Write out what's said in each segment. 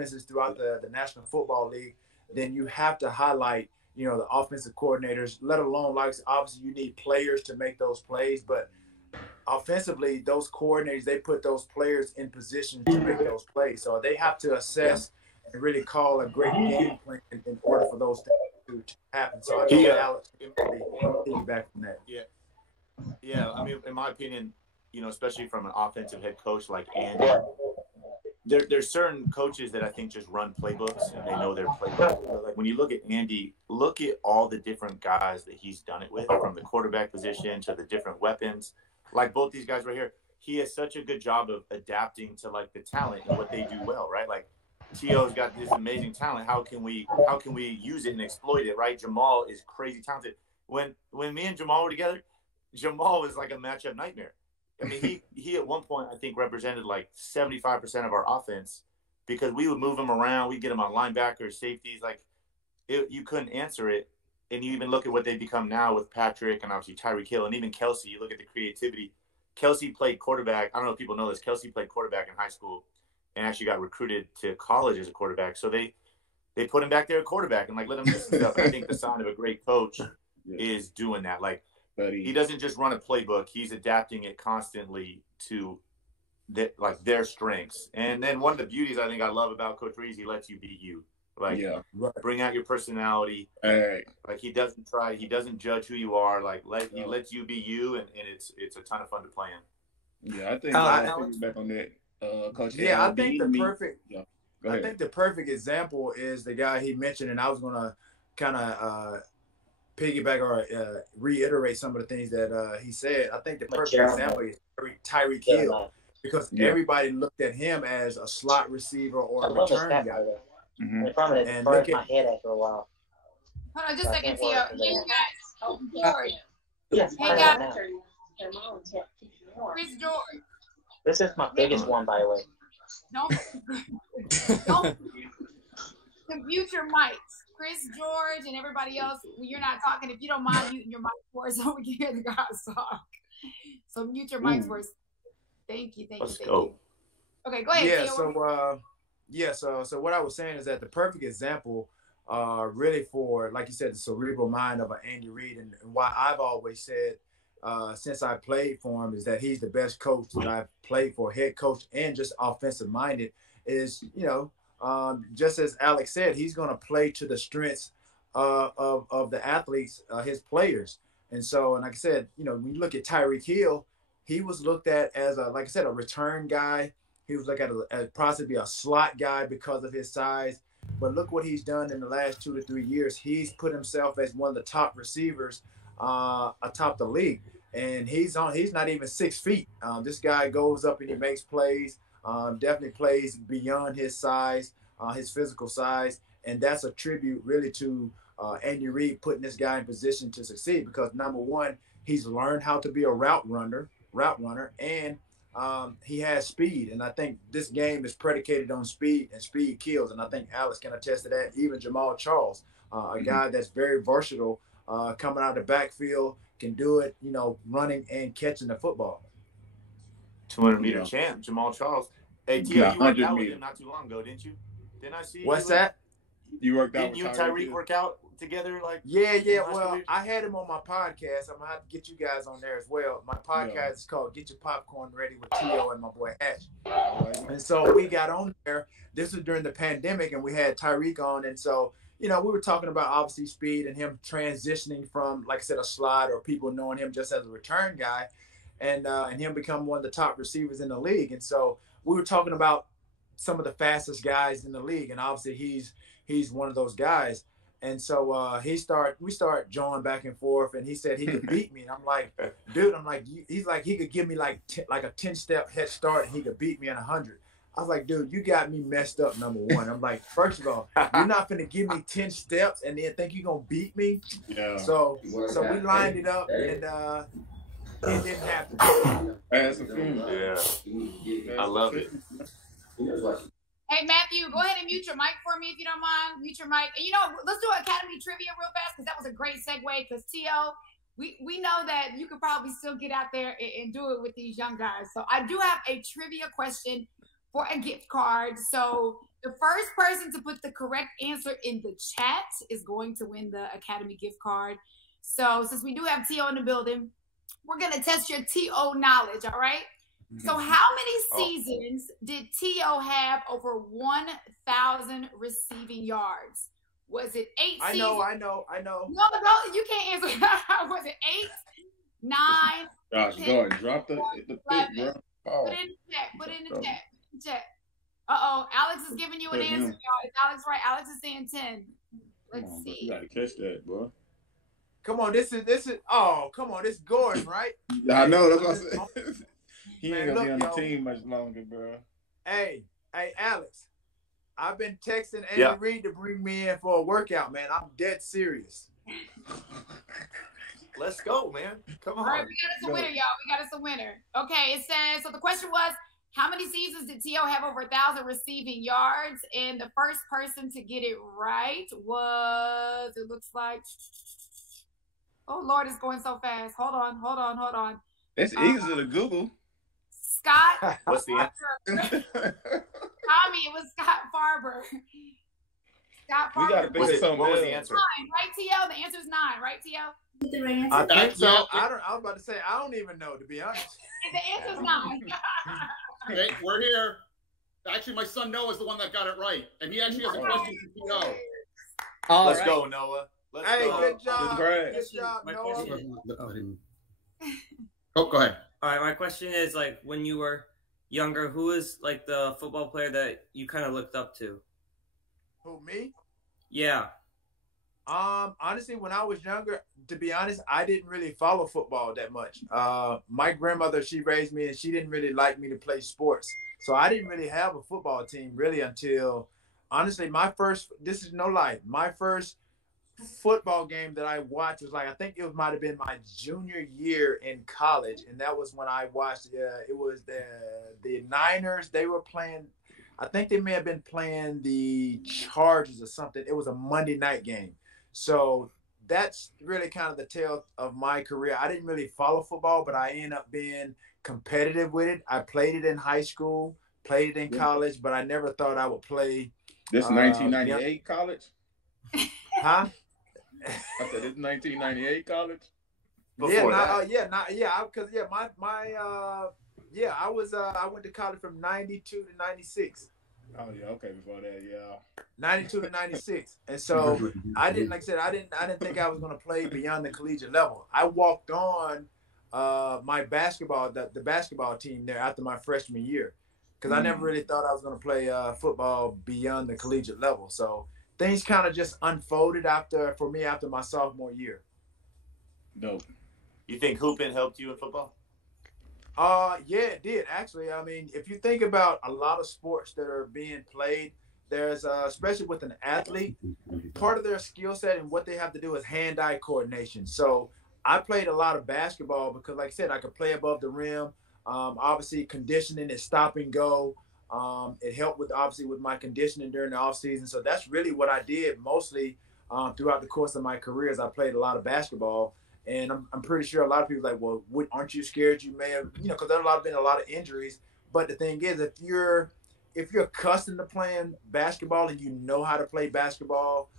offenses throughout the National Football League, then you have to highlight, the offensive coordinators, let alone, like, obviously you need players to make those plays, but offensively, those coordinators, they put those players in position to make those plays. So they have to assess and really call a great game plan in order for those things to happen. So I think Alex can really piggyback from that. Yeah. I mean, in my opinion, especially from an offensive head coach like Andy, there's certain coaches that I think just run playbooks and they know their playbook. Like when you look at Andy, look at all the different guys that he's done it with, from the quarterback position to the different weapons. Like both these guys right here, he has such a good job of adapting to like the talent and what they do well, right? Like T.O.'s got this amazing talent. How can we use it and exploit it, right? Jamal is crazy talented. When me and Jamal were together, Jamal was like a matchup nightmare. I mean, he at one point, I think, represented like 75% of our offense because we would move him around. We'd get him on linebackers, safeties. Like, you couldn't answer it. And you even look at what they become now with Patrick and obviously Tyreek Hill and even Kelsey. You look at the creativity. Kelsey played quarterback. I don't know if people know this. Kelsey played quarterback in high school and actually got recruited to college as a quarterback. So they put him back there at quarterback and, like, let him do some stuff. And I think the sign of a great coach is doing that. Like, he doesn't just run a playbook. He's adapting it constantly to their strengths. And then one of the beauties I think I love about Coach Reed is he lets you be you. Like, bring out your personality. Like, he doesn't judge who you are. Like, he lets you be you, and it's a ton of fun to play in. Yeah, I think back on that, Coach. Yeah, I think the perfect example is the guy he mentioned, and I was gonna kind of piggyback or reiterate some of the things that he said. I think the perfect example is Tyreek Hill, because everybody looked at him as a slot receiver or a return guy. And look at my head after a while. Hold on just a second, Tio. You guys, George. Yes, hey guys, Chris George. This is my biggest one, by the way. Don't mute your mics. Chris George and everybody else, when you're not talking, if you don't mind muting your mic for us so we can hear the guys talk. So mute your mics for us. Thank you. Let's go. Okay, go ahead. So what I was saying is that the perfect example really for, like you said, the cerebral mind of an Andy Reid, and why I've always said since I played for him is that he's the best coach that I've played for, head coach and just offensive minded, is, just as Alex said, he's going to play to the strengths of the athletes, his players. And so, and like I said, when you look at Tyreek Hill, he was looked at as a return guy. He was looked at as possibly a slot guy because of his size. But look what he's done in the last 2 to 3 years. He's put himself as one of the top receivers atop the league. And he's not even 6 feet. This guy goes up and he makes plays. Definitely plays beyond his size, his physical size. And that's a tribute really to Andy Reid putting this guy in position to succeed, because number one, he's learned how to be a route runner, and he has speed. And I think this game is predicated on speed, and speed kills. And I think Alex can attest to that. Even Jamal Charles, a guy that's very versatile, coming out of the backfield, can do it, running and catching the football. 200-meter champ, Jamal Charles. Hey, Tio, you worked out with him not too long ago, didn't you? Didn't I see? What's that? You worked out with you and Tyreek work out together? Yeah. Well, I had him on my podcast. I'm going to have to get you guys on there as well. My podcast is called Get Your Popcorn Ready with Tio and my boy Hatch. And so we got on there. This was during the pandemic, and we had Tyreek on. And so, we were talking about obviously speed and him transitioning from, like I said, a slot, or people knowing him just as a return guy, and him become one of the top receivers in the league. And so we were talking about some of the fastest guys in the league, and obviously he's one of those guys. And so we start joining back and forth, and he said he could beat me. And I'm like, dude, he's like, he could give me like a 10-step head start, and he could beat me in 100. I was like, dude, you got me messed up, number one. I'm like, first of all, you're not going to give me 10 steps and then think you're going to beat me. Yeah. So we lined it up, and it didn't happen. Yeah. I love it. Hey, Matthew, go ahead and mute your mic for me if you don't mind. Mute your mic. And, let's do Academy Trivia real fast, because that was a great segue. Because, T.O., we know that you could probably still get out there and do it with these young guys. So I do have a trivia question for a gift card. So The first person to put the correct answer in the chat is going to win the Academy gift card. So since we do have T.O. in the building, we're going to test your T.O. knowledge, all right? So how many seasons did T.O. have over 1,000 receiving yards? Was it 8 seasons? I know. No, you can't answer. Was it 8, 9? Gosh, 10, go ahead. Drop the pick, bro. Oh. Put it in the chat. Uh-oh, Alex is giving you an answer, y'all. Is Alex right? Alex is saying 10. Let's see. You gotta catch that, bro. Come on, this is. Oh, come on, this is Gordon, right? I know. That's what I said. He ain't gonna be on the yo. team much longer, bro. Hey, Alex. I've been texting Andy Reid to bring me in for a workout, man. I'm dead serious. Let's go, man. Come on. All right, we got us a winner, y'all. We got us a winner. Okay, it says, so the question was, how many seasons did T.O. have over 1,000 receiving yards? And the first person to get it right was, it looks like, oh, Lord, it's going so fast. Hold on. It's easy to Google. Scott. What's the Tommy, answer? it was Scott Farber. Scott Farber. We gotta pick something. What was the answer? 9, right, T.O.? The answer's 9, right, T.O.? I think so. I was about to say, I don't even know, to be honest. The answer's 9. Hey, we're here. Actually, my son Noah's the one that got it right, and he actually has a question for T.O. Let's go, Noah. Let's go. Good job. Congrats. Good job, Noah. Oh, go ahead. All right, my question is, like, when you were younger, who was, like, the football player that you kind of looked up to? Who, me? Yeah. Honestly, when I was younger, to be honest, I didn't really follow football that much. My grandmother, she raised me, and she didn't really like me to play sports. So I didn't really have a football team really until, honestly, this is no lie, my first football game that I watched was I think it might have been my junior year in college, and that was when I watched. It was the Niners. They were playing. I think they may have been playing the Chargers or something. It was a Monday night game, so that's really kind of the tale of my career. I didn't really follow football, but I ended up being competitive with it. I played it in high school, played it in college, but I never thought I would play. This 1998 college? Huh? I said it's 1998 college. I went to college from 92 to 96. Oh yeah, okay, before that, yeah. 92 to 96. And so I didn't think I was gonna play beyond the collegiate level. I walked on the basketball team there after my freshman year. Because I never really thought I was gonna play football beyond the collegiate level. So things kind of just unfolded after my sophomore year. Dope. You think hooping helped you in football? Yeah, it did actually. I mean, if you think about a lot of sports that are being played, there's especially with an athlete, part of their skill set and what they have to do is hand-eye coordination. So I played a lot of basketball because, like I said, I could play above the rim. Obviously, conditioning and stop and go. It helped with my conditioning during the off season. So that's really what I did mostly throughout the course of my career. Is I played a lot of basketball, and I'm pretty sure a lot of people are like, well, aren't you scared you may have, because there's been a lot of injuries. But the thing is, if you're accustomed to playing basketball and you know how to play basketball,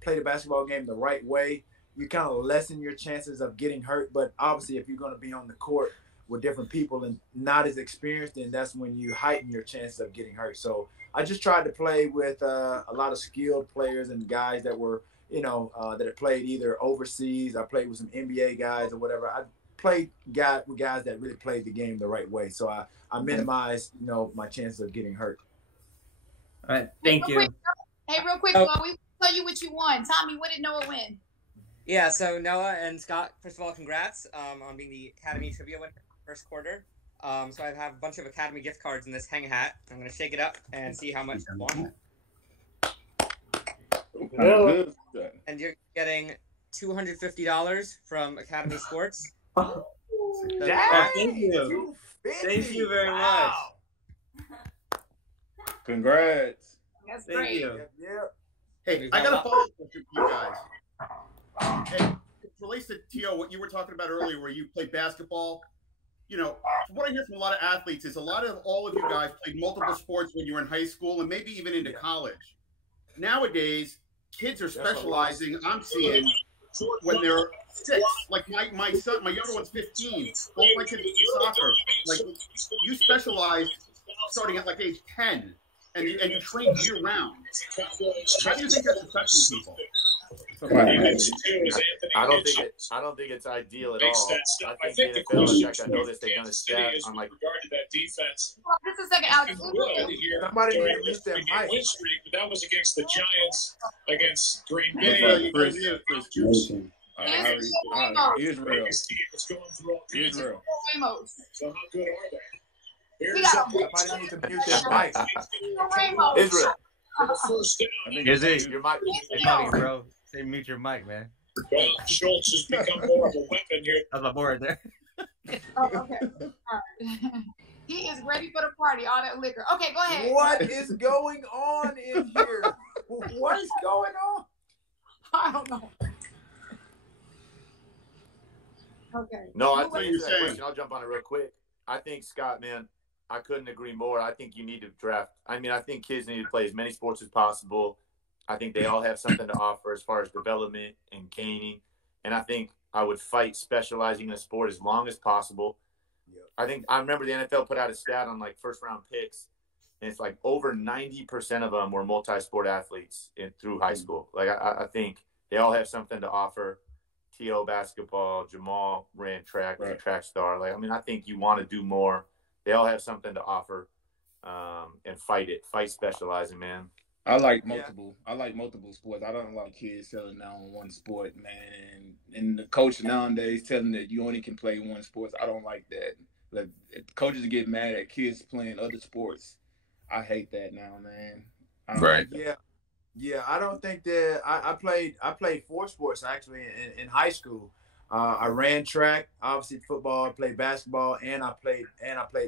play the basketball game the right way, you kind of lessen your chances of getting hurt. But obviously, if you're going to be on the court with different people and not as experienced, then that's when you heighten your chances of getting hurt. So I just tried to play with a lot of skilled players and guys that were, that had played either overseas. I played with some NBA guys or whatever. I played with guys that really played the game the right way. So I minimized, my chances of getting hurt. All right, thank you. Real quick, we tell you what you won. Tommy, what did Noah win? Yeah, so Noah and Scott, first of all, congrats on being the Academy Trivia winner first quarter. So I have a bunch of Academy gift cards in this hang hat. I'm going to shake it up and see how much you won. And you're getting $250 from Academy Sports. Dang, thank you. Thank you very much. Congrats. That's thank great. You. Yeah. Hey, I got a follow-up question for you guys. And it relates to T.O., what you were talking about earlier, where you play basketball. you know, what I hear from a lot of athletes is a lot of all of you guys played multiple sports when you were in high school and maybe even into college. Nowadays, kids are specializing. I'm seeing when they're 6. Like my son, my younger one's 15. Both my kids play soccer. Like you specialized starting at like age 10, and you train year round. How do you think that's affecting people? I don't think it's ideal at all. I think the NFL, in fact, I know this. They've done a stat on like. Just a second, Alex. Somebody need to miss their mic. That was against the Giants, against Green Bay. Israel. So how good are they? Somebody needs to mute their mic. Israel. Is it? Your mic. Bro. Say mute your mic, man. Well, Schultz has become more of a weapon here. That's my board there. Oh, okay. All right. He is ready for the party, all that liquor. Okay, go ahead. What is going on in here? What is going on? I don't know. Okay. No, I think that question. I'll jump on it real quick. I think, Scott, man, I couldn't agree more. I think you need to draft. I mean, I think kids need to play as many sports as possible. I think they all have something to offer as far as development and gaining. And I think I would fight specializing in a sport as long as possible. I remember the NFL put out a stat on like first round picks, and it's like over 90% of them were multi-sport athletes through high school. Like I think they all have something to offer. T.O. basketball, Jamal ran track, was a track star. Like, I mean, I think you want to do more. They all have something to offer, and fight specializing, man. I like multiple. I like multiple sports. I don't like kids selling down on one sport, man. And the coach nowadays telling that you only can play one sport. I don't like that. Like, coaches get mad at kids playing other sports. I hate that now, man. Right. Yeah. I don't think that I played 4 sports actually in high school. I ran track, obviously football, I played basketball, and I played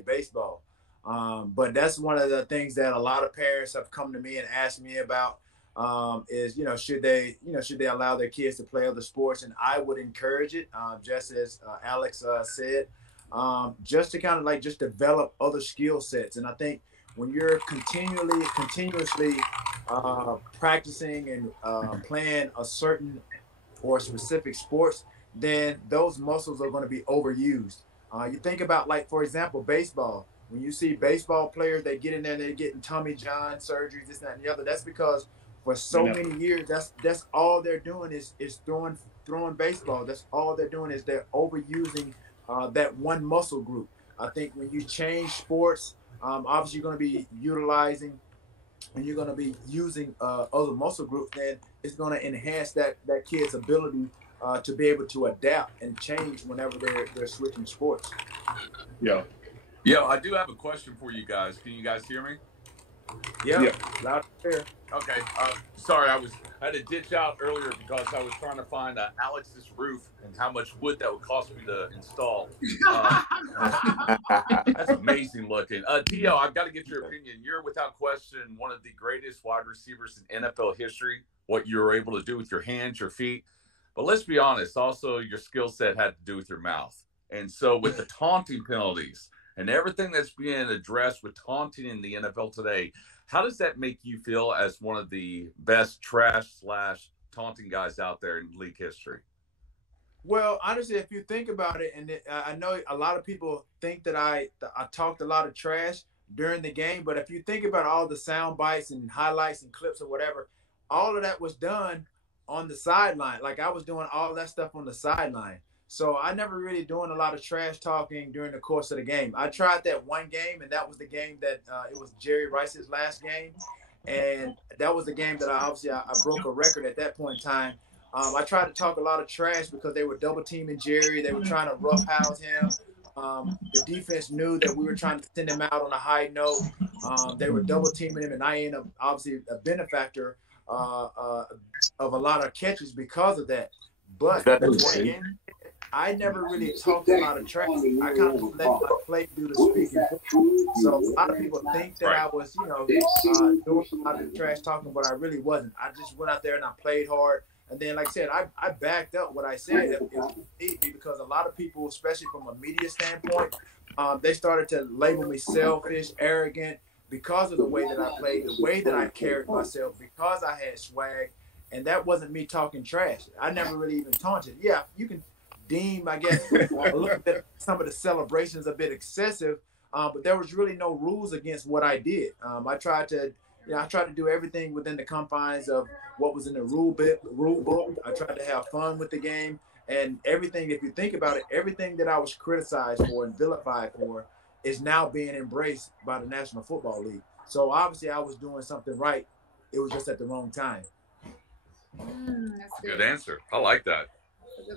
baseball. But that's one of the things that a lot of parents have come to me and asked me about, is, should they allow their kids to play other sports? And I would encourage it, just as Alex said, just to kind of just develop other skill sets. And I think when you're continuously practicing and playing a certain or specific sports, then those muscles are going to be overused. You think about, like, for example, baseball. When you see baseball players, they get in there and they're getting Tommy John surgeries, this, that, and the other. That's because for so many years, that's all they're doing is throwing baseball. That's all they're doing is they're overusing that one muscle group. I think when you change sports, obviously you're going to be utilizing and you're going to be using other muscle groups, then it's going to enhance that kid's ability to be able to adapt and change whenever they're switching sports. Yeah, I do have a question for you guys. Can you guys hear me? Yeah. Loud and clear. Okay. Sorry, I had to ditch out earlier because I was trying to find Alex's roof and how much wood that would cost me to install. That's amazing looking. Tio, I've got to get your opinion. You're without question one of the greatest wide receivers in NFL history. What you were able to do with your hands, your feet. But let's be honest, also your skill set had to do with your mouth. And so with the taunting penalties and everything that's being addressed with taunting in the NFL today, how does that make you feel as one of the best trash/taunting guys out there in league history? Well, honestly, if you think about it, and I know a lot of people think that I talked a lot of trash during the game, but if you think about all the sound bites and highlights and clips or whatever, all of that was done on the sideline. Like, I was doing all that stuff on the sideline. So I never really doing a lot of trash talking during the course of the game. I tried that one game, and that was the game that it was Jerry Rice's last game. And that was the game that I broke a record at that point in time. I tried to talk a lot of trash because they were double teaming Jerry. They were trying to roughhouse him. The defense knew that we were trying to send him out on a high note. They were double teaming him, and I ended up obviously a benefactor of a lot of catches because of that. But I never really talked a lot of trash. I kind of let my play do the speaking. So a lot of people think that I was, doing a lot of trash talking, but I really wasn't. I just went out there and I played hard. And And then, like I said, I backed up what I said if need be, because a lot of people, especially from a media standpoint, they started to label me selfish, arrogant, because of the way that I played, the way that I carried myself, because I had swag. And that wasn't me talking trash. I never really even taunted. Yeah, you can deem, I guess, a little bit some of the celebrations a bit excessive, but there was really no rules against what I did. I tried to do everything within the confines of what was in the rule book. I tried to have fun with the game, and everything. If you think about it, everything that I was criticized for and vilified for is now being embraced by the National Football League. So obviously, I was doing something right. It was just at the wrong time. That's Good answer. I like that.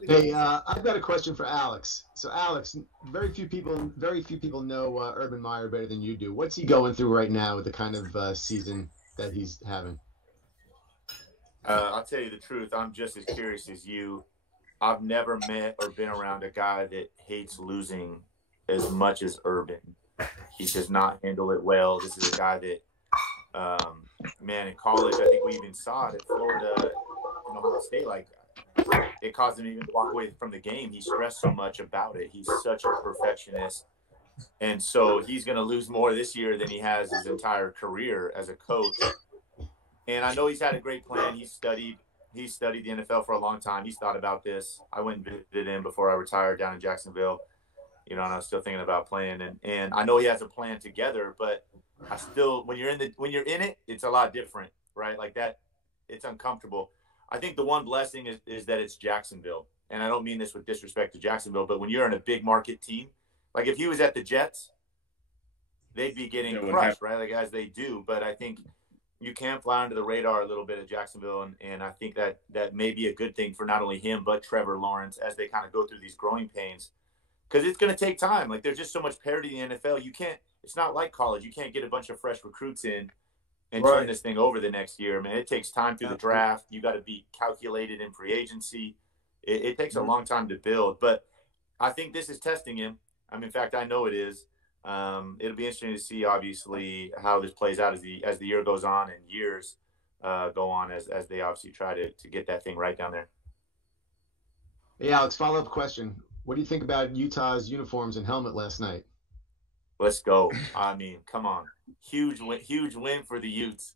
Hey, I've got a question for Alex. So, Alex, very few people know Urban Meyer better than you do. What's he going through right now with the kind of season that he's having? I'll tell you the truth. I'm just as curious as you. I've never met or been around a guy that hates losing as much as Urban. He does not handle it well. This is a guy that, man, in college, I think we even saw it at Florida and Ohio State. Like, it caused him to even walk away from the game. He stressed so much about it. He's such a perfectionist. And so he's going to lose more this year than he has his entire career as a coach. And I know he's had a great plan. He studied the NFL for a long time. He's thought about this. I went and visited him before I retired down in Jacksonville, and I was still thinking about playing. And I know he has a plan together, but I still, when you're in it, it's a lot different, right? Like that, it's uncomfortable. I think the one blessing is that it's Jacksonville. And I don't mean this with disrespect to Jacksonville, but when you're in a big market team, like if he was at the Jets, they'd be getting crushed, right? Like as they do. But I think you can fly under the radar a little bit at Jacksonville. And I think that may be a good thing for not only him, but Trevor Lawrence as they kind of go through these growing pains. Because it's going to take time. Like there's just so much parity in the NFL. It's not like college. You can't get a bunch of fresh recruits in and turn this thing over the next year. I mean, it takes time through the draft. You got to be calculated in free agency. It takes a long time to build. But I think this is testing him. I mean, in fact, I know it is. It'll be interesting to see, obviously, how this plays out as the year goes on and years go on as they obviously try to get that thing right down there. Hey, Alex, follow-up question. What do you think about Utah's uniforms and helmet last night? Let's go. I mean, come on. Huge win for the Utes.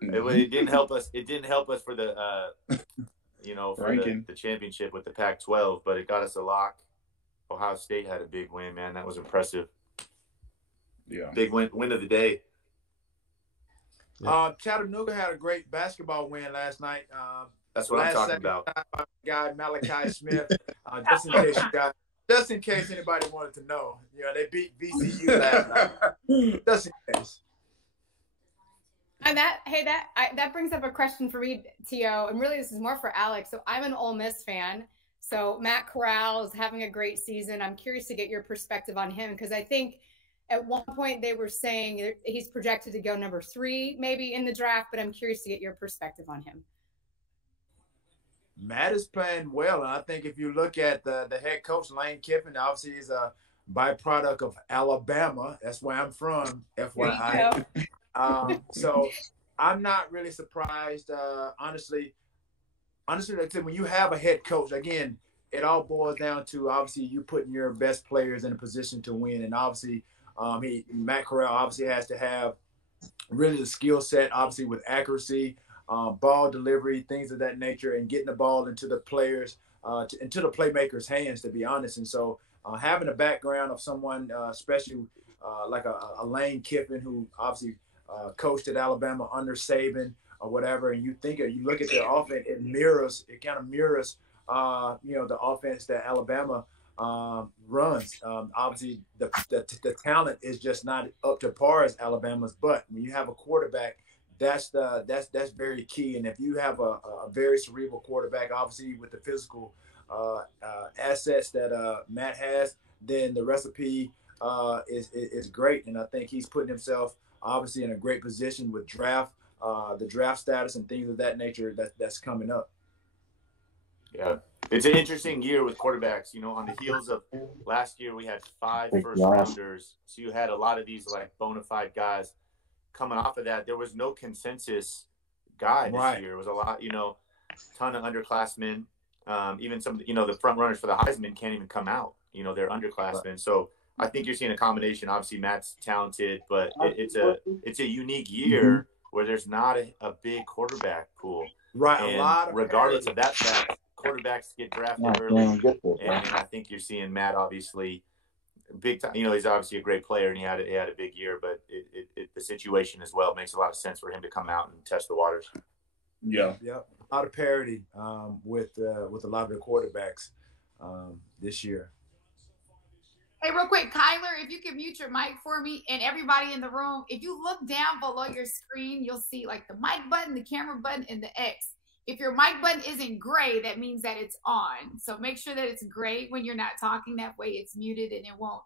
It didn't help us. It didn't help us for the the championship with the Pac-12, but it got us a lock. Ohio State had a big win, man. That was impressive. Yeah. Big win of the day. Chattanooga had a great basketball win last night. That's what I'm talking about. Guy Malachi Smith. Just in case anybody wanted to know, they beat VCU last night. Just in case. And that brings up a question for me, T.O., and really this is more for Alex. So I'm an Ole Miss fan. So Matt Corral is having a great season. I'm curious to get your perspective on him because I think at one point they were saying he's projected to go number 3 maybe in the draft, but I'm curious to get your perspective on him. Matt is playing well, and I think if you look at the head coach, Lane Kiffin, obviously he's a byproduct of Alabama. That's where I'm from, FYI. So I'm not really surprised, honestly, like I said, when you have a head coach, again, it all boils down to obviously you putting your best players in a position to win. And obviously, Matt Corral obviously has to have really the skill set, obviously with accuracy, ball delivery, things of that nature, and getting the ball into the players, into the playmakers' hands, to be honest. And so having a background of someone, especially like a Lane Kiffin, who obviously coached at Alabama under Saban, or whatever, and you look at their offense, it kind of mirrors, the offense that Alabama runs. Obviously, the talent is just not up to par as Alabama's, but when you have a quarterback, that's very key. And if you have a very cerebral quarterback, obviously with the physical assets that Matt has, then the recipe is great. And I think he's putting himself obviously in a great position with the draft status and things of that nature that's coming up. Yeah, it's an interesting year with quarterbacks. On the heels of last year, we had 5 first rounders, so you had a lot of these like bona fide guys coming off of that. There was no consensus guy this year. It was a lot, ton of underclassmen. Even some, the front runners for the Heisman can't even come out. They're underclassmen. So I think you're seeing a combination. Obviously, Matt's talented, but it's a unique year where there's not a big quarterback pool. Right. And a lot of regardless of that fact, quarterbacks get drafted early. And I think you're seeing Matt, obviously, big time. He's obviously a great player, and he had a big year. But the situation as well makes a lot of sense for him to come out and test the waters. Yeah. Yep. A lot of parity with a lot of the quarterbacks this year. Hey, real quick, Kyler, if you can mute your mic for me, and everybody in the room, if you look down below your screen, you'll see like the mic button, the camera button, and the X. If your mic button isn't gray, that means that it's on. So make sure that it's gray when you're not talking. That way it's muted and it won't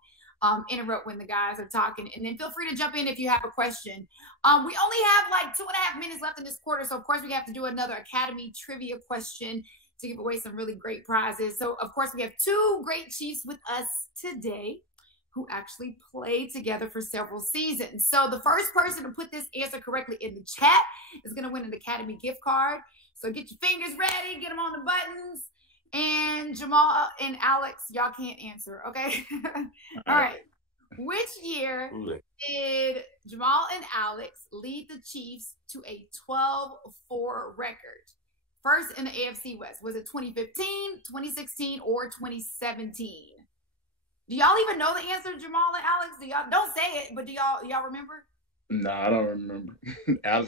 interrupt when the guys are talking. And then feel free to jump in if you have a question. We only have like 2.5 minutes left in this quarter. So of course we have to do another Academy trivia question to give away some really great prizes. So of course we have 2 great Chiefs with us today who actually played together for several seasons. So the first person to put this answer correctly in the chat is going to win an Academy gift card. So get your fingers ready, get them on the buttons. And Jamal and Alex, y'all can't answer, okay? All right. Which year did Jamal and Alex lead the Chiefs to a 12-4 record? First in the AFC West. Was it 2015, 2016, or 2017? Do y'all even know the answer, Jamal and Alex? Don't say it, but do y'all remember? No, I don't remember. I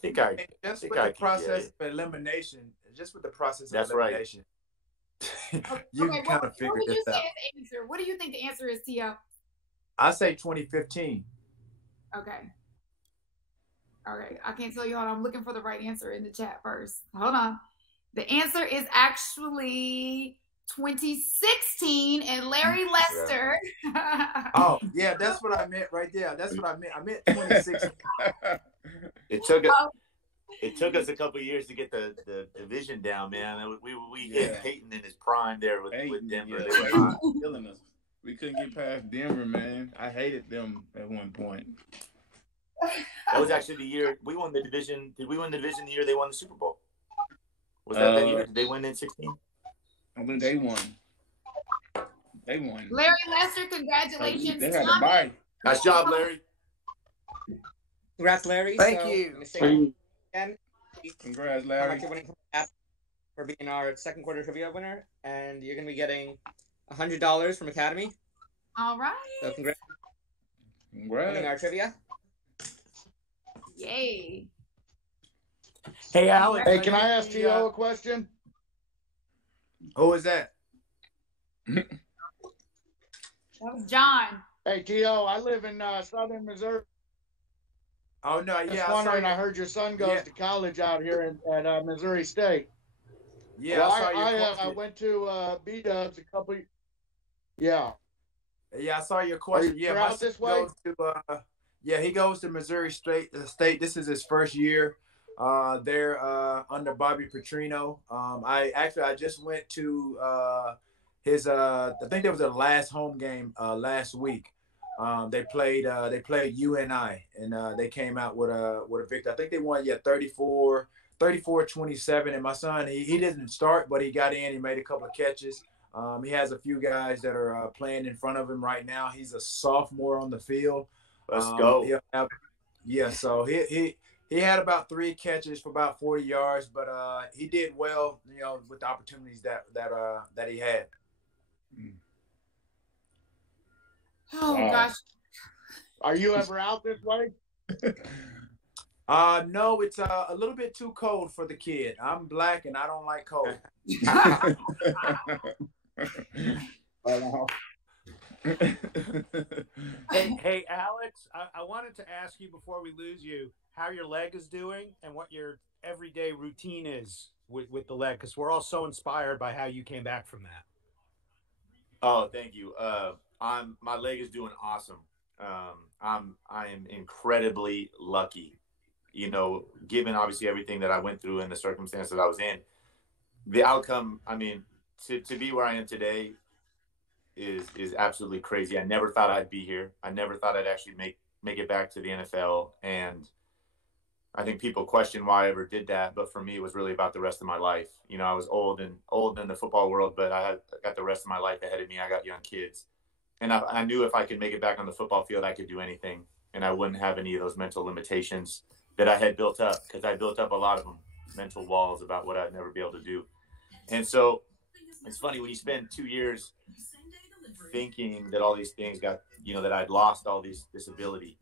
think I just think with I the process of elimination. Just with the process of That's elimination. Okay. You can kind of figure what would you this say out. is the answer? What do you think the answer is, Tio? I say 2015. Okay. All right. I can't tell you. Hold on. I'm looking for the right answer in the chat first. Hold on. The answer is actually 2016 and Larry Lester. Oh, yeah, that's what I meant right there. That's what I meant. I meant 2016. It took us a couple of years to get the division down, man. We hit Peyton in his prime there with Denver. Yeah, they were killing us. We couldn't get past Denver, man. I hated them at one point. That was actually the year we won the division. Did we win the division the year they won the Super Bowl? Was that year? Did they win in 16? I think they won. They won. Larry Lester, congratulations. They had to buy. Nice job, Larry. Congrats, Larry. Thank you. Congrats, Larry. For being our second quarter trivia winner, and you're going to be getting $100 from Academy. All right. So congrats. Winning our trivia. Yay. Hey, Alex. Hey, can I ask T.O. a question? Who is that? That was John. Hey, T.O., I live in southern Missouri. Oh, no, yeah. Just wondering, I heard your son goes to college out here at Missouri State. Yeah, well, I saw your question. I went to B-Dubs a couple. Yeah. Yeah, I saw your question. Yeah, my son this way? He goes to Missouri State. This is his first year. They're under Bobby Petrino. I just went to his. I think that was their last home game last week. They played UNI and they came out with a victory. I think they won 34-27. And my son he didn't start, but he got in. He made a couple of catches. He has a few guys that are playing in front of him right now. He's a sophomore on the field. Let's go. So he had about 3 catches for about 40 yards, but he did well, with the opportunities that he had. Oh gosh. Are you ever out this way? No, it's a little bit too cold for the kid. I'm black and I don't like cold. Hey, Alex, I wanted to ask you before we lose you how your leg is doing and what your everyday routine is with the leg, because we're all so inspired by how you came back from that. Oh, thank you. My leg is doing awesome. I am incredibly lucky, given obviously everything that I went through and the circumstance that I was in. The outcome, to be where I am today is absolutely crazy. I never thought I'd be here. I never thought I'd actually make it back to the NFL. And I think people question why I ever did that, but for me, it was really about the rest of my life. You know, I was old in the football world, but I got the rest of my life ahead of me. I got young kids, and I knew if I could make it back on the football field, I could do anything, and I wouldn't have any of those mental limitations that I had built up, because I built up a lot of them, mental walls about what I'd never be able to do. And so it's funny when you spend 2 years thinking that all these things got, you know, that I'd lost all this ability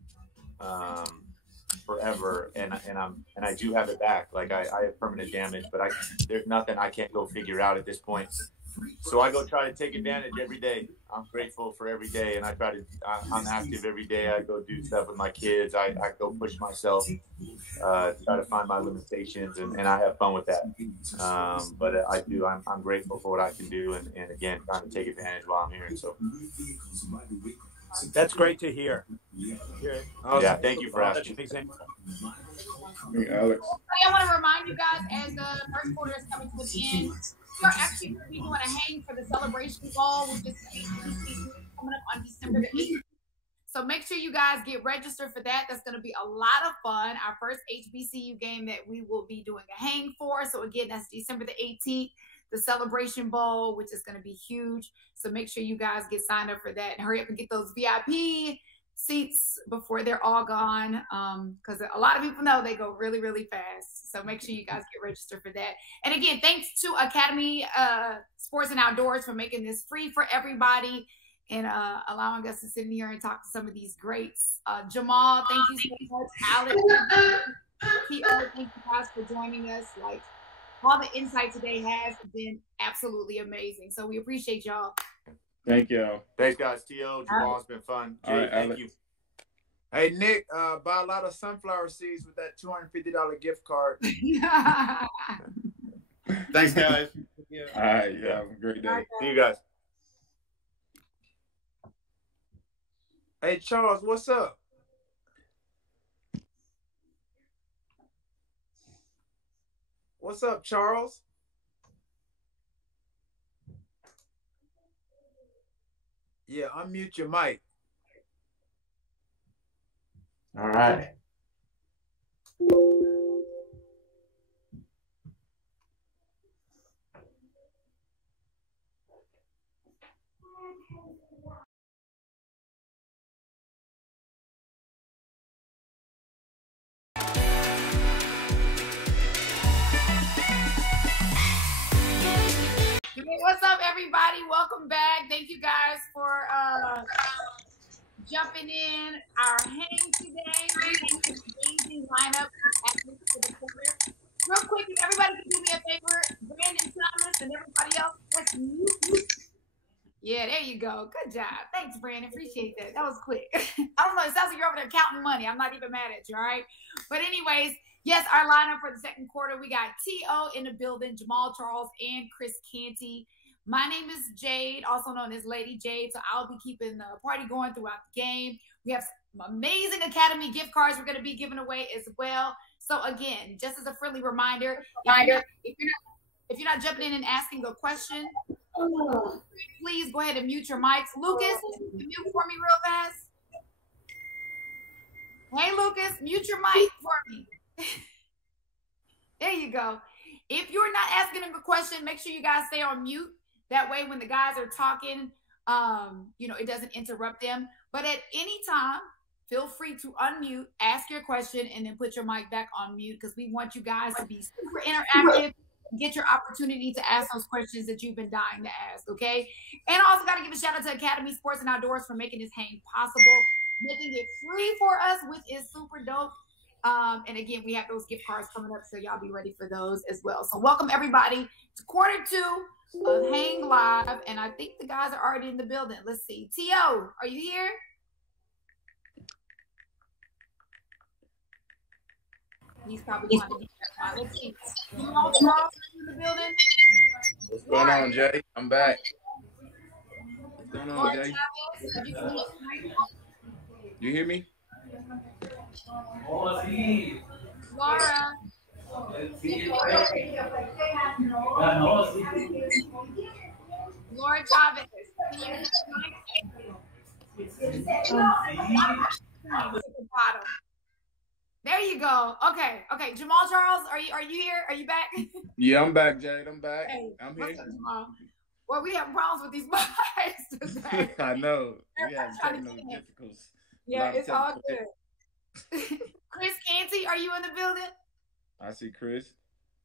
forever, and I do have it back. Like I have permanent damage, but there's nothing I can't go figure out at this point. So I go try to take advantage every day. I'm grateful for every day, and I'm active every day. I go do stuff with my kids. I go push myself, try to find my limitations, and I have fun with that. But I'm grateful for what I can do, and again, trying to take advantage while I'm here. So that's great to hear. Yeah, thank you for asking. Hey, Alex. I want to remind you guys, as the first quarter is coming to an end, we're actually going to be doing a hang for the celebration ball, which is coming up on December the 8th. So make sure you guys get registered for that. That's going to be a lot of fun. Our first HBCU game that we will be doing a hang for. So again, that's December the 18th, the celebration bowl, which is going to be huge. So make sure you guys get signed up for that and hurry up and get those VIP seats before they're all gone, because a lot of people know they go really, really fast. So make sure you guys get registered for that. And again, thanks to Academy Sports and Outdoors for making this free for everybody and allowing us to sit in here and talk to some of these greats. Jamal, thank you so much. Alex, T.O., thank you guys for joining us. Like, all the insight today has been absolutely amazing. So we appreciate y'all. Thank y'all. Thanks, guys. T.O., Jamal, it's been fun. Jay, right, thank Alex. you. Hey, Nick, buy a lot of sunflower seeds with that $250 gift card. Thanks, guys. All right, yeah, have a great day. See you guys. Hey, Charles, what's up? What's up, Charles? Yeah, unmute your mic. All right. What's up, everybody? Welcome back. Thank you guys for jumping in our hang today. We have an amazing lineup of athletes for the quarter. Real quick, if everybody can do me a favor, Brandon Thomas and everybody else, let's mute. Yeah, there you go. Good job. Thanks, Brandon. Appreciate that. That was quick. I don't know. It sounds like you're over there counting money. I'm not even mad at you, all right? But anyways, yes, our lineup for the second quarter, we got T.O. in the building, Jamal Charles, and Chris Canty. My name is Jade, also known as Lady Jade, so I'll be keeping the party going throughout the game. We have some amazing Academy gift cards we're going to be giving away as well. So again, just as a friendly reminder, if you're not jumping in and asking a question, please go ahead and mute your mics. Lucas, can you mute for me real fast? Hey, Lucas, mute your mic for me. There you go. If you're not asking a question, make sure you guys stay on mute. That way, when the guys are talking, it doesn't interrupt them. But at any time, feel free to unmute, ask your question, and then put your mic back on mute, because we want you guys to be super interactive, get your opportunity to ask those questions that you've been dying to ask, okay? And I also got to give a shout out to Academy Sports and Outdoors for making this hang possible, making it free for us, which is super dope. And again, we have those gift cards coming up, so y'all be ready for those as well. So welcome everybody to quarter 2 of Hang Live, and I think the guys are already in the building. Let's see. T.O., are you here? He's probably trying to get that. Let's see. Jamal Charles in the building. What's going on, Jay? I'm back. What's going on, Jay? You hear me? Laura. Laura Chavez. Can you hear the mic? There There you go. Okay. Jamal Charles, are you here? Are you back? Yeah, I'm back, Jade. I'm back. Hey, I'm what's here. up, Jamal? Well, we have problems with these mics today. I know. We have Trying to technical get it. difficulties. Yeah, it's all good. Chris Canty, are you in the building? I see Chris.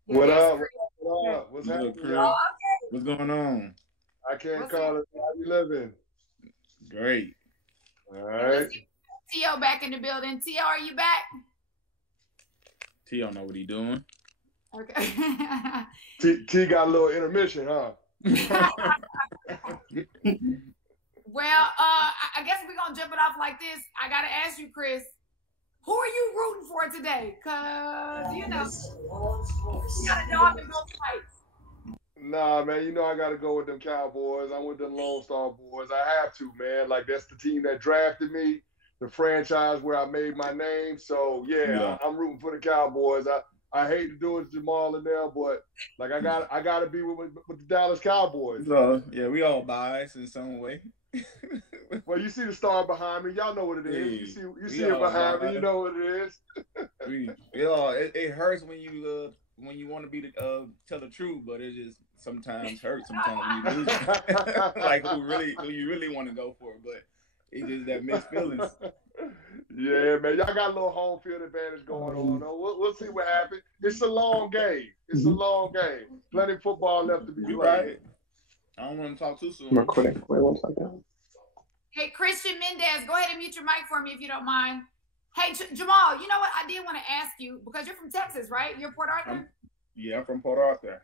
Yeah, What there's up? Chris. What up? What's Good, happening? Chris. y'all? What's going on? I can't What's call it. How you living? Great. All right. T.O. back in the building. T.O., are you back? T don't know what he doing. Okay. T got a little intermission, huh? Well, I guess we're gonna jump it off like this. I gotta ask you, Chris, who are you rooting for today? Cause you gotta know I'm in both fights. Nah, man, you know I gotta go with them Cowboys. I'm with them Lone Star boys. I have to, man. Like that's the team that drafted me, the franchise where I made my name. So yeah. I'm rooting for the Cowboys. I hate to do it to Jamal and them, but like I gotta be with the Dallas Cowboys. So yeah, we all biased in some way. Well, you see the star behind me. Y'all know what it is. Yeah, you see it behind me. You know what it is. It hurts when you want to be tell the truth, but it just sometimes hurts. Sometimes when you lose, like who you really want to go for, but it's just that mixed feelings. Yeah, man, y'all got a little home field advantage going on. We'll see what happens. It's a long game. It's a long game. Plenty of football left to be played. Right. I don't want to talk too soon. I'm recording. Wait 1 second. Hey, Christian Mendez, go ahead and mute your mic for me if you don't mind. Hey, Jamal, you know what? I did want to ask you, because you're from Texas, right? You're Port Arthur? I'm from Port Arthur.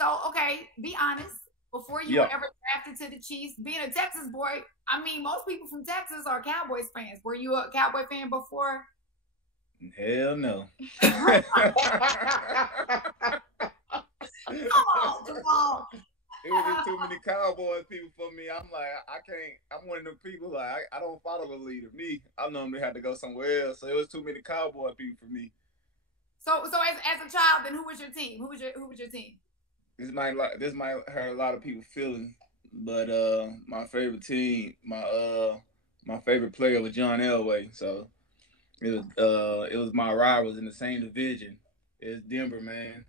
So, okay, be honest. Before you were ever drafted to the Chiefs, being a Texas boy, I mean, most people from Texas are Cowboys fans. Were you a Cowboy fan before? Hell no. Come on, Jamal. It was just too many Cowboys people for me. I'm like, I can't. I'm one of the people like I don't follow the leader. Me, I normally had to go somewhere else. So it was too many Cowboy people for me. So as a child, then who was your team? Who was your team? This might hurt a lot of people feeling, but my favorite team, my favorite player was John Elway. So it was my rivals in the same division. It's Denver, man.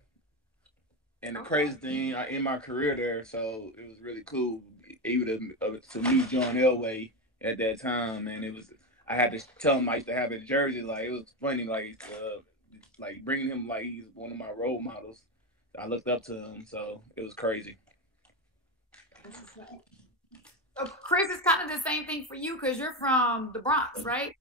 And the crazy thing, I in my career there, so it was really cool. Even to meet John Elway at that time, and it was. I had to tell him I used to have his jersey. Like it was funny, like bringing him like he's one of my role models. I looked up to him, so it was crazy. Chris, it's kind of the same thing for you because you're from the Bronx, right?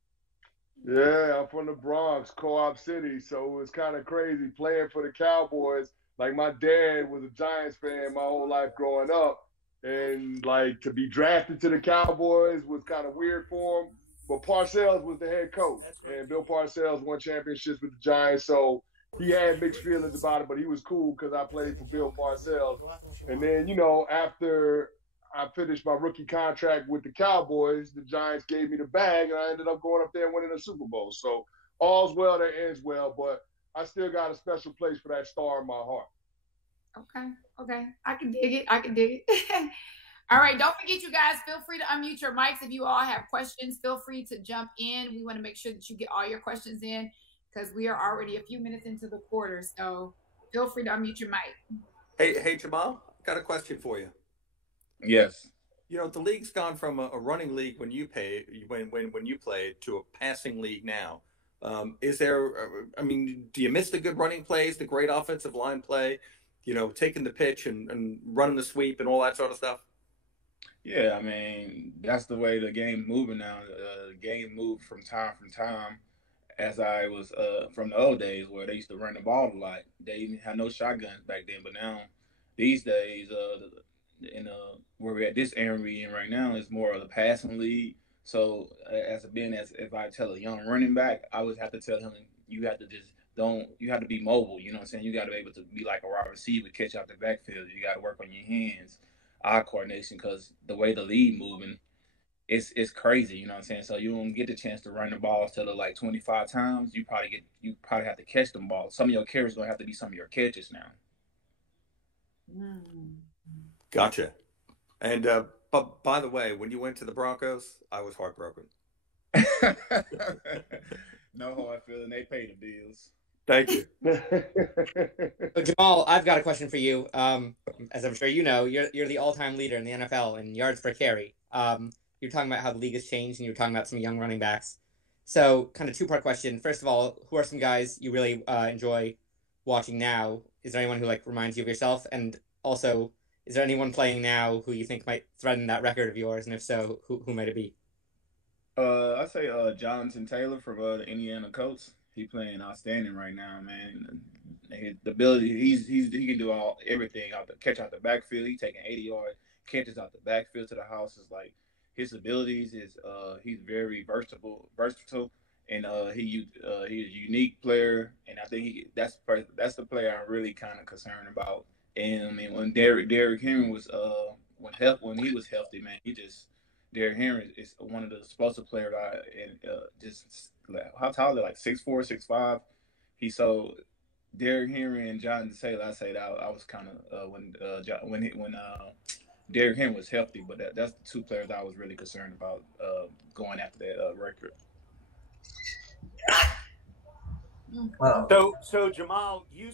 Yeah, I'm from the Bronx, Co-op City, so it was kind of crazy playing for the Cowboys. Like my dad was a Giants fan my whole life growing up, and like to be drafted to the Cowboys was kind of weird for him. But Parcells was the head coach, and Bill Parcells won championships with the Giants, so he had mixed feelings about it, but he was cool because I played for Bill Parcells. And then, after I finished my rookie contract with the Cowboys, the Giants gave me the bag, and I ended up going up there and winning a Super Bowl. So all's well that ends well, but I still got a special place for that star in my heart. Okay. I can dig it. All right, don't forget, you guys, feel free to unmute your mics if you all have questions. Feel free to jump in. We want to make sure that you get all your questions in, because we are already a few minutes into the quarter, so feel free to unmute your mic. Hey, Jamal, got a question for you. Yes. The league's gone from a running league when you played to a passing league now. Is there? Do you miss the good running plays, the great offensive line play? Taking the pitch and running the sweep and all that sort of stuff. Yeah, that's the way the game's moving now. The game moved from time. As I was from the old days where they used to run the ball a lot. They didn't have no shotguns back then, but now these days, where we're at this era we're in right now is more of the passing league. So if I tell a young running back, I would have to tell him you have to be mobile. You know what I'm saying? You got to be able to be like a wide receiver, catch out the backfield. You got to work on your hands, eye coordination, because the way the league moving. It's crazy, you know what I'm saying? So you don't get the chance to run the ball till like 25 times. You probably have to catch them balls. Some of your carries gonna have to be some of your catches now. Gotcha. And but by the way, when you went to the Broncos, I was heartbroken. No hard feeling. They pay the bills. Thank you. So Jamal, I've got a question for you. As I'm sure you know, you're the all-time leader in the NFL in yards per carry. You're talking about how the league has changed, and you're talking about some young running backs. So, kind of two-part question. First of all, who are some guys you really enjoy watching now? Is there anyone who like reminds you of yourself? And also, is there anyone playing now who you think might threaten that record of yours? And if so, who might it be? I say Jonathan Taylor from the Indiana Colts. He playing outstanding right now, man. The ability he can do everything catch out the backfield. He taking 80-yard catches out the backfield to the house. Is like his abilities is he's very versatile, and he's a unique player. And I think that's the player I'm really kind of concerned about. And I mean when Derrick Henry was when he was healthy, man, Derrick Henry is one of the explosive players. Just how tall is it? Like 6'4", 6'5". Derrick Henry and Jonathan Taylor. I say that I was kind of when Derrick Henry was healthy, but that's the two players I was really concerned about going after that record. So Jamal, you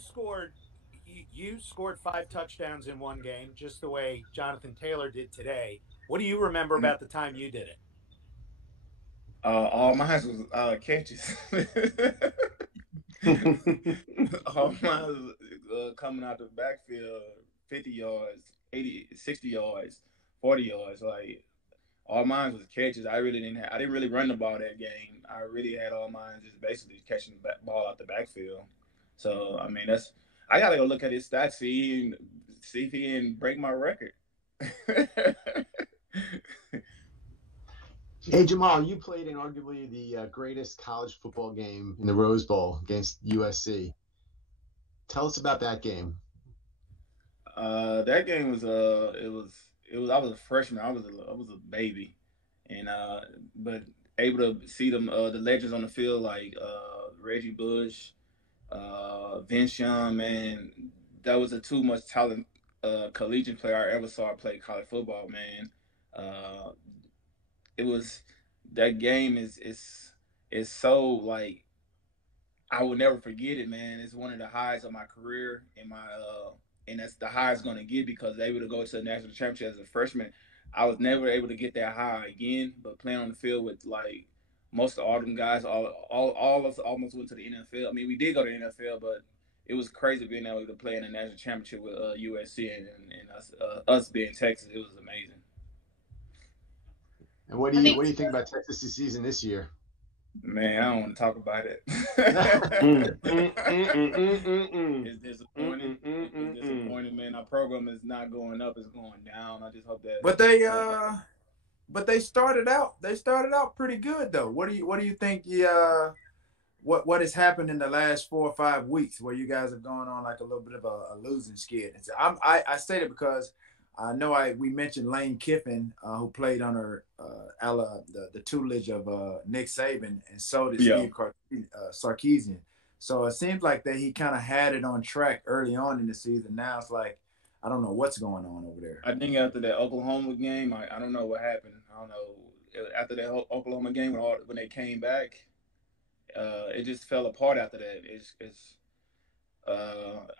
scored 5 touchdowns in one game, just the way Jonathan Taylor did today. What do you remember about the time you did it? All mine was catches. All mine was coming out the backfield, 50 yards, 80, 60 yards, 40 yards. Like all mine was catches. I didn't really run the ball that game. I really had all mine just basically catching the ball out the backfield. So I mean I gotta go look at his stats, see if he didn't break my record. Hey, Jamal, you played in arguably the greatest college football game in the Rose Bowl against USC. Tell us about that game. That game was I was a freshman. I was a baby, and but able to see them the legends on the field like Reggie Bush, Vince Young, man. That was a too much talent collegiate player I ever saw play college football, man. It was that game is so like I will never forget it, man. It's one of the highs of my career and that's the high it's gonna get because able to go to the national championship as a freshman. I was never able to get that high again, but playing on the field with like most of all them guys, all of us almost went to the NFL. I mean, we did go to the NFL, but it was crazy being able to play in the national championship with USC and us being Texas. It was amazing. And what do you think about Texas' season this year? Man, I don't want to talk about it. It's disappointing. It's disappointing, man. Our program is not going up; it's going down. I just hope that. But they started out. They started out pretty good, though. What do you think? What has happened in the last 4 or 5 weeks where you guys have gone on like a little bit of a losing skid? I say that because I know we mentioned Lane Kiffin, who played under the tutelage of Nick Saban, and so did Steve Sarkisian. So it seems like that he kind of had it on track early on in the season. Now it's like I don't know what's going on over there. I think after that Oklahoma game, I don't know what happened. I don't know. After that Oklahoma game, when they came back, it just fell apart after that.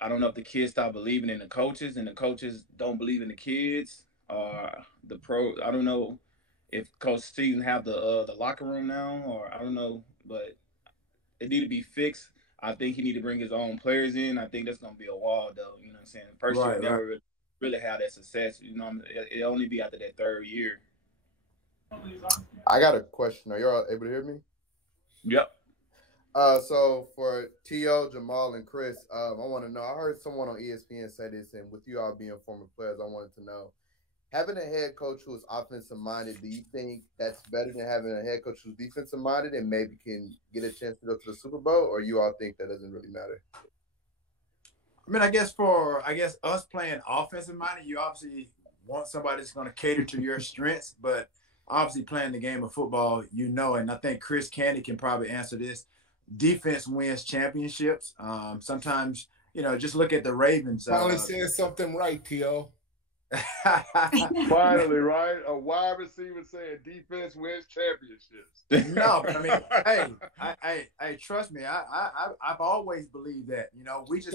I don't know if the kids stopped believing in the coaches and the coaches don't believe in the kids or the pro. I don't know if Coach Steven have the locker room now or I don't know, but it need to be fixed. I think he need to bring his own players in. I think that's going to be a wall, though. You know what I'm saying? First year never really had that success. You know, it only be after that third year. I got a question. Are you all able to hear me? Yep. So for T.O., Jamal, and Chris, I want to know, I heard someone on ESPN say this, and with you all being former players, I wanted to know, having a head coach who is offensive-minded, do you think that's better than having a head coach who's defensive-minded and maybe can get a chance to go to the Super Bowl, or you all think that doesn't really matter? I mean, I guess us playing offensive-minded, you obviously want somebody that's going to cater to your strengths, but obviously playing the game of football, and I think Chris Candy can probably answer this, defense wins championships. Sometimes, just look at the Ravens. Finally saying something right, T.O. Finally, right? A wide receiver saying defense wins championships. No, but I mean, hey, trust me. I've always believed that. You know, we just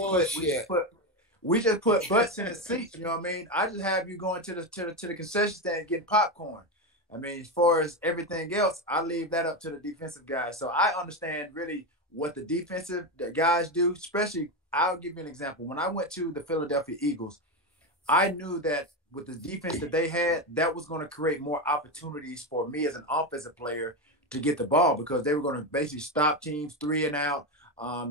put butts in the seats. You know what I mean? I just have you going to the concession stand getting popcorn. I mean, as far as everything else, I leave that up to the defensive guys. So I understand really what the defensive guys do. Especially, I'll give you an example. When I went to the Philadelphia Eagles, I knew that with the defense that they had, that was going to create more opportunities for me as an offensive player to get the ball because they were going to basically stop teams 3 and out.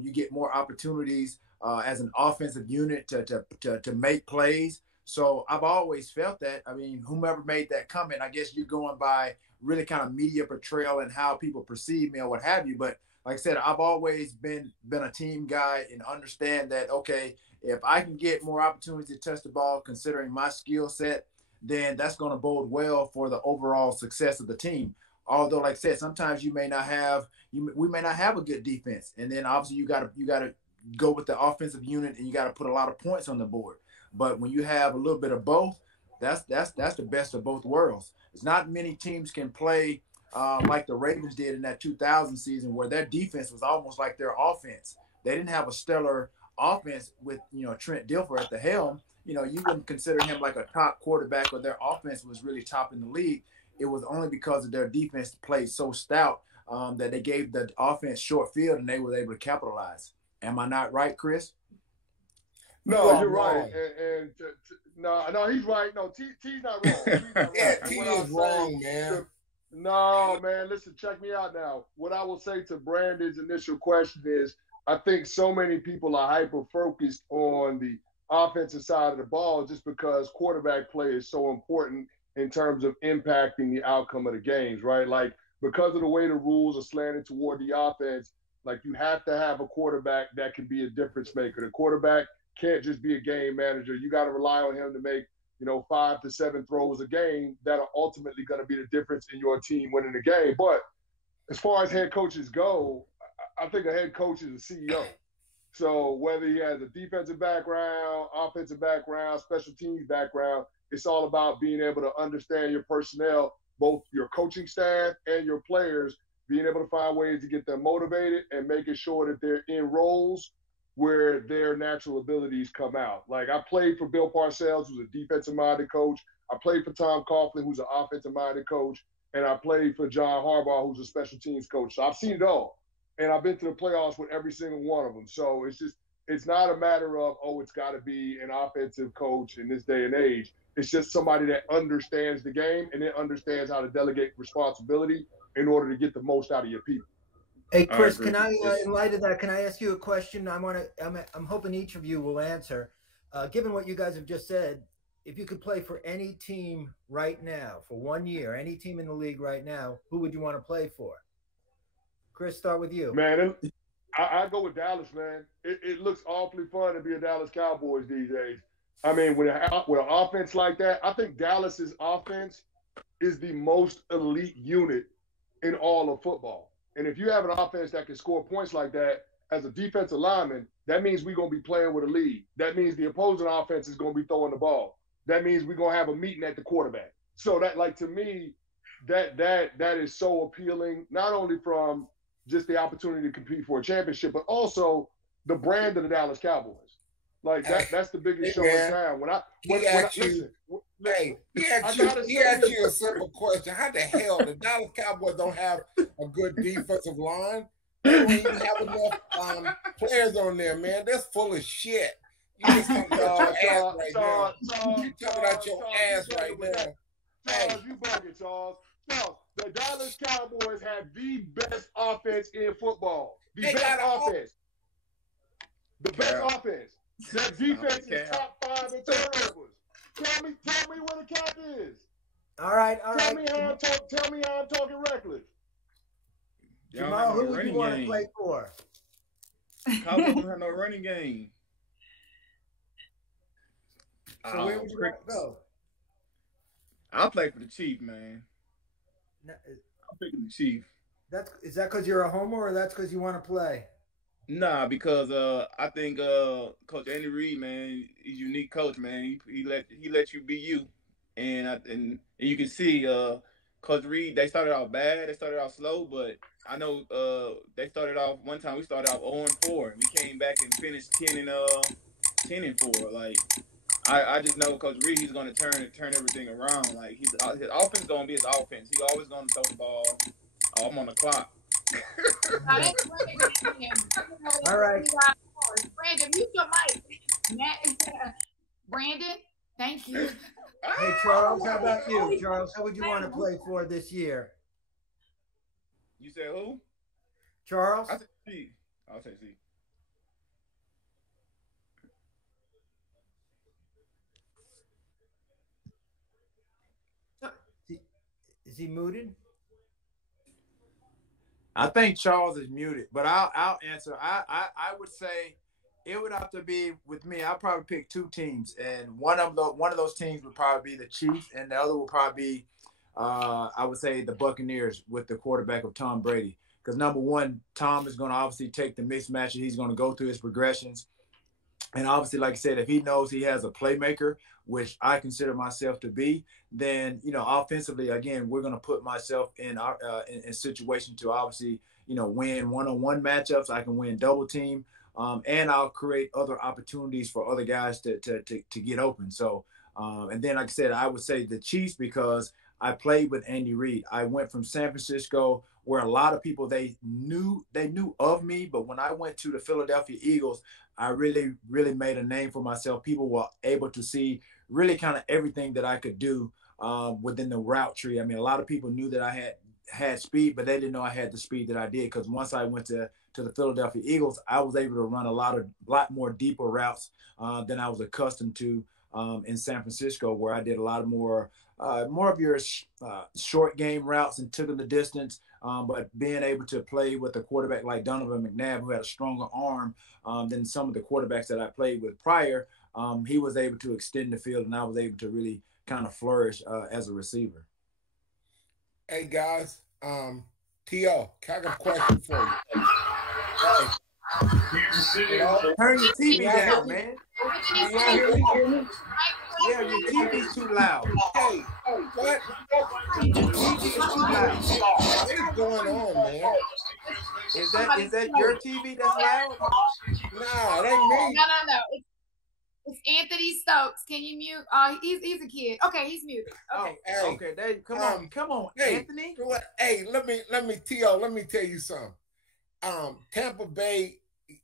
You get more opportunities as an offensive unit to make plays. So I've always felt that. I mean, whomever made that comment, I guess you're going by really kind of media portrayal and how people perceive me or what have you. But like I said, I've always been a team guy and understand that, okay, if I can get more opportunities to touch the ball, considering my skill set, then that's going to bode well for the overall success of the team. Although, like I said, sometimes we may not have a good defense, and then obviously you got to go with the offensive unit, and you got to put a lot of points on the board. But when you have a little bit of both, that's the best of both worlds. It's not many teams can play like the Ravens did in that 2000 season, where their defense was almost like their offense. They didn't have a stellar offense with Trent Dilfer at the helm. You wouldn't consider him like a top quarterback, or their offense was really top in the league. It was only because of their defense played so stout that they gave the offense short field and they were able to capitalize. Am I not right, Chris? No, you're right. No, he's right. No, T's not wrong. T's not Yeah, right. T is wrong, man. No, man, listen, check me out now. What I will say to Brandon's initial question is, I think so many people are hyper-focused on the offensive side of the ball just because quarterback play is so important in terms of impacting the outcome of the games, right? Like, because of the way the rules are slanted toward the offense, like, you have to have a quarterback that can be a difference maker. The quarterback can't just be a game manager. You got to rely on him to make 5 to 7 throws a game that are ultimately going to be the difference in your team winning the game. But as far as head coaches go, I think a head coach is a CEO. So whether he has a defensive background, offensive background, special teams background, it's all about being able to understand your personnel, both your coaching staff and your players, being able to find ways to get them motivated and making sure that they're in roles where their natural abilities come out. Like, I played for Bill Parcells, who's a defensive-minded coach. I played for Tom Coughlin, who's an offensive-minded coach. And I played for John Harbaugh, who's a special teams coach. So I've seen it all. And I've been to the playoffs with every single one of them. So it's not a matter of, it's got to be an offensive coach in this day and age. It's just somebody that understands the game and then understands how to delegate responsibility in order to get the most out of your people. Hey, Chris, can I, in light of that, can I ask you a question? I'm hoping each of you will answer. Given what you guys have just said, if you could play for any team right now for 1 year, any team in the league right now, who would you want to play for? Chris, start with you. Man, I go with Dallas, man. It looks awfully fun to be a Dallas Cowboys these days. I mean, with an offense like that, I think Dallas's offense is the most elite unit in all of football. And if you have an offense that can score points like that, as a defensive lineman, that means we're going to be playing with a lead. That means the opposing offense is going to be throwing the ball. That means we're going to have a meeting at the quarterback. So that, like, to me, that is so appealing, not only from just the opportunity to compete for a championship, but also the brand of the Dallas Cowboys. Like, that's the biggest show in town. He asked you a simple question. How the hell the Dallas Cowboys don't have a good defensive line? They don't even have enough players on there, man. That's full of shit. You just talking about your ass right now. You talking about your ass right now. Charles, you bugging, Charles. Charles, the Dallas Cowboys have the best offense in football. The best offense. The best offense. That defense is top 5 in turnovers. Tell me where the cap is. All right. Tell me how I'm talking reckless. Jamal, who would you want to play for? Cowboys don't have no running game. So where would you like to go? I'll play for the Chief, man. I'm picking the Chief. Is that because you're a homer, or that's because you want to play? Nah, because I think Coach Andy Reid, man, he's a unique coach, man. He let you be you, and you can see Coach Reid. They started out bad. They started out slow, but I know they started off one time. We started off 0-4. We came back and finished 10-4. Like I just know Coach Reid, he's gonna turn everything around. Like his offense gonna be his offense. He's always gonna throw the ball. Oh, I'm on the clock. All right. Brandon, mute your mic. Brandon, thank you. Hey, Charles, how about you? Charles, how would you want to play for this year? You said who? Charles? I said C. I'll say C. Is he muted? I think Charles is muted, but I'll answer. I would say it would have to be with me. I'll probably pick two teams, and one of those teams would probably be the Chiefs, and the other would probably be I would say the Buccaneers with the quarterback of Tom Brady. Because number one, Tom is going to obviously take the mismatches. He's going to go through his progressions. And obviously, like I said, if he knows he has a playmaker, which I consider myself to be, then, offensively, again, we're going to put myself in in situation to obviously, win one-on-one matchups. I can win double team, and I'll create other opportunities for other guys to get open. So, and then, like I said, I would say the Chiefs because I played with Andy Reid. I went from San Francisco, where a lot of people they knew of me, but when I went to the Philadelphia Eagles, I really, really made a name for myself. People were able to see really kind of everything that I could do within the route tree. I mean, a lot of people knew that I had speed, but they didn't know I had the speed that I did. Because once I went to the Philadelphia Eagles, I was able to run a lot more deeper routes than I was accustomed to in San Francisco, where I did a lot more of your short game routes and took them the distance. But being able to play with a quarterback like Donovan McNabb, who had a stronger arm than some of the quarterbacks that I played with prior, he was able to extend the field, and I was able to really kind of flourish as a receiver. Hey, guys, T.O., I got a question for you. Hey. Turn your TV down, man. Yeah, your TV's too loud. Hey, what? Your TV is too loud. What is going on, man? Is that your TV that's loud? No, it ain't me. No. It's Anthony Stokes. Can you mute? He's a kid. Okay, he's muted. Okay. Oh, hey, okay. There, come on, hey, Anthony. Hey, let me T.O., let me tell you something. Tampa Bay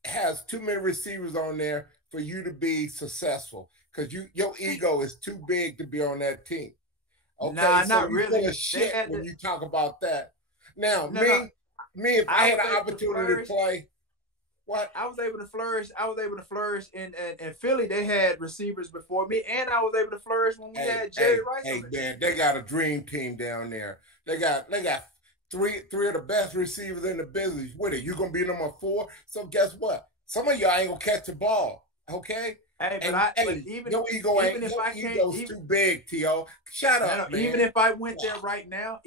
has too many receivers on there for you to be successful because your ego is too big to be on that team. Okay, nah, so not you really. Full of shit when you talk about that. Now, me, if I had an opportunity to play, what I was able to flourish. I was able to flourish in Philly. They had receivers before me, and I was able to flourish when we had Jerry Rice. Hey, man, they got a dream team down there. They got three of the best receivers in the business. With it, you're gonna be number 4. So guess what? Some of y'all ain't gonna catch the ball. Okay. Hey, but your ego ain't. Your ego's too big, T.O. Shut up, man. Even if I went there right now,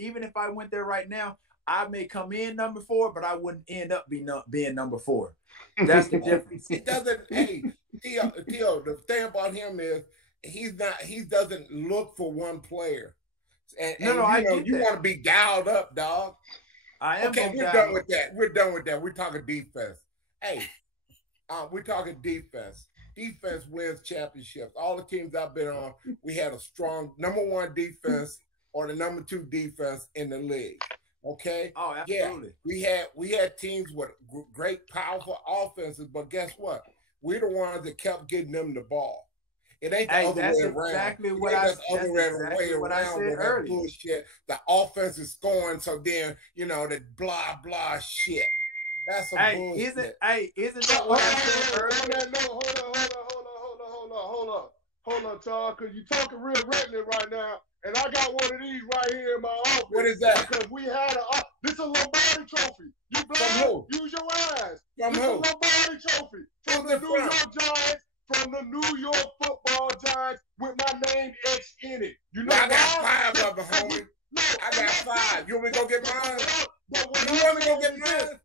I may come in number 4, but I wouldn't end up being number 4. That's the difference. It doesn't. Hey, T.O., the thing about him is he doesn't look for one player. And I get you that. want to be dialed up, dog. I am. Okay, we're done with that. We're done with that. We're talking defense. Hey, we're talking defense. Defense wins championships. All the teams I've been on, we had a strong number 1 defense or the number 2 defense in the league. Okay. Oh, absolutely. Yeah, we had teams with great, powerful offenses, but guess what? We're the ones that kept getting them the ball. It ain't the other way around. Exactly what I said earlier. Bullshit. The offense is scoring, so then the blah blah shit. That's some bullshit. Isn't that what I said earlier? No, hold on, Charles, because you're talking real reckless right now, and I got one of these right here in my office. What is that? Because we had this is a Lombardi trophy. You blind? Use your eyes. From who? This is a Lombardi trophy from the New York Giants. From the New York Football Giants with my name X in it. You know I got 5 of them, homie. I got 5. You want me to go get mine? You want me to go get mine?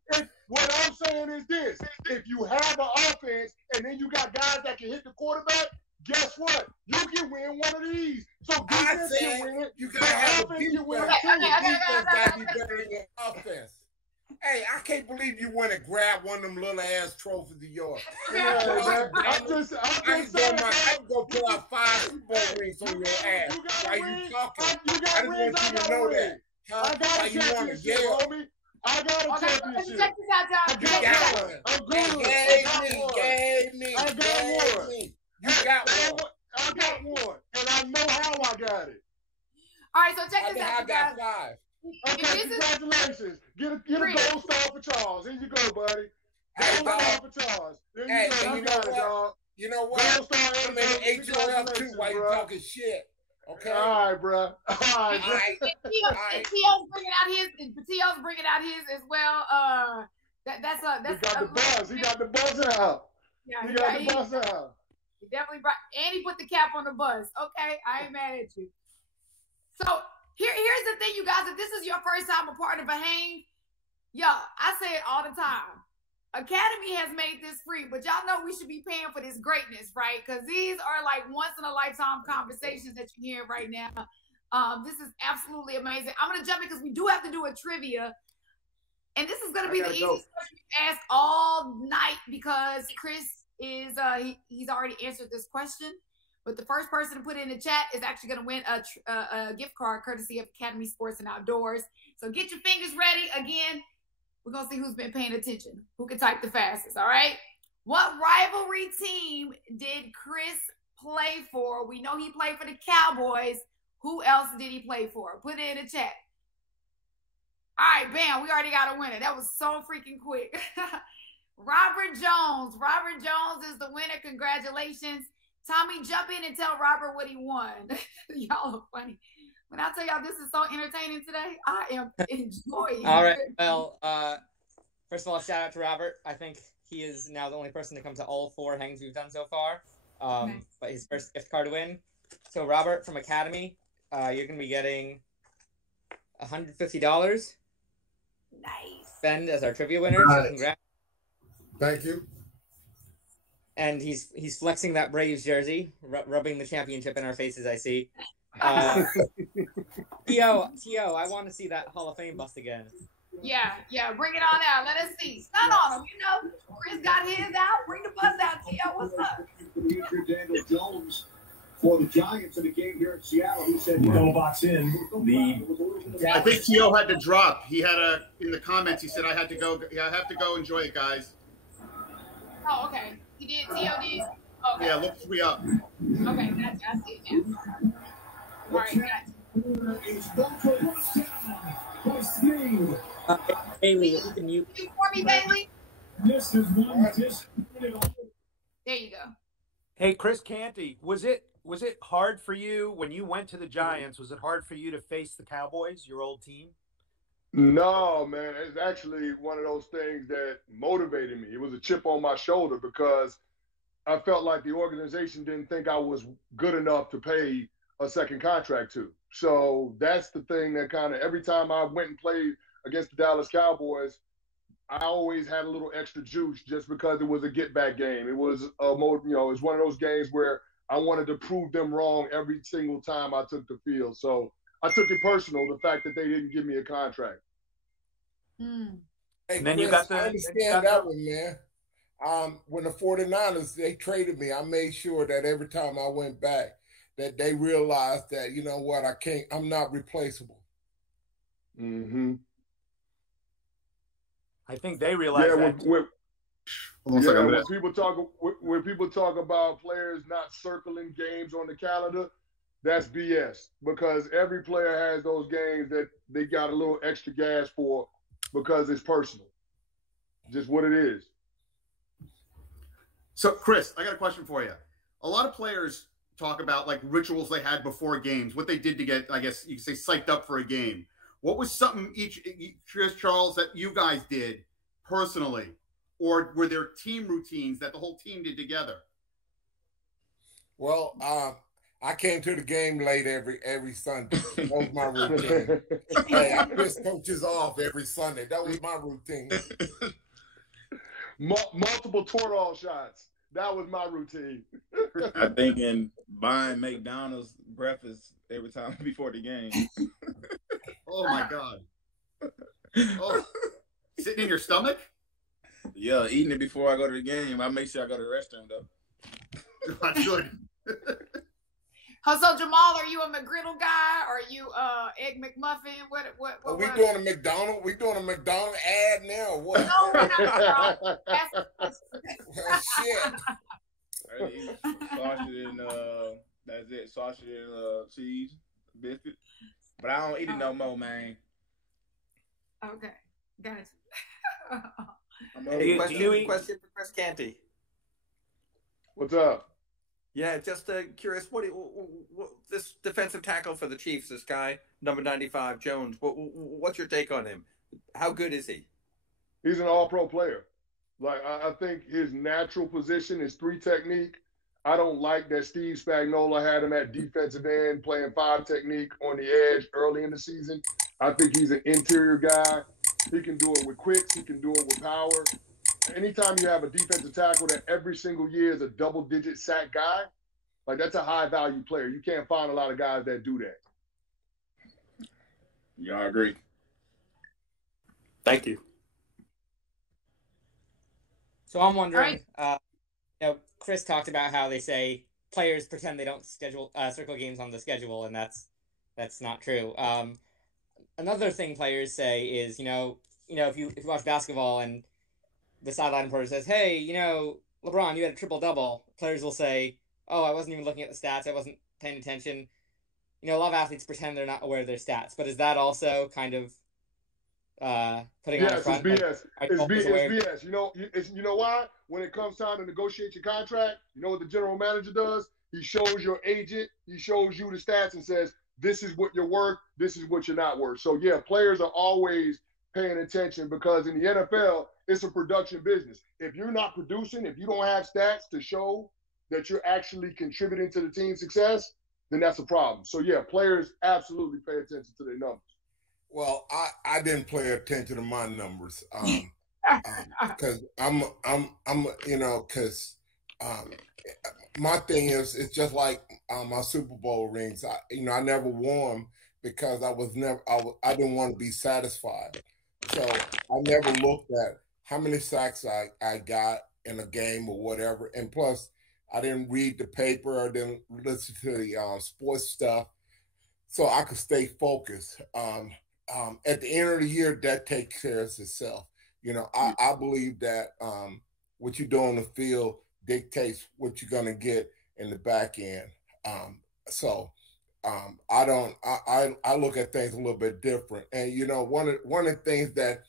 what I'm saying is this: if you have an offense and then you got guys that can hit the quarterback, guess what? You can win one of these. So defense can win it. You gotta have a defense. Defense gotta be better than your offense. Hey, I can't believe you went and grabbed one of them little ass trophies of yours. I'm just saying. I'm gonna pull out 5 Super Bowl rings on your ass while you talking. I just want you to know that. I got a championship, homie. I got a championship. Check this out, John. You got one. I'm good. Gave me. I got one. You got one. I got one, and I know how I got it. All right, so check this out. I got 5. Okay, congratulations. Get a gold star for Charles. Here you go, buddy. Gold star for Charles. There you go. You know what? You know what? Gold star. I'm in HOF too while you talking shit. Okay. All right, bro. All right. Tio's bringing out his as well. That's he got the buzz. He got the buzz out. Yeah, he got the buzz out. He definitely brought, and he put the cap on the bus. Okay, I ain't mad at you. So here's the thing, you guys. If this is your first time a part of a hang, I say it all the time. Academy has made this free, but y'all know we should be paying for this greatness, right? Because these are like once in a lifetime conversations that you're hearing right now. This is absolutely amazing. I'm gonna jump in because we do have to do a trivia. And this is going to be the easiest question you ask all night because Chris is he's already answered this question. But the first person to put it in the chat is actually going to win a gift card courtesy of Academy Sports and Outdoors. So get your fingers ready. Again, we're going to see who's been paying attention, who can type the fastest, all right? What rivalry team did Chris play for? We know he played for the Cowboys. Who else did he play for? Put it in the chat. All right, bam, we already got a winner. That was so freaking quick. Robert Jones. Robert Jones is the winner. Congratulations. Tommy, jump in and tell Robert what he won. Y'all are funny. When I tell y'all this is so entertaining today, I am enjoying it. All right, well, first of all, shout out to Robert. I think he is now the only person to come to all 4 hangs we've done so far. But his first gift card win. So, Robert from Academy, you're going to be getting $150. Nice. Ben as our trivia winner. Nice. So congrats. Thank you. And he's flexing that Braves jersey, rubbing the championship in our faces, I see. Tio, I want to see that Hall of Fame bust again. Yeah, bring it on out. Let us see. Stun on him, you know. Chris got his out. Bring the bus out, Tio. What's up? Future Daniel Jones for the Giants in the game here in Seattle. He said, "Go box in." I think Tio had to drop. He had in the comments. He said, "I had to go. I have to go. Enjoy it, guys." Oh, okay. He did. Tio did. Okay. Yeah, look 3 up. Okay, gotcha. I see it now. All right, gotcha. Bailey, can you for me, Bailey? This is one. There you go. Hey, Chris Canty, was it hard for you when you went to the Giants? Was it hard for you to face the Cowboys, your old team? No, man. It's actually one of those things that motivated me. It was a chip on my shoulder because I felt like the organization didn't think I was good enough to pay a second contract to. So that's the thing that kind of every time I went and played against the Dallas Cowboys, I always had a little extra juice just because it was a get-back game. It was it's one of those games where I wanted to prove them wrong every single time I took the field. So I took it personal, the fact that they didn't give me a contract. Hey, and then Chris, you got I understand that one, man. When the 49ers, they traded me, I made sure that every time I went back that they realized that, you know what, I'm not replaceable. Mm-hmm. I think they realize that. When people talk about players not circling games on the calendar, that's BS because every player has those games that they got a little extra gas for because it's personal. Just what it is. So, Chris, I got a question for you. A lot of players talk about like rituals they had before games, what they did to get, I guess you could say, psyched up for a game. What was something Chris, Charles, that you guys did personally, or were there team routines that the whole team did together? Well, I came to the game late every Sunday. That was my routine. Hey, I pissed coaches off every Sunday. That was my routine. multiple Toradol shots. That was my routine. I think in buying McDonald's breakfast every time before the game. Oh my God. Oh, sitting in your stomach? Yeah, eating it before I go to the game. I make sure I go to the restaurant though. Good. So Jamal, are you a McGriddle guy? Or are you Egg McMuffin? What Are we doing a McDonald's? We doing a McDonald's ad now or what? No, we're not. Shit. I eat sausage and that's it. Sausage and cheese, biscuit. But I don't eat it no more, man. Okay, guys. Question for Chris Canty. What's up? Yeah, just curious. What this defensive tackle for the Chiefs? This guy, number 95, Jones. What's your take on him? How good is he? He's an all-pro player. Like, I think his natural position is 3 technique. I don't like that Steve Spagnuolo had him at defensive end playing 5 technique on the edge early in the season. I think he's an interior guy. He can do it with quicks. He can do it with power. Anytime you have a defensive tackle that every single year is a double-digit sack guy, like that's a high-value player. You can't find a lot of guys that do that. Yeah, I agree. Thank you. So I'm wondering, Chris talked about how they say players pretend they don't schedule circle games on the schedule, and that's not true. Another thing players say is, if you watch basketball and the sideline reporter says, "Hey, LeBron, you had a triple-double," players will say, "Oh, I wasn't even looking at the stats. I wasn't paying attention." A lot of athletes pretend they're not aware of their stats, but is that also kind of putting on the front? Yes, it's BS. You know why? When it comes time to negotiate your contract, you know what the general manager does? He shows your agent, he shows you the stats and says, this is what you're worth, this is what you're not worth. So, yeah, players are always paying attention because in the NFL, it's a production business. If you're not producing, if you don't have stats to show that you're actually contributing to the team's success, then that's a problem. So, yeah, players absolutely pay attention to their numbers. Well, I didn't pay attention to my numbers because my thing is it's just like my Super Bowl rings. I never wore them because I didn't want to be satisfied. So I never looked at how many sacks I got in a game or whatever. And plus, I didn't read the paper or didn't listen to the sports stuff, so I could stay focused. At the end of the year, that takes care of itself. I believe that what you do on the field dictates what you're going to get in the back end. I look at things a little bit different. And, one of the things that,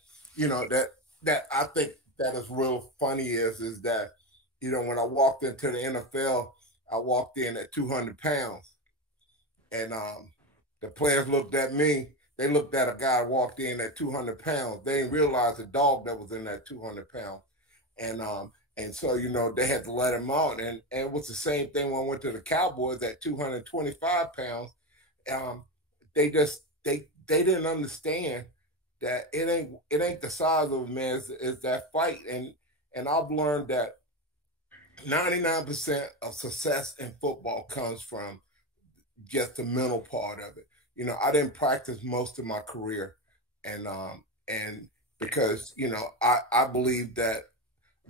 that I think that is real funny is that, when I walked into the NFL, I walked in at 200 pounds. And the players looked at me. They looked at a guy who walked in at 200 pounds. They didn't realize the dog that was in that 200 pounds. And so, they had to let him out. And it was the same thing when I went to the Cowboys at 225 pounds. They didn't understand that it ain't the size of a man, it's that fight. And I've learned that 99% of success in football comes from just the mental part of it. I didn't practice most of my career, and because I believe that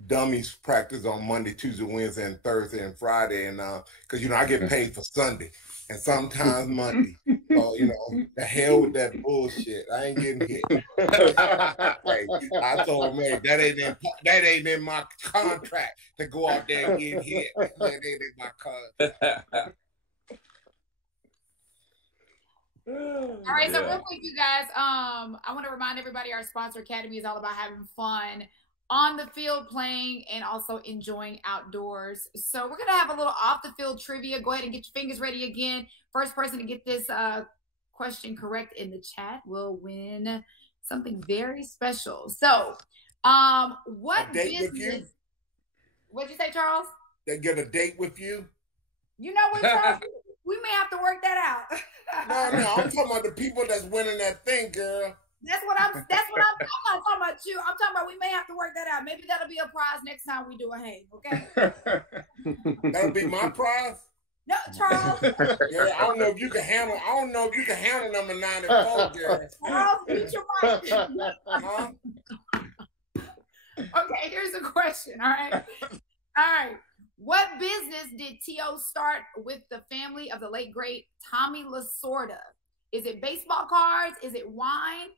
dummies practice on Monday, Tuesday, Wednesday, and Thursday and Friday, and because I get paid for Sunday and sometimes Monday. So the hell with that bullshit. I ain't getting hit. I told him, man, that ain't in my contract to go out there and get hit. That ain't in my contract. All right, so real quick, you guys, I want to remind everybody our sponsor Academy is all about having fun on the field, playing, and also enjoying outdoors. So we're going to have a little off-the-field trivia. Go ahead and get your fingers ready again. First person to get this question correct in the chat will win something very special. So what business? What'd you say, Charles? They get a date with you? You know what, Charles? We may have to work that out. No, I'm talking about the people that's winning that thing, girl. That's what I'm not talking about you. I'm talking about we may have to work that out. Maybe that'll be a prize next time we do a hang, okay? That'll be my prize. No, Charles. Yeah, I don't know if you can handle. I don't know if you can handle number 94, Gary. Charles, mute your mic. Huh? Okay, here's a question. All right. What business did T.O. start with the family of the late great Tommy Lasorda? Is it baseball cards? Is it wine?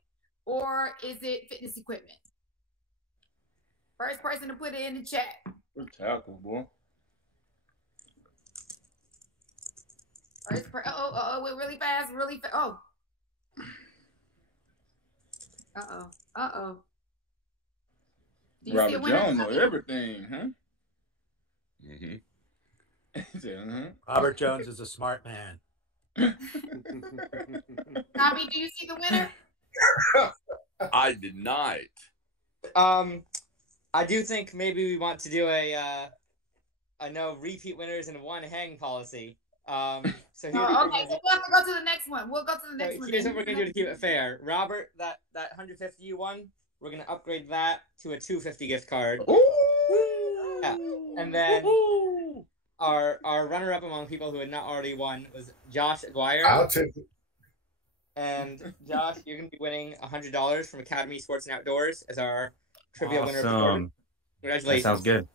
Or is it fitness equipment? First person to put it in the chat. Good tackle, boy. Went really fast, Oh. Uh-oh. Robert Jones know everything, huh? Mm-hmm. Robert Jones is a smart man. Tommy, do you see the winner? I did not. I do think maybe we want to do a no repeat winners and one hang policy. So okay, so we'll have to go to the next one. Here's what we're gonna do to keep it fair. Robert, that 150 you won, we're gonna upgrade that to a 250 gift card. Ooh! Yeah. And then our runner-up among people who had not already won was Josh Aguirre. I'll take it. And Josh, you're gonna be winning $100 from Academy Sports and Outdoors as our trivia winner. Awesome. Congratulations. That sounds good.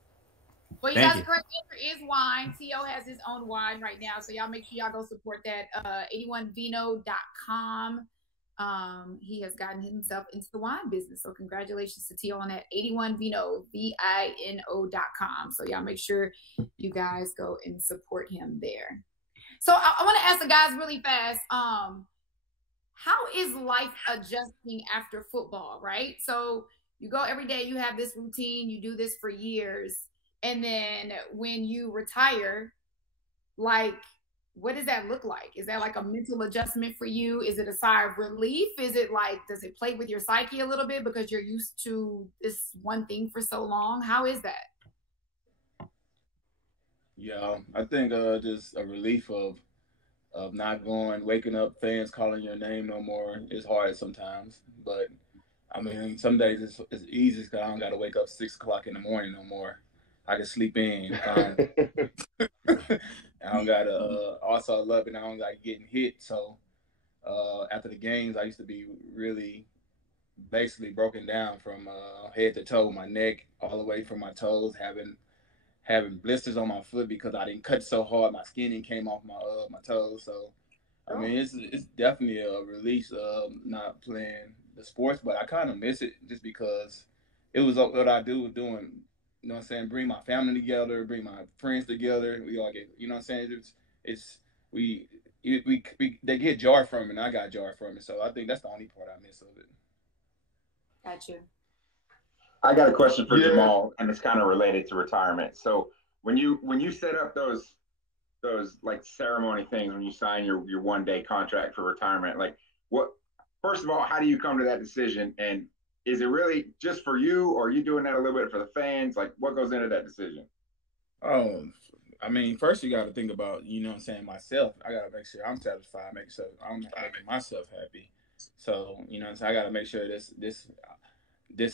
Well, you guys, correct answer is wine. T.O. has his own wine right now, so y'all make sure y'all go support that. 81vino.com. He has gotten himself into the wine business, so congratulations to T.O. on that. 81vino, vino.com. So y'all make sure you guys go and support him there. So I want to ask the guys really fast. How is life adjusting after football, right? So you go every day, you have this routine, you do this for years. And then when you retire, like, what does that look like? Is that like a mental adjustment for you? Is it a sigh of relief? Is it like, does it play with your psyche a little bit because you're used to this one thing for so long? How is that? Yeah, I think just a relief of not waking up, fans calling your name no more. It's hard sometimes, but I mean, some days it's easy because I don't got to wake up 6 o'clock in the morning no more. I can sleep in. I don't got to. Also, I love it. I don't like getting hit. So after the games, I used to be really basically broken down from head to toe, my neck all the way from my toes, having blisters on my foot because I didn't cut so hard. My skin came off my toes. So I mean, it's definitely a release of not playing the sports, but I kind of miss it just because it was what I do doing. You know what I'm saying? Bring my family together, bring my friends together. We all get, you know what I'm saying? They get joy from it, and I got joy from it. So I think that's the only part I miss of it. Got you. I got a question for Jamal, and it's kind of related to retirement. So when you set up those like ceremony things when you sign your 1-day contract for retirement, like first of all, how do you come to that decision? And is it really just for you, or are you doing that a little bit for the fans? Like, what goes into that decision? Oh, I mean, first you got to think about, you know what I'm saying, myself. I got to make sure I'm satisfied, make sure I'm making myself happy. So, you know what I'm saying, I got to make sure this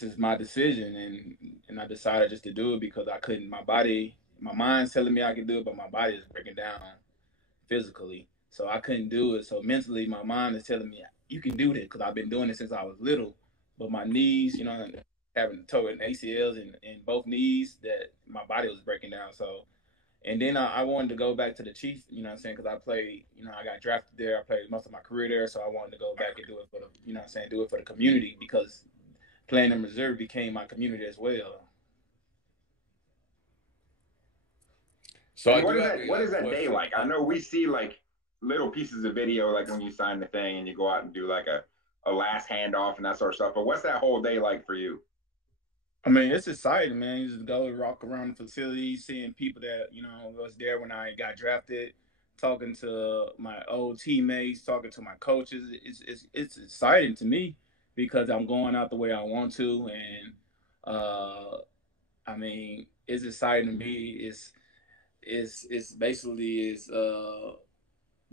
is my decision, and I decided just to do it because I couldn't. My mind's telling me I can do it, but my body is breaking down physically, so I couldn't do it. So mentally, my mind is telling me you can do this because I've been doing it since I was little. But my knees, you know, having toe and ACLs in both knees, that my body was breaking down. So, and then I wanted to go back to the Chiefs, you know what I'm saying, because I played, you know, I got drafted there. I played most of my career there, so I wanted to go back and do it for the, you know what I'm saying, do it for the community because playing in reserve became my community as well. So what is that day like? I know we see like little pieces of video, like when you sign the thing and you go out and do like a last handoff and that sort of stuff. But what's that whole day like for you? I mean, it's exciting, man. You just go walk around the facility, seeing people that, you know, was there when I got drafted, talking to my old teammates, talking to my coaches. It's exciting to me because I'm going out the way I want to. And, I mean, it's exciting to me. It's basically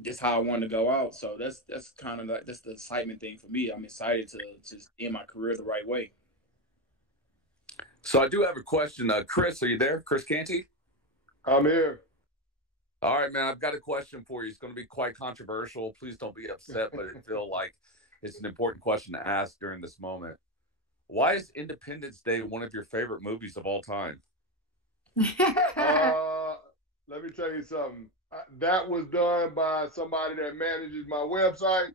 that's how I want to go out. So that's kind of like that's the excitement thing for me. I'm excited to just end my career the right way. So I do have a question. Chris, are you there? Chris Canty? I'm here. All right, man. I've got a question for you. It's going to be quite controversial. Please don't be upset, but I feel like it's an important question to ask during this moment. Why is Independence Day one of your favorite movies of all time? Let me tell you something. That was done by somebody that manages my website,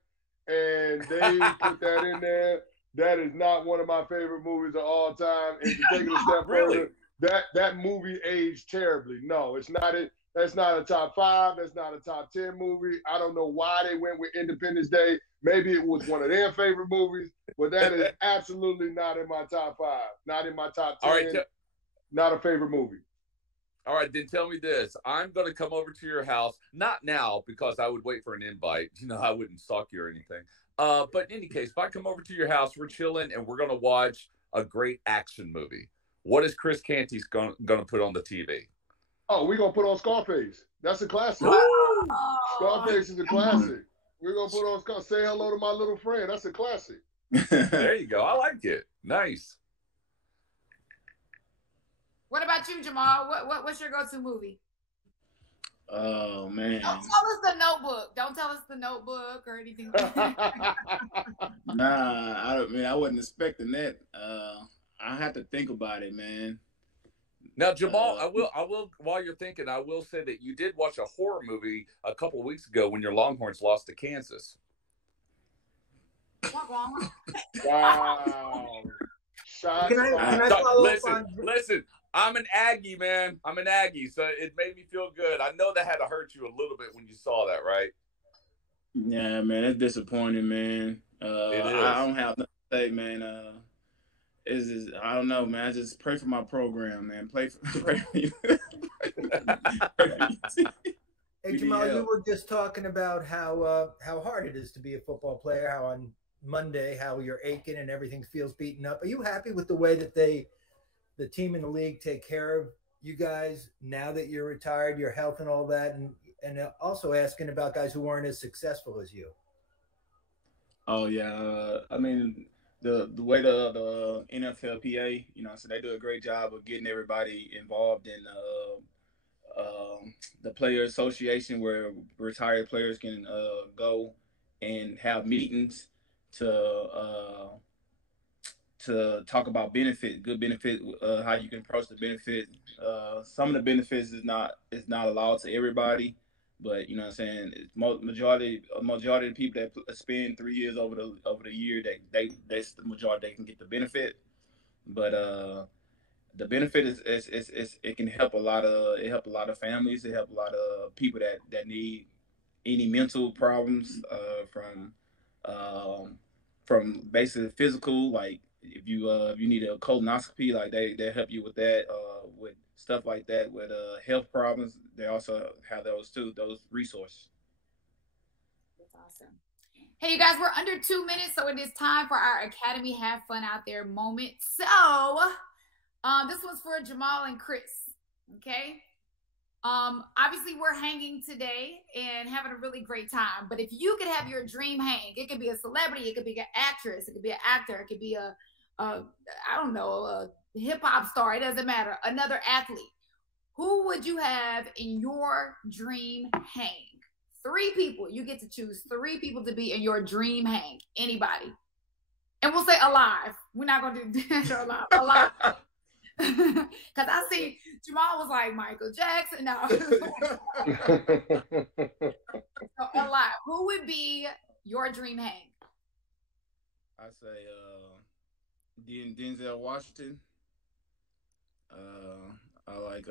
and they put that in there. That is not one of my favorite movies of all time. And to take it a step further, that movie aged terribly. No, it's not it. That's not a top 5. That's not a top 10 movie. I don't know why they went with Independence Day. Maybe it was one of their favorite movies, but that is absolutely not in my top 5. Not in my top 10. All right, not a favorite movie. All right, then tell me this. I'm going to come over to your house, not now because I would wait for an invite. You know, I wouldn't stalk you or anything. But in any case, if I come over to your house, we're chilling, and we're going to watch a great action movie. What is Chris Canty's going to put on the TV? Oh, we're going to put on Scarface. That's a classic. Scarface is a classic. We're going to put on Say Hello to My Little Friend. That's a classic. There you go. I like it. Nice. What about you, Jamal? What's your go-to movie? Oh man! Don't tell us The Notebook. Don't tell us The Notebook or anything. Nah, I wasn't expecting that. I have to think about it, man. Now, Jamal, I will. While you're thinking, I will say that you did watch a horror movie a couple of weeks ago when your Longhorns lost to Kansas. Wow! Can I follow up on? Listen. I'm an Aggie, man. I'm an Aggie, so it made me feel good. I know that had to hurt you a little bit when you saw that, right? Yeah, man, it's disappointing, man. It is. I don't have nothing to say, man. I don't know, man. I just pray for my program, man. Pray for you. Hey, Jamal, you were just talking about how hard it is to be a football player. How on Monday, how you're aching and everything feels beaten up. Are you happy with the way that the team in the league take care of you guys now that you're retired, your health and all that, and also asking about guys who aren't as successful as you? Oh yeah, I mean the way the NFLPA, so they do a great job of getting everybody involved in the player association where retired players can go and have meetings to talk about good benefit, how you can approach the benefit. Some of the benefits is not allowed to everybody, but you know what I'm saying. Majority of the people that spend 3 years over the year, that's the majority they can get the benefit. But the benefit is it can help a lot of families. It help a lot of people that need any mental problems from basically physical, like if you need a colonoscopy, like they help you with that, with stuff like that, with health problems. They also have those too, those resources. That's awesome. Hey, you guys, we're under 2 minutes, so it is time for our Academy Have Fun Out There moment. So, this one's for Jamal and Chris. Okay. Obviously we're hanging today and having a really great time, but if you could have your dream hang, it could be a celebrity, it could be an actress, it could be an actor, it could be a hip hop star, it doesn't matter, another athlete. Who would you have in your dream hang? 3 people. You get to choose 3 people to be in your dream hang. Anybody. And we'll say alive. We're not going to do alive. Because I see Jamal was like Michael Jackson. No. So, alive. Who would be your dream hang? I say Denzel Washington. I like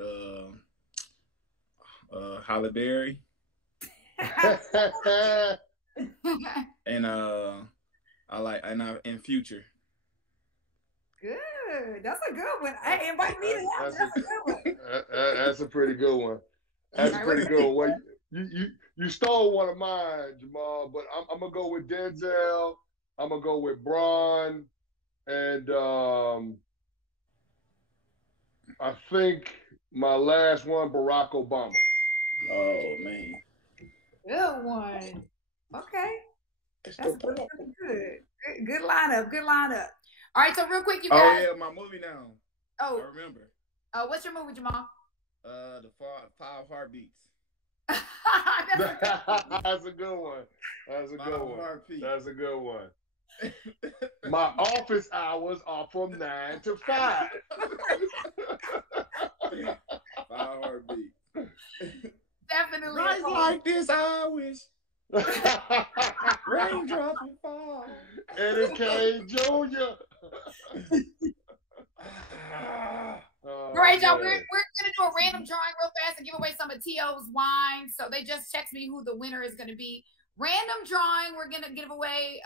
Halle Berry. And I like and Future. Good. That's a good one. Hey, invite me to that. That's a good one. That's a pretty good one. That's a pretty good one. Well, you stole one of mine, Jamal, but I'm gonna go with Denzel. I'm gonna go with Braun, and I think my last one, Barack Obama. Oh man. Good good one. Okay. That's good. Good lineup. Good lineup. All right, so real quick, you guys. Oh yeah, my movie now. Oh, I remember. What's your movie, Jamal? The Five Heartbeats. That's a good one. That's a good one. That's a good one. My office hours are from 9 to 5. 5 Heartbeats. Definitely. Nights like this, I wish. Raindrops will fall. Eddie K. Jr. All right, y'all. We're gonna do a random drawing real fast and give away some of T.O.'s wine. So they just text me who the winner is gonna be. Random drawing. We're gonna give away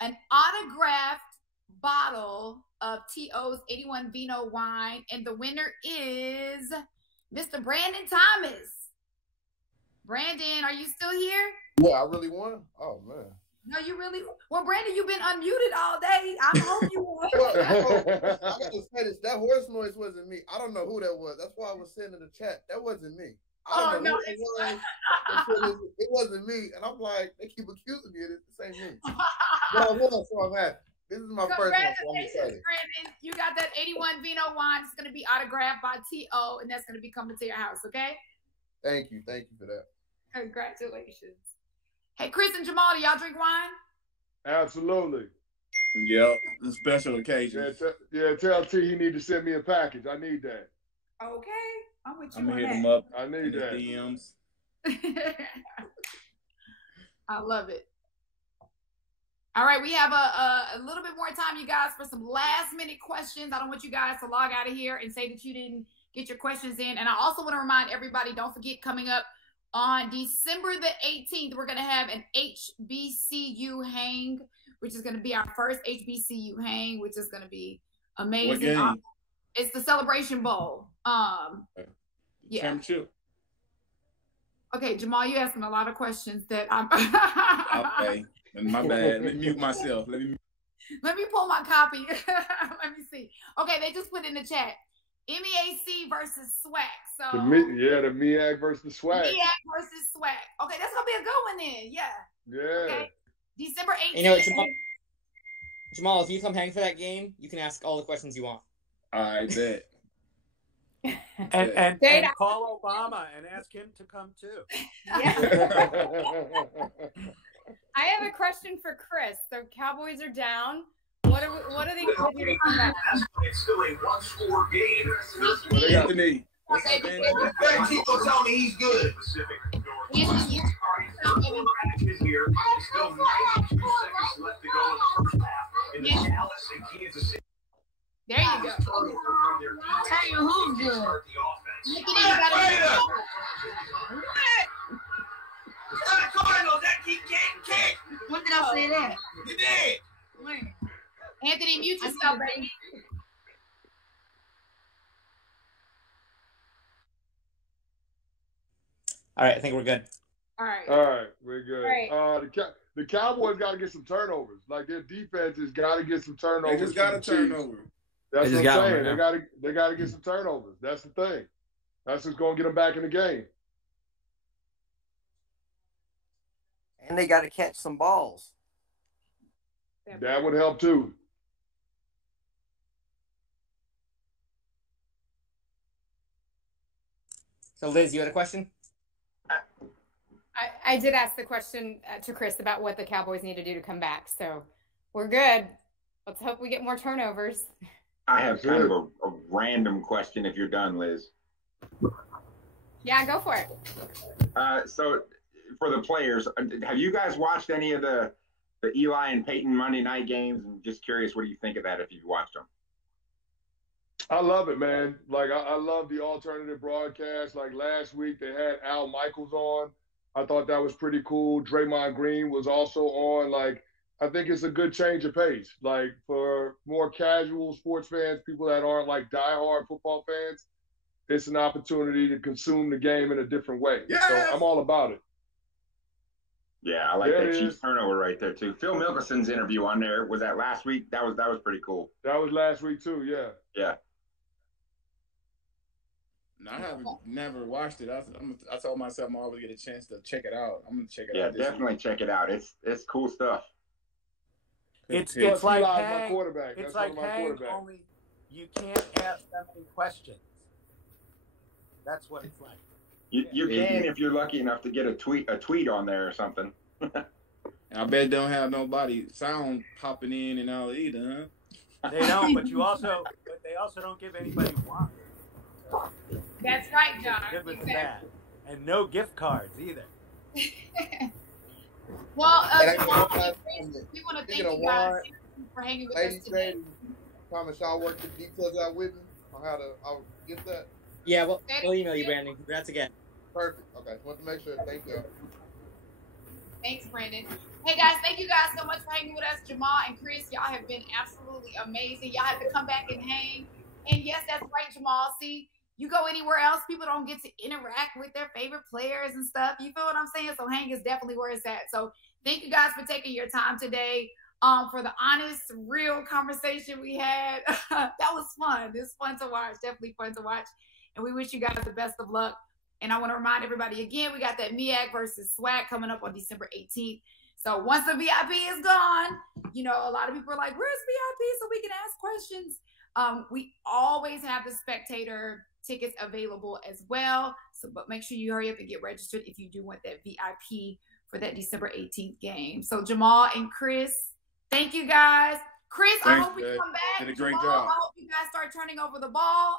an autographed bottle of T.O.'s 81 Vino wine, and the winner is Mr. Brandon Thomas. Brandon, are you still here? Yeah, I really won. Oh man. No, you really. Well, Brandon, you've been unmuted all day. I hope you won. I gotta say this. That horse noise wasn't me. I don't know who that was. That's why I was saying in the chat. That wasn't me. I don't know who that was. It wasn't me. And I'm like, they keep accusing me of it. This ain't me. But I won, so I'm happy. This is my first one, so I'm excited. Brandon, you got that 81 Vino wine. It's going to be autographed by T.O., and that's going to be coming to your house, okay? Thank you. Thank you for that. Congratulations. Hey, Chris and Jamal, do y'all drink wine? Absolutely. Yep, a special occasion. Tell T he need to send me a package. I need that. Okay, I'm with you. I'm on gonna hit that. him up. I need that. DMs. I love it. All right, we have a little bit more time, you guys, for some last-minute questions. I don't want you guys to log out of here and say that you didn't get your questions in. And I also want to remind everybody, don't forget, coming up on December the 18th, we're going to have an HBCU hang, which is going to be our first HBCU hang, which is going to be amazing. What game? It's the Celebration Bowl. Yeah. Championship. Okay, Jamal, you asking a lot of questions that I'm. Okay, my bad. Let me mute myself. Let me pull my copy. Let me see. Okay, they just put in the chat. MEAC versus SWAC. So the MEAC versus SWAC. MEAC versus SWAC. Okay, that's gonna be a good one then. Yeah. Yeah. Okay. December 18th. You know what, Jamal, if you come hang for that game, you can ask all the questions you want. I bet. and call Obama and ask him to come too. Yeah. I have a question for Chris. The Cowboys are down. What are they going to do to come back? It's still a one-score game. Well, they got the knee. People tell me he's good. Still 92 seconds left to go in the first half in the Dallas and Kansas City. There you go. Tell you who's good. The Cardinals that keep getting kicked. When did I say that? You did. When? Anthony, mute yourself, baby. All right, I think we're good. All right. All right, we're good. All right. The Cowboys got to get some turnovers. Like their defense has got to get some turnovers. They just got a turnover. That's what I'm saying. They got to get some turnovers. That's the thing. That's what's going to get them back in the game. And they got to catch some balls. That would help too. So, Liz, you had a question? I did ask the question to Chris about what the Cowboys need to do to come back. So we're good. Let's hope we get more turnovers. I have kind of a random question if you're done, Liz. Yeah, go for it. So for the players, have you guys watched any of the Eli and Peyton Monday night games? I'm just curious, what do you think of that if you've watched them? I love it, man. Like, I love the alternative broadcast. Like, last week they had Al Michaels on. I thought that was pretty cool. Draymond Green was also on. Like, I think it's a good change of pace. Like, for more casual sports fans, people that aren't, like, diehard football fans, it's an opportunity to consume the game in a different way. Yes! So I'm all about it. Yeah, I like that Chiefs turnover right there, too. Phil Mickelson interview on there. Was that last week? That was pretty cool. That was last week, too, yeah. Yeah. No, I haven't never watched it. I told myself I'm always get a chance to check it out. I'm gonna check it Yeah, out. This definitely check it out. It's cool stuff. It's Plus, like Eli's my Hank. quarterback. It's That's one like of my Hank. quarterbacks. Only you can't ask them any questions. That's what it's like. You can if you're lucky enough to get a tweet on there or something. I bet don't have nobody sound popping in and out either, huh? They don't, but they also don't give anybody wine. That's right, John. Good with that. And no gift cards either. Well, Jamal, we want to thank you guys for hanging with us today. Promise y'all work the details out with me on how to get that. Yeah, we'll email you, Brandon. Congrats again. Perfect. Okay, want to make sure. Thank you. Thanks, Brandon. Hey guys, thank you guys so much for hanging with us. Jamal and Chris, y'all have been absolutely amazing. Y'all have to come back and hang. And yes, that's right, Jamal. See, you go anywhere else, people don't get to interact with their favorite players and stuff. You feel what I'm saying? So hang is definitely where it's at. So thank you guys for taking your time today for the honest, real conversation we had. That was fun. It was fun to watch. Definitely fun to watch. And we wish you guys the best of luck. And I want to remind everybody again, we got that MEAC versus SWAC coming up on December 18th. So once the VIP is gone, you know, a lot of people are like, where's VIP so we can ask questions? We always have the spectator tickets available as well. So, but make sure you hurry up and get registered if you do want that VIP for that December 18th game. So Jamal and Chris, thank you guys. Chris, Thanks, I hope we come back. Did a great Jamal, job. I hope you guys start turning over the ball.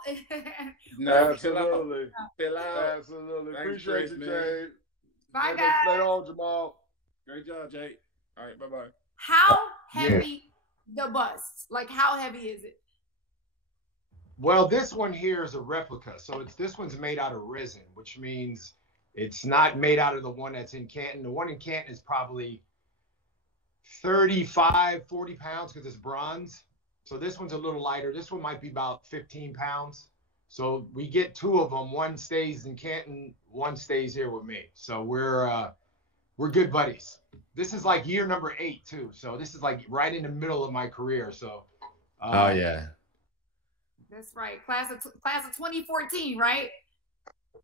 No, Absolutely. Chill out. Absolutely. Thanks, Appreciate Chris, you, man. Jay. Bye, Later guys. on, Jamal. Great job, Jake. All right, bye-bye. How heavy the bust? Like, how heavy is it? Well, this one here is a replica. So this one's made out of resin, which means it's not made out of the one that's in Canton. The one in Canton is probably 35, 40 pounds because it's bronze. So this one's a little lighter. This one might be about 15 pounds. So we get two of them. One stays in Canton, one stays here with me. So we're good buddies. This is like year number 8 too. So this is like right in the middle of my career. So oh yeah. That's right. Class of 2014, right?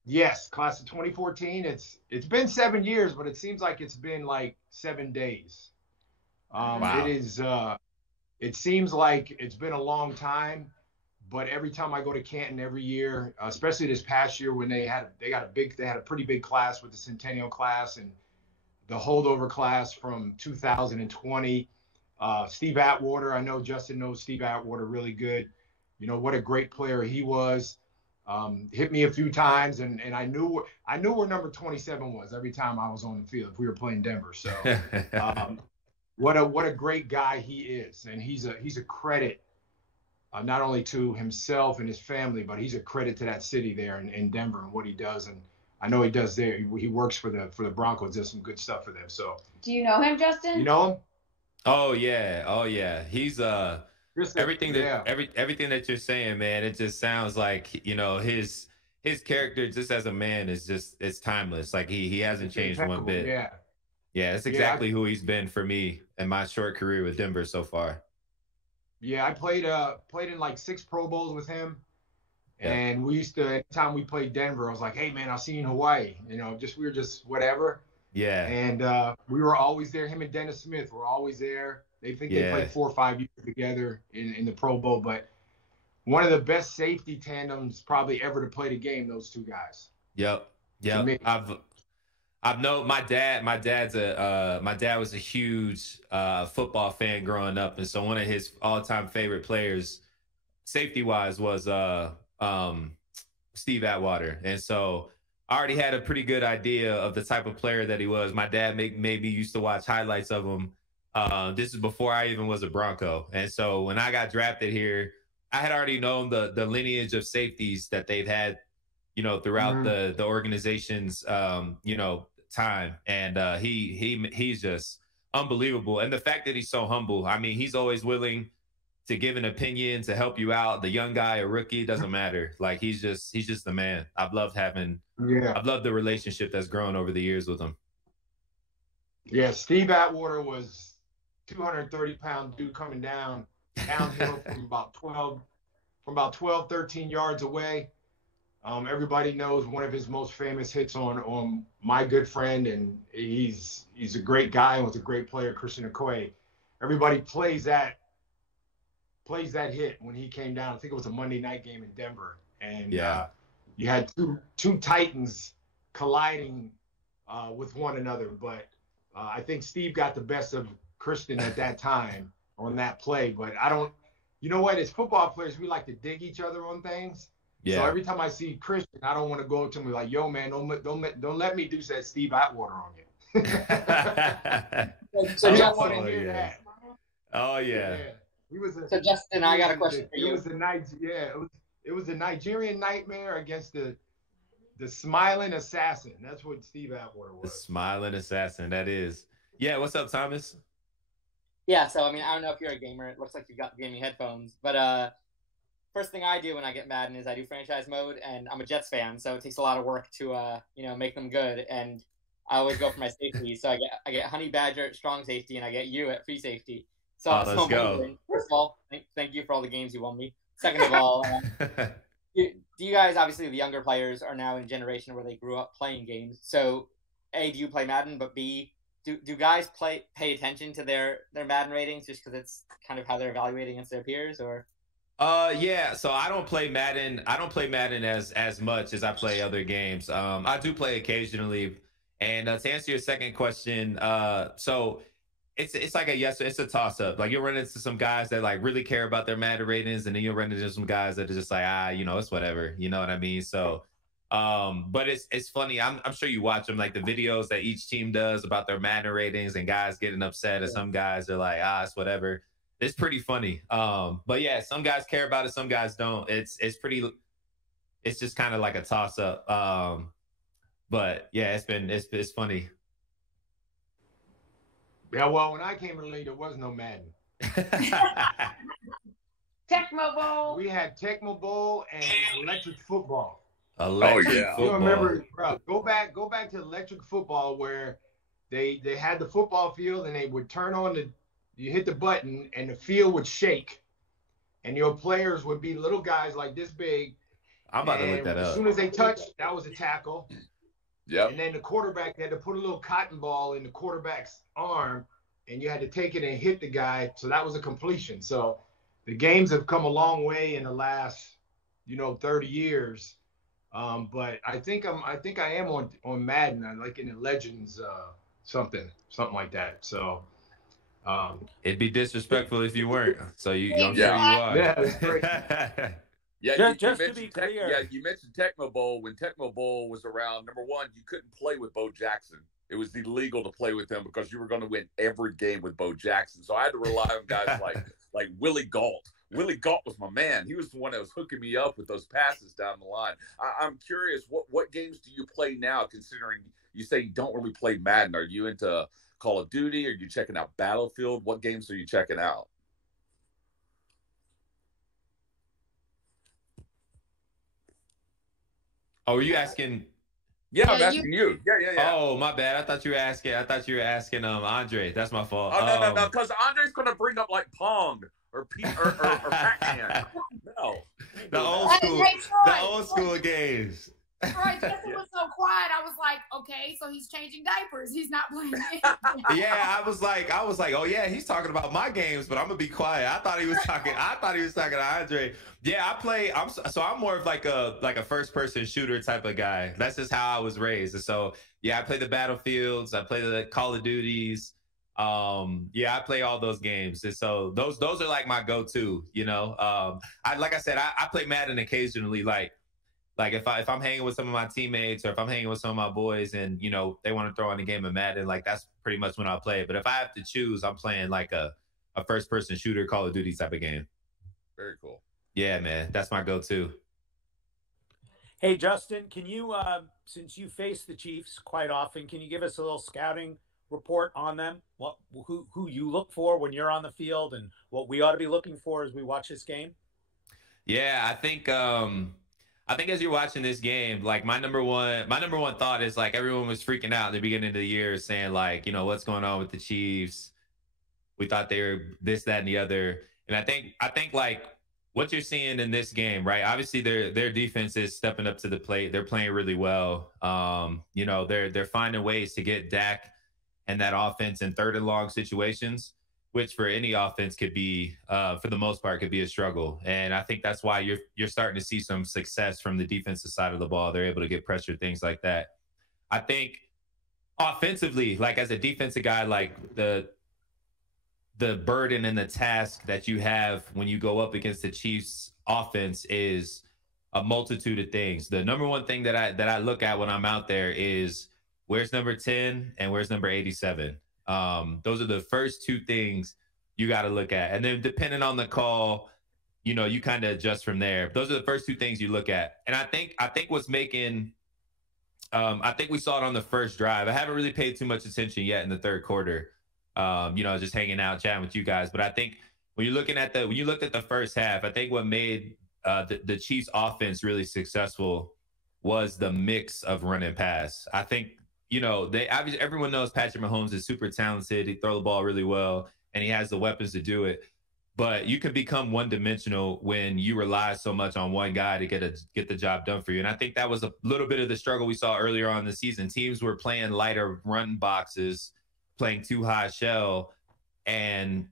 Yes, class of 2014. It's been 7 years, but it seems like it's been like 7 days. Wow. It seems like it's been a long time, but every time I go to Canton every year, especially this past year when they had a pretty big class with the Centennial class and the holdover class from 2020. Steve Atwater, I know Justin knows Steve Atwater really good. You know what a great player he was. Hit me a few times, and I knew where number 27 was every time I was on the field if we were playing Denver. So what a great guy he is, and he's a credit not only to himself and his family, but he's a credit to that city there in Denver and what he does. And I know he does there. He works for the Broncos, does some good stuff for them. So Do you know him, Justin? you know him? Oh yeah. He's everything that you're saying, man. It just sounds like, you know, his character just as a man is it's timeless. Like he hasn't changed one bit. Yeah, that's exactly who he's been for me in my short career with Denver so far. Yeah, I played in like 6 Pro Bowls with him. And we used to, anytime we played Denver, I was like, hey, man, I'll see you in Hawaii. You know, we were just whatever. Yeah. And we were always there. Him and Dennis Smith were always there. They played 4 or 5 years together in the Pro Bowl. But one of the best safety tandems probably ever to play the game, those two guys. Yep. I've known my dad. My dad was a huge football fan growing up. And so one of his all-time favorite players, safety-wise, was Steve Atwater. And so I already had a pretty good idea of the type of player that he was. My dad maybe used to watch highlights of him. This is before I even was a Bronco. And so when I got drafted here, I had already known the lineage of safeties that they've had, you know, throughout the organization's, you know, time. And he's just unbelievable. And the fact that he's so humble, I mean, he's always willing to give an opinion, to help you out. The young guy, a rookie, doesn't matter. Like he's just the man. I've loved the relationship that's grown over the years with him. Yeah, Steve Atwater was 230-pound dude coming downhill from about 12, 13 yards away. Everybody knows one of his most famous hits on my good friend, and he's a great guy and was a great player, Christian Okoye. Everybody plays that hit when he came down. I think it was a Monday night game in Denver, and you had two Titans colliding with one another. But I think Steve got the best of Christian at that time on that play. But I don't. You know what? As football players, we like to dig each other on things. Yeah. So every time I see Christian, I don't want to go up to him like, "Yo, man, don't let me do that Steve Atwater on you." So I don't Justin, want to hear that. Oh yeah. He was So Justin, I got a question for you. It was a Nigerian nightmare against the smiling assassin. That's what Steve Atwater was. The smiling assassin. That is. Yeah. What's up, Thomas? Yeah. So I mean, I don't know if you're a gamer. It looks like you got gaming headphones, but first thing I do when I get Madden is I do franchise mode, and I'm a Jets fan, so it takes a lot of work to make them good. And I always go for my safety, so I get Honey Badger at strong safety, and I get you at free safety. So, let's go. First of all, thank you for all the games you won me. Second of all, do you guys, obviously the younger players are now in a generation where they grew up playing games. So A, do you play Madden? But B, do guys pay attention to their Madden ratings just because it's kind of how they're evaluating against their peers, or? Yeah, so I don't play Madden. I don't play Madden as much as I play other games. I do play occasionally. And to answer your second question, so it's like it's a toss up. Like you'll run into some guys that like really care about their Madden ratings, and then you'll run into some guys that are just like, it's whatever. You know what I mean? So, but it's funny. I'm sure you watch them, like the videos that each team does about their Madden ratings, and guys getting upset, and some guys are like, it's whatever. It's pretty funny. But yeah, some guys care about it, some guys don't. It's just kind of like a toss up. But yeah, it's funny. Yeah, well, when I came in the league, there was no Madden. Tecmo Bowl. We had Tecmo Bowl and electric football. Electric football. You remember, bro, go back to electric football where they had the football field and they would turn on you hit the button and the field would shake, and your players would be little guys like this big. I'm about to look that up. As soon as they touched, that was a tackle. Yeah. And then the quarterback had to put a little cotton ball in the quarterback's arm, and you had to take it and hit the guy. So that was a completion. So the games have come a long way in the last, 30 years. But I think I am on Madden. I like in the Legends, something like that. So. It'd be disrespectful if you weren't. So I'm sure you are. Yeah, that's great. Yeah, just to be clear. You mentioned Tecmo Bowl. When Tecmo Bowl was around, number one, you couldn't play with Bo Jackson. It was illegal to play with him because you were going to win every game with Bo Jackson. So I had to rely on guys like Willie Gault. Willie Gault was my man. He was the one that was hooking me up with those passes down the line. I'm curious, what games do you play now, considering you say you don't really play Madden? Are you into Call of Duty? Are you checking out Battlefield? What games are you checking out? Oh, are you asking? Yeah, I'm asking you. Yeah. Oh, my bad. I thought you were asking Andre. That's my fault. Oh, no, because Andre's gonna bring up like Pong or Pac-Man. No. The old school games. Right, Justin was so quiet. I was like, okay, so he's changing diapers. He's not playing. Yeah, I was like, oh yeah, he's talking about my games, but I'm gonna be quiet. I thought he was talking to Andre. Yeah, I'm more of like a first person shooter type of guy. That's just how I was raised. And so yeah, I play the Battlefields, I play the Call of Duties. Yeah, I play all those games. And so those are like my go-to, I play Madden occasionally, like if I'm hanging with some of my teammates or if I'm hanging with some of my boys and, they want to throw in a game of Madden, like that's pretty much when I'll play. But if I have to choose, I'm playing like a first person shooter Call of Duty type of game. Very cool. Yeah, man. That's my go-to. Hey, Justin, can you, since you face the Chiefs quite often, can you give us a little scouting report on them? Who you look for when you're on the field and what we ought to be looking for as we watch this game? Yeah, I think as you're watching this game, like my number one thought is like everyone was freaking out at the beginning of the year saying like, what's going on with the Chiefs? We thought they were this, that, and the other. And I think like what you're seeing in this game, right? Obviously, their defense is stepping up to the plate. They're playing really well. You know, they're finding ways to get Dak and that offense in 3rd and long situations, which for any offense could be, for the most part, could be a struggle. And I think that's why you're starting to see some success from the defensive side of the ball. They're able to get pressure, things like that. I think offensively, like as a defensive guy, like the burden and the task that you have when you go up against the Chiefs offense is a multitude of things. The number one thing that I look at when I'm out there is where's number 10 and where's number 87. Those are the first 2 things you got to look at. And then depending on the call, you know, you kind of adjust from there. Those are the first 2 things you look at. And I think what's making, I think we saw it on the first drive. I haven't really paid too much attention yet in the 3rd quarter. You know, just hanging out, chatting with you guys. But I think when you looked at the first half, I think what made the Chiefs offense really successful was the mix of run and pass. I think, you know, everyone knows Patrick Mahomes is super talented. He throws the ball really well and he has the weapons to do it. But you can become one-dimensional when you rely so much on one guy to get the job done for you. And I think that was a little bit of the struggle we saw earlier on in the season. Teams were playing lighter run boxes, playing too high shell, and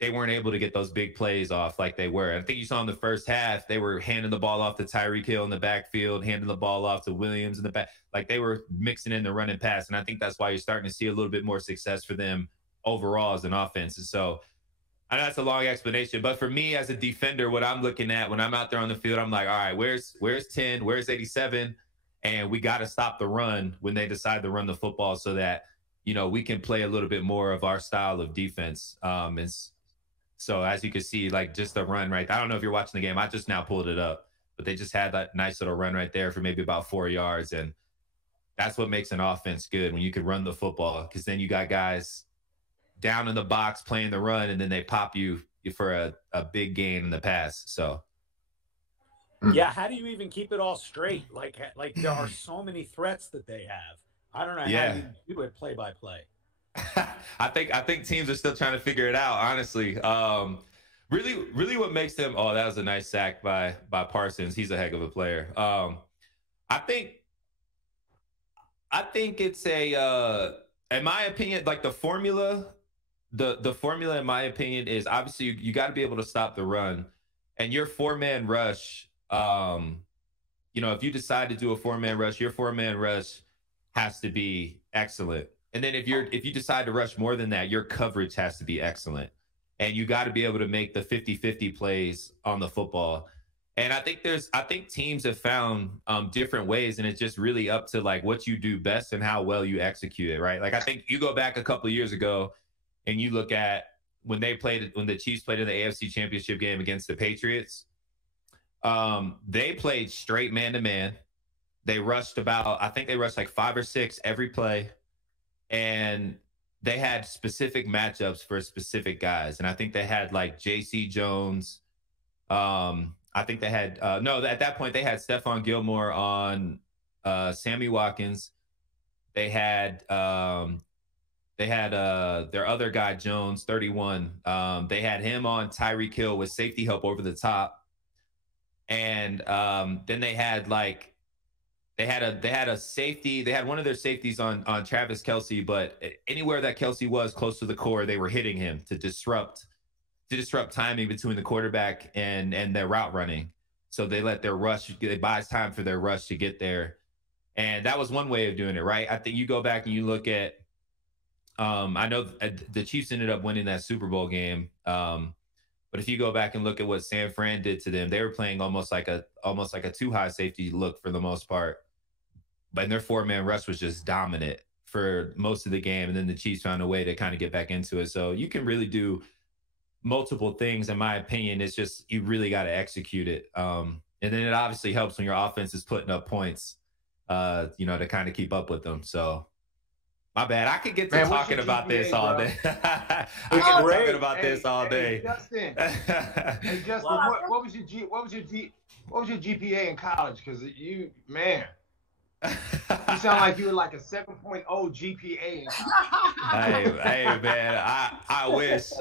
they weren't able to get those big plays off like they were. I think you saw in the first half, they were handing the ball off to Tyreek Hill in the backfield, handing the ball off to Williams in the back. Like they were mixing in the run and pass. And I think that's why you're starting to see a little bit more success for them overall as an offense. And so I know that's a long explanation, but for me as a defender, what I'm looking at when I'm out there on the field, I'm like, all right, where's 10? Where's 87? And we got to stop the run when they decide to run the football so that, you know, we can play a little bit more of our style of defense. And so as you can see, like just the run right, I don't know if you're watching the game, I just now pulled it up, but they just had that nice little run right there for maybe about 4 yards. And that's what makes an offense good when you can run the football, because then you got guys down in the box playing the run and then they pop you for a big gain in the pass. So. Yeah, how do you even keep it all straight? Like there are so many threats that they have. I don't know how you do it play by play. I think teams are still trying to figure it out, honestly. Really what makes them, oh, that was a nice sack by Parsons. He's a heck of a player. I think it's in my opinion, like the formula in my opinion is obviously you got to be able to stop the run, and your 4-man rush, you know, if you decide to do a 4-man rush, your 4-man rush has to be excellent. And then if you decide to rush more than that, your coverage has to be excellent. And you got to be able to make the 50-50 plays on the football. And I think teams have found different ways, and it's just really up to like what you do best and how well you execute it, right? Like I think you go back a couple of years ago and you look at when the Chiefs played in the AFC Championship game against the Patriots, they played straight man-to-man. They rushed like 5 or 6 every play. And they had specific matchups for specific guys. And I think they had like J.C. Jones. I think they had, at that point they had Stephon Gilmore on Sammy Watkins. They had their other guy, Jones, 31. They had him on Tyreek Hill with safety help over the top. And then they had like, They had a safety. They had one of their safeties on Travis Kelce, but anywhere that Kelce was close to the core, they were hitting him to disrupt timing between the quarterback and their route running. So they let their rush, they buys time for their rush to get there. And that was one way of doing it, right? I think you go back and you look at, I know the Chiefs ended up winning that Super Bowl game. But if you go back and look at what San Fran did to them, they were playing almost like a too high safety look for the most part. But their 4-man rush was just dominant for most of the game. And then the Chiefs found a way to kind of get back into it. So you can really do multiple things, in my opinion. It's just you really got to execute it. And then it obviously helps when your offense is putting up points, to kind of keep up with them. So my bad. I could get to talking about this all day. I could get talking about this all day. Justin, what was your GPA in college? Because you sound like you were like a 7.0 GPA in college. hey man, I wish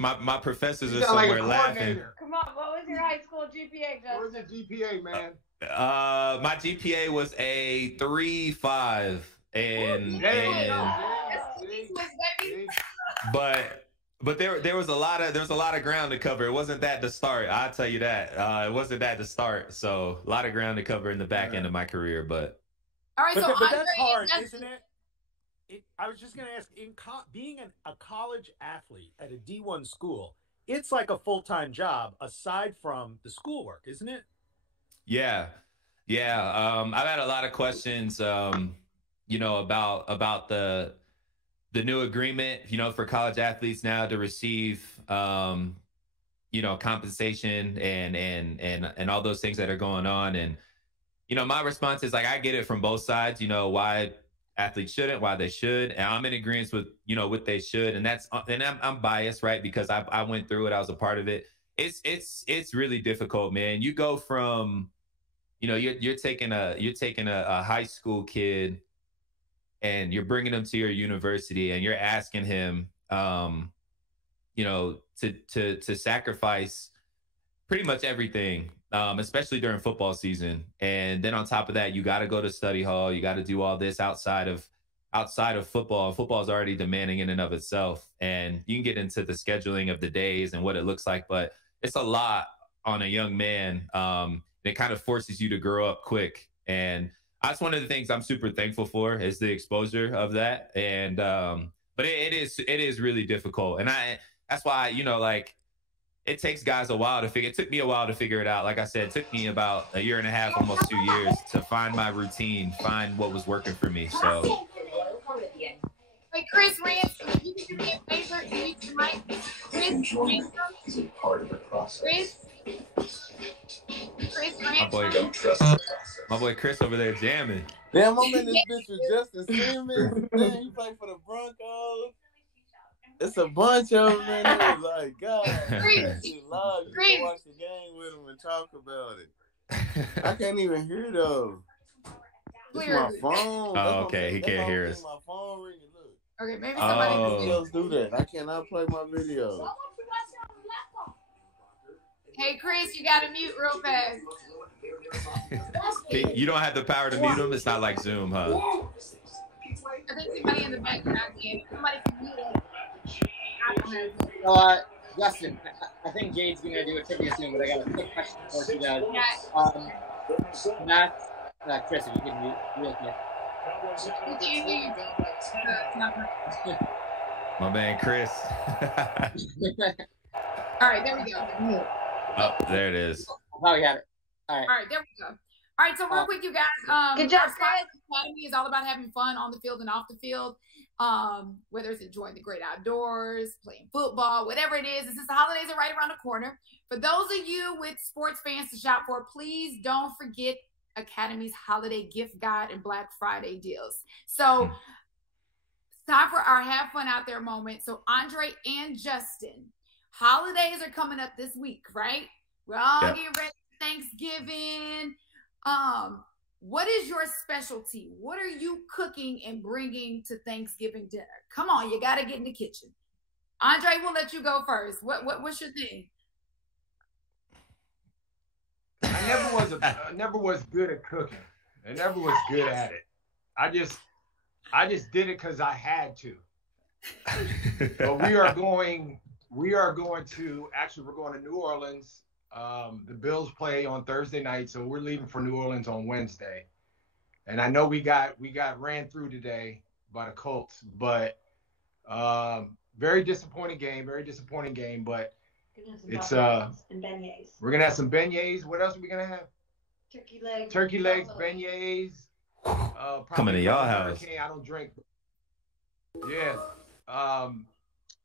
my professors are somewhere laughing. Come on, what was your high school GPA, Justin? Where's the GPA, man? My GPA was a 3.5, but there was a lot of ground to cover. It wasn't that to start. I'll tell you that. It wasn't that to start. So a lot of ground to cover in the back end of my career, but. All right, but, so but that's hard, isn't it? I was just going to ask, being a college athlete at a D1 school, it's like a full-time job aside from the schoolwork, isn't it? Yeah. I've had a lot of questions, about the new agreement, for college athletes now to receive, compensation and all those things that are going on. And, my response is, like, I get it from both sides, why athletes shouldn't, why they should. And I'm in agreement with, what they should. And I'm biased, right? Because I went through it. I was a part of it. It's really difficult, man. You go from, you're taking a high school kid and you're bringing him to your university and you're asking him, to sacrifice pretty much everything, especially during football season. And then on top of that, you got to go to study hall. You got to do all this outside of football. Football is already demanding in and of itself. And you can get into the scheduling of the days and what it looks like, but it's a lot on a young man. It kind of forces you to grow up quick. And that's one of the things I'm super thankful for, is the exposure of that. And, but it is really difficult. And that's why, it takes guys a while to figure. It took me a while to figure it out. Like I said, it took me about a year and a half, almost 2 years, to find my routine, find what was working for me. So. Hey, Chris Rance, can you do me a favor? Can you do my Chris My boy Chris over there jamming. Damn, I'm in this bitch with Justin Simmons. Damn, he played for the Broncos. It's a bunch of them, man. It was like, God, you can watch the game with them and talk about it. I can't even hear those. It's my phone. Oh, okay. He can't hear us. My phone ringing. Look. Okay, maybe somebody else do that. I cannot play my video. Hey, Chris, you got to mute real fast. You don't have the power to mute him? It's not like Zoom, huh? I think somebody in the background can. Somebody can mute him. Justin, I think Jade's going to do a trivia soon, but I got a quick question for you guys. Chris, if you can mute real quick. My man, Chris. All right, there we go. Oh, there it is. Oh, we got it. All right, there we go. All right, so real quick, you guys. Good job, guys. Academy is all about having fun on the field and off the field. Whether it's enjoying the great outdoors, playing football, whatever it is. Since the holidays are right around the corner, for those of you with sports fans to shop for, please don't forget Academy's holiday gift guide and Black Friday deals. So it's time for our have fun out there moment. So Andre and Justin, holidays are coming up this week, right? We're all getting ready for Thanksgiving. What is your specialty? What are you cooking and bringing to Thanksgiving dinner? Come on, you got to get in the kitchen. Andre, we'll let you go first. What's your thing? I never was good at cooking. I never was good at it. I just did it because I had to. But we're going to New Orleans. The Bills play on Thursday night, so we're leaving for New Orleans on Wednesday. And I know we got ran through today by the Colts, but very disappointing game, but it's and beignets. We're gonna have some beignets. What else are we gonna have? Turkey legs, beignets. Coming to y'all house. I don't drink. Yeah.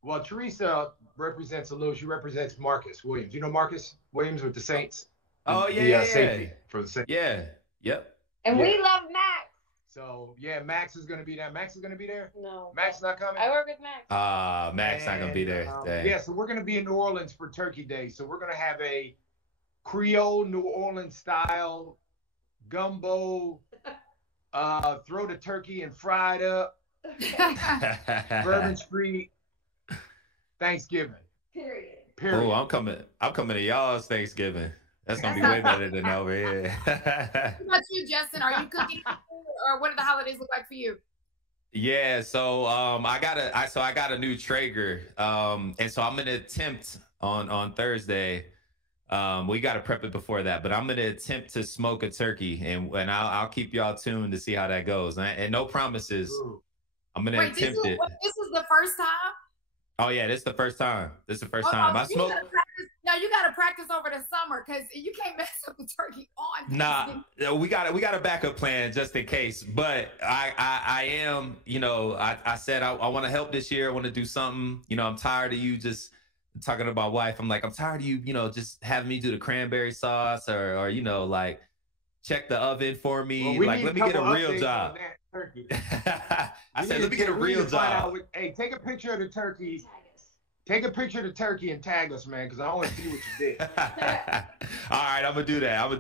Well, Teresa represents a little. She represents Marcus Williams. You know Marcus Williams with the Saints? Oh, yeah. Safety for the Saints. Yeah. Yep. And we love Max. So, yeah, Max is going to be there. Max is going to be there? No. Max not coming? I work with Max. Max not going to be there. Yeah, so we're going to be in New Orleans for Turkey Day. So we're going to have a Creole New Orleans style gumbo, throw the turkey and fried up, Bourbon Street, Thanksgiving. Period. Oh, I'm coming to y'all's Thanksgiving. That's gonna be way better than over here. What about you, Justin? Are you cooking, or what do the holidays look like for you? Yeah, so I got a new Traeger, and so I'm gonna attempt on Thursday. We got to prep it before that, but I'm gonna attempt to smoke a turkey, and I'll keep y'all tuned to see how that goes. And no promises. I'm gonna attempt it. This is the first time. Oh yeah, this is the first time. I smoked. You gotta practice over the summer because you can't mess up the turkey on. Nah, we got a backup plan just in case. But I am, I said I want to help this year. I want to do something. I'm tired of you just talking to my wife. I'm like, I'm tired of you, just having me do the cranberry sauce or like check the oven for me. Well, like, let me get a real job. I said, let me get a real job. Hey, take a picture of the turkey. Take a picture of the turkey and tag us, man, because I want to see what you did. All right, I'm gonna do that.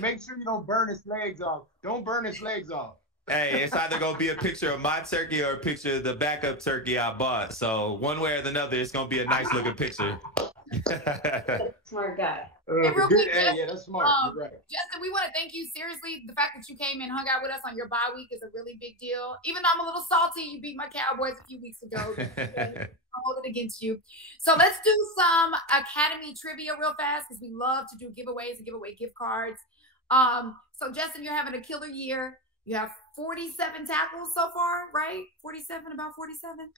Make sure you don't burn his legs off. Don't burn his legs off. Hey, it's either gonna be a picture of my turkey or a picture of the backup turkey I bought. So one way or the other, it's gonna be a nice looking picture. Smart guy. Yeah, that's smart. You're right. Justin, we want to thank you. Seriously, the fact that you came and hung out with us on your bye week is a really big deal. Even though I'm a little salty, you beat my Cowboys a few weeks ago. I'll hold it against you. So let's do some Academy trivia real fast because we love to do giveaways and give away gift cards. So Justin, you're having a killer year. You have 47 tackles so far, right? 47, about 47?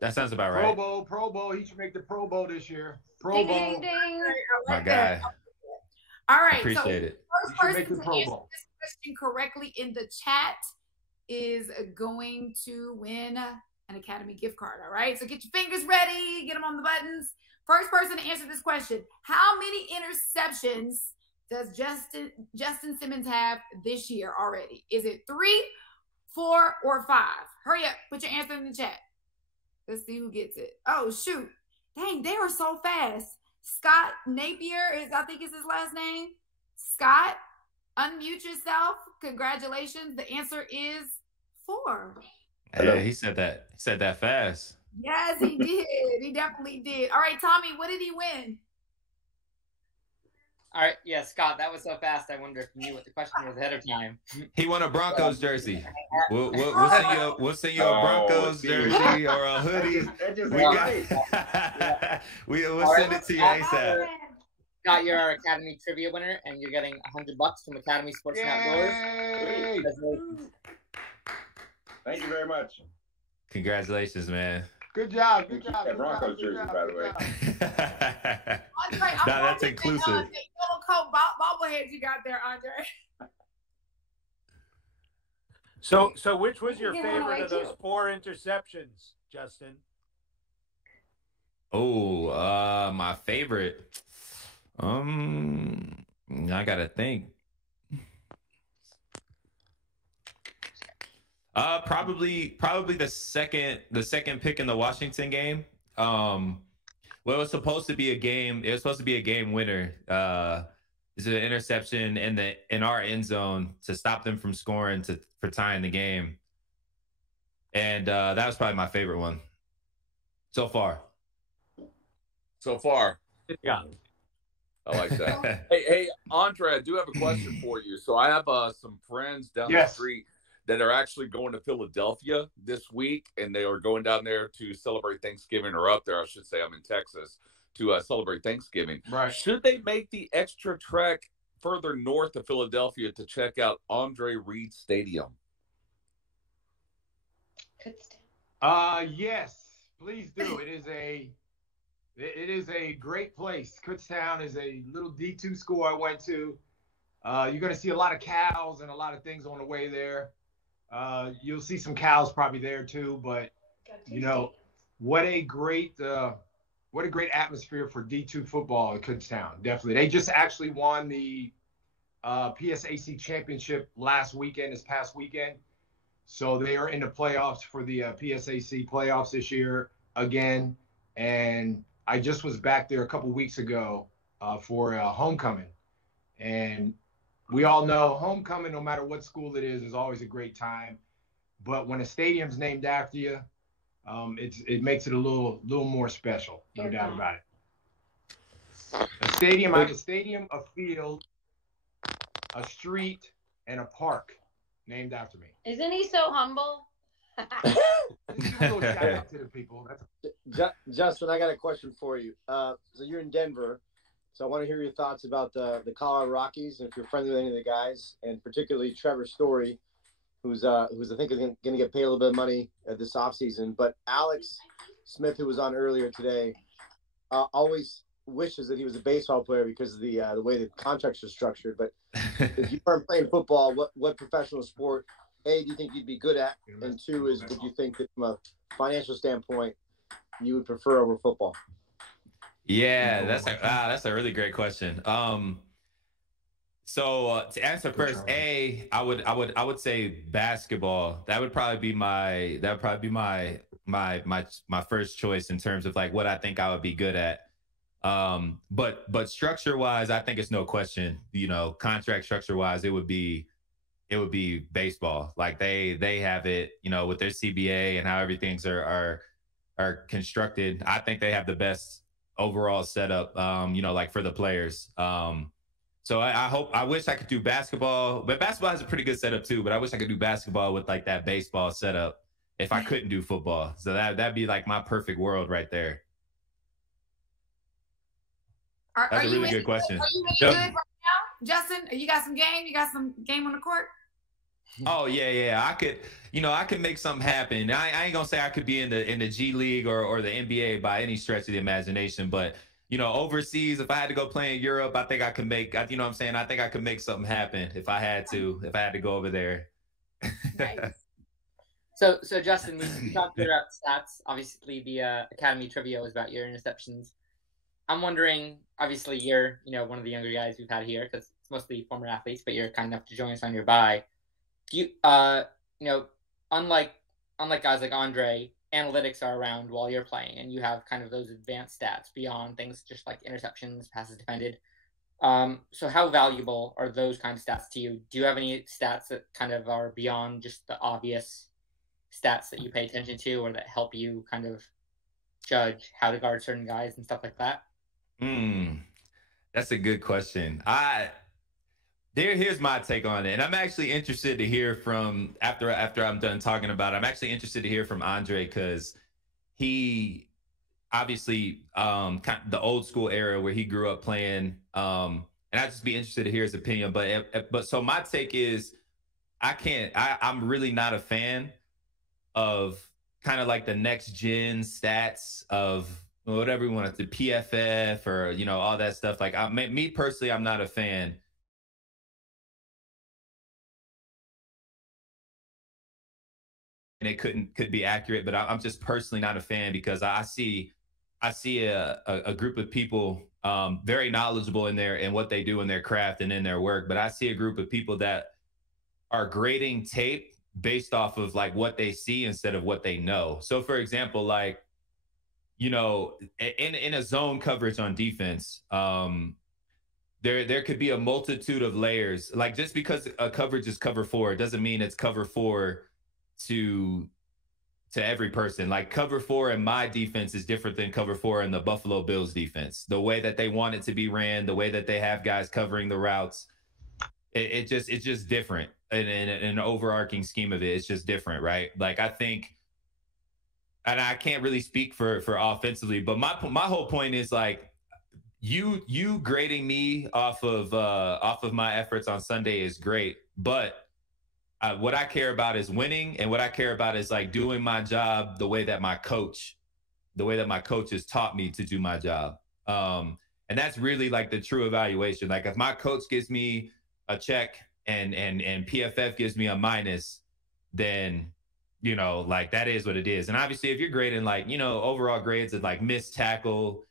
That sounds about right. Pro Bowl. He should make the Pro Bowl this year. Ding, ding, ding. My guy. All right. Appreciate it. First person to answer this question correctly in the chat is going to win an Academy gift card. All right. So get your fingers ready. Get them on the buttons. First person to answer this question. How many interceptions does Justin Simmons have this year already? Is it 3, 4, or 5? Hurry up. Put your answer in the chat. Let's see who gets it. Oh, shoot. Dang, they are so fast. Scott Napier I think is his last name. Scott, unmute yourself. Congratulations. The answer is 4. Hey, he said that fast. Yes, he did. He definitely did. All right, Tommy, what did he win? All right, yeah, Scott, that was so fast. I wonder if you knew what the question was ahead of time. He won a Broncos jersey. We'll send you a Broncos jersey or a hoodie. We'll send it to you ASAP. Scott, you're our Academy trivia winner, and you're getting $100 from Academy Sports and Outdoors. Thank you very much. Congratulations, man. Good job. That Broncos jersey, by the way. Andre, that's inclusive. That yellow coat bobblehead you got there, Andre. So which was your favorite of those 4 interceptions, Justin? Oh, my favorite. I gotta think. Probably the second pick in the Washington game. Well, it was supposed to be a game. It was supposed to be a game winner. This is an interception in our end zone to stop them from scoring for tying the game. And that was probably my favorite one so far. Yeah. I like that. hey, Andre, I do have a question for you. So I have some friends down the street that are actually going to Philadelphia this week, and they are going down there to celebrate Thanksgiving, or up there, I should say. I'm in Texas to celebrate Thanksgiving. Right. Should they make the extra trek further north of Philadelphia to check out Andre Reed Stadium? Yes, please do. It is a great place. Kutztown is a little D2 school I went to. You're going to see a lot of cows and a lot of things on the way there. You'll see some cows probably there too, but what a great atmosphere for D2 football at Kutztown. Definitely. They just actually won the PSAC championship this past weekend. So they are in the playoffs for the PSAC playoffs this year again. And I just was back there a couple weeks ago for homecoming. And we all know homecoming, no matter what school it is always a great time. But when a stadium's named after you, it makes it a little more special, no doubt about it. A stadium. I have a stadium, a field, a street, and a park named after me. Isn't he so humble? Just give a little shout out to the people. Justin, I got a question for you. So you're in Denver, so I want to hear your thoughts about the Colorado Rockies, and if you're friendly with any of the guys, and particularly Trevor Story, who's I think is going to get paid a little bit of money this offseason. But Alex Smith, who was on earlier today, always wishes that he was a baseball player because of the way the contracts are structured. But if you weren't playing football, what professional sport, A, do you think you'd be good at? And two is, would you think that from a financial standpoint, you would prefer over football? Yeah, that's a really great question. So to answer first, I would say basketball. That would probably be my first choice in terms of like what I think I would be good at. But structure wise, I think it's no question, contract structure wise, it would be baseball. Like they have it, with their CBA and how everything's are constructed. I think they have the best overall setup, like for the players. So I wish I could do basketball, but basketball has a pretty good setup too, but I wish I could do basketball with like that baseball setup if I couldn't do football. So that'd be like my perfect world right there. That's a really good question. Are you really good right now, Justin? You got some game? You got some game on the court? Oh yeah. I could make something happen. I ain't gonna say I could be in the G League or the NBA by any stretch of the imagination, but overseas, if I had to go play in Europe, I think I could make. I think I could make something happen if I had to go over there. Nice. So Justin, we talked about stats. Obviously, the Academy trivia was about your interceptions. I'm wondering, obviously, you're one of the younger guys we've had here because it's mostly former athletes, but you're kind enough to join us on your bye. Do you, unlike guys like Andre, analytics are around while you're playing, and you have kind of those advanced stats beyond things just like interceptions, passes defended. So how valuable are those kind of stats to you? Do you have any stats that kind of are beyond just the obvious stats that you pay attention to, or that help you kind of judge how to guard certain guys and stuff like that? That's a good question. Here's my take on it, and I'm actually interested to hear from after I'm done talking about it. I'm actually interested to hear from Andre because he obviously kind of the old school era where he grew up playing, and I'd just be interested to hear his opinion. But so my take is I'm really not a fan of kind of like the next gen stats of whatever you want to PFF or all that stuff. Like me personally, I'm not a fan. And it could be accurate, but I'm just personally not a fan because I see a group of people very knowledgeable in what they do in their craft and in their work, but I see a group of people that are grading tape based off of like what they see instead of what they know. So for example, like in a zone coverage on defense, there could be a multitude of layers. Like just because a coverage is cover 4 doesn't mean it's cover 4 to every person. Like cover 4 in my defense is different than cover 4 in the Buffalo Bills defense. The way that they want it to be ran, the way that they have guys covering the routes, it's just different. In an overarching scheme of it, it's just different, right? Like I think, and I can't really speak for offensively, but my whole point is like you grading me off of my efforts on Sunday is great, but what I care about is winning, and what I care about is like doing my job the way that my coach has taught me to do my job. And that's really like the true evaluation. Like if my coach gives me a check and PFF gives me a minus, then like that is what it is. And obviously if you're grading like overall grades of like missed tackle,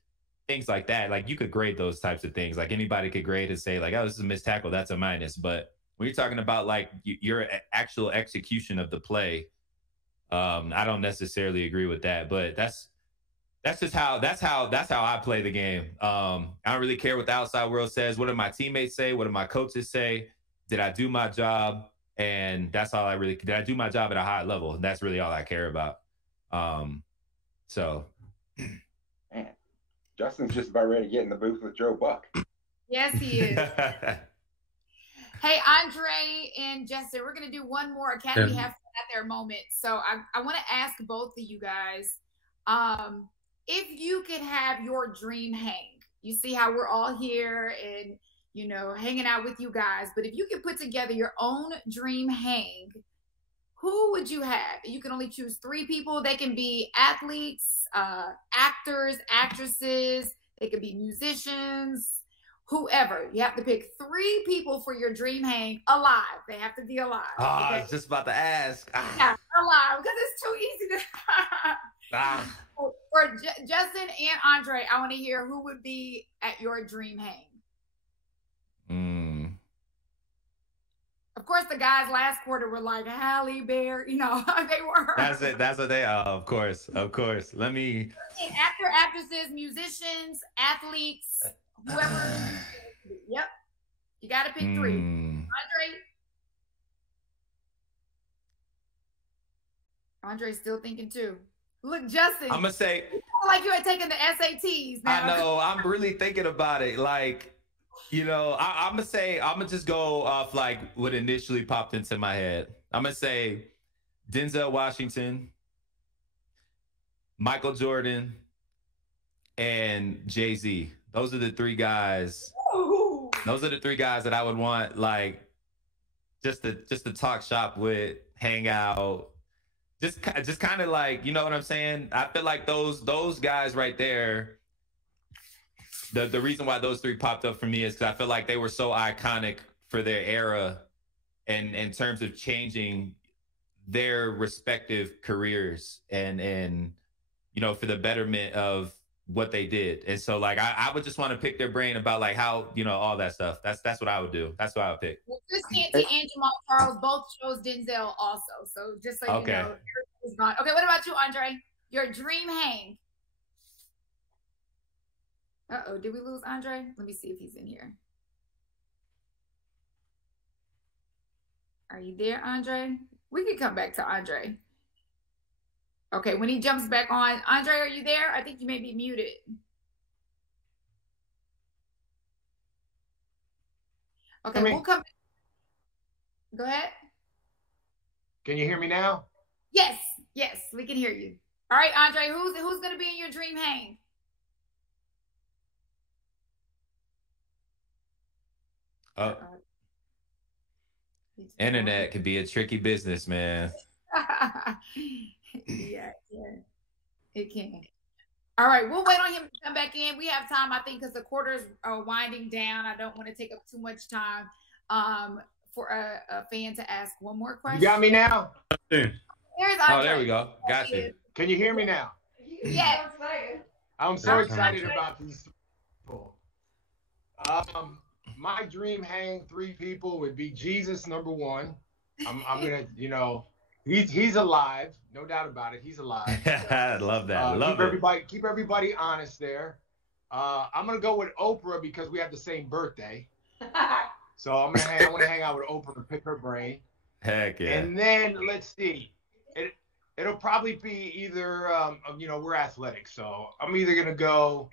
things like that, like you could grade those types of things. Like anybody could grade and say like, oh, this is a missed tackle, that's a minus. But when you're talking about like your actual execution of the play, I don't necessarily agree with that. But that's how I play the game. I don't really care what the outside world says. What do my teammates say? What do my coaches say? Did I do my job? And that's all did I do my job at a high level? That's really all I care about. So. Justin's just about ready to get in the booth with Joe Buck. Yes, he is. Hey, Andre and Justin, we're going to do one more Academy Have Fun at their moment. So I want to ask both of you guys, if you could have your dream hang, you see how we're all here and, you know, hanging out with you guys, but if you could put together your own dream hang, who would you have? You can only choose 3 people. They can be athletes, actors, actresses. They could be musicians, whoever. You have to pick 3 people for your dream hang alive. They have to be alive. Oh, okay? I was just about to ask. Yeah, alive, because it's too easy to. For Justin and Andre, I want to hear who would be at your dream hang. Of course, the guys last quarter were like Halle Berry, you know, they were. That's it. That's what they are. Of course. Let me. Actor, actresses, musicians, athletes, whoever. Yep. You got to pick 3. Andre's still thinking too. Look, Justin. I'm going to say. You feel like you had taken the SATs now. I know. I'm really thinking about it. Like, you know, I'm going to just go off like what initially popped into my head. I'm going to say Denzel Washington, Michael Jordan, and Jay-Z. Those are the 3 guys. Ooh. Those are the 3 guys that I would want, like, just to talk shop with, hang out. Just kind of like, you know what I'm saying? I feel like those guys right there, the reason why those 3 popped up for me is because I feel like they were so iconic for their era and in terms of changing their respective careers and you know, for the betterment of what they did. And so like I would just want to pick their brain about like how, you know, all that stuff. That's what I would do. That's what I would pick. Well, Chris Canty and Jamal Charles both chose Denzel also. So just so you know, is gone. Okay, what about you, Andre? Your dream hang. Uh-oh, did we lose Andre? Let me see if he's in here. Are you there, Andre? We can come back to Andre. Okay, when he jumps back on. Andre, are you there? I think you may be muted. Okay, we'll come back. Go ahead. Can you hear me now? Yes, we can hear you. All right, Andre, who's going to be in your dream hang? Internet can be a tricky business, man. Yeah, it can. All right, we'll wait on him to come back in. We have time, I think, because the quarters are winding down. I don't want to take up too much time for a fan to ask one more question. You got me now? There's Andre. Oh, there we go. Got you. Can you hear me now? Yes. I'm so excited about these people. My dream hang 3 people would be Jesus, number 1. I'm gonna, you know, he's alive, no doubt about it. He's alive. I love that. Keep everybody honest there. I'm gonna go with Oprah because we have the same birthday. So I'm gonna hang out with Oprah and pick her brain. Heck yeah. And then let's see. It'll probably be either you know, we're athletic, so I'm either gonna go.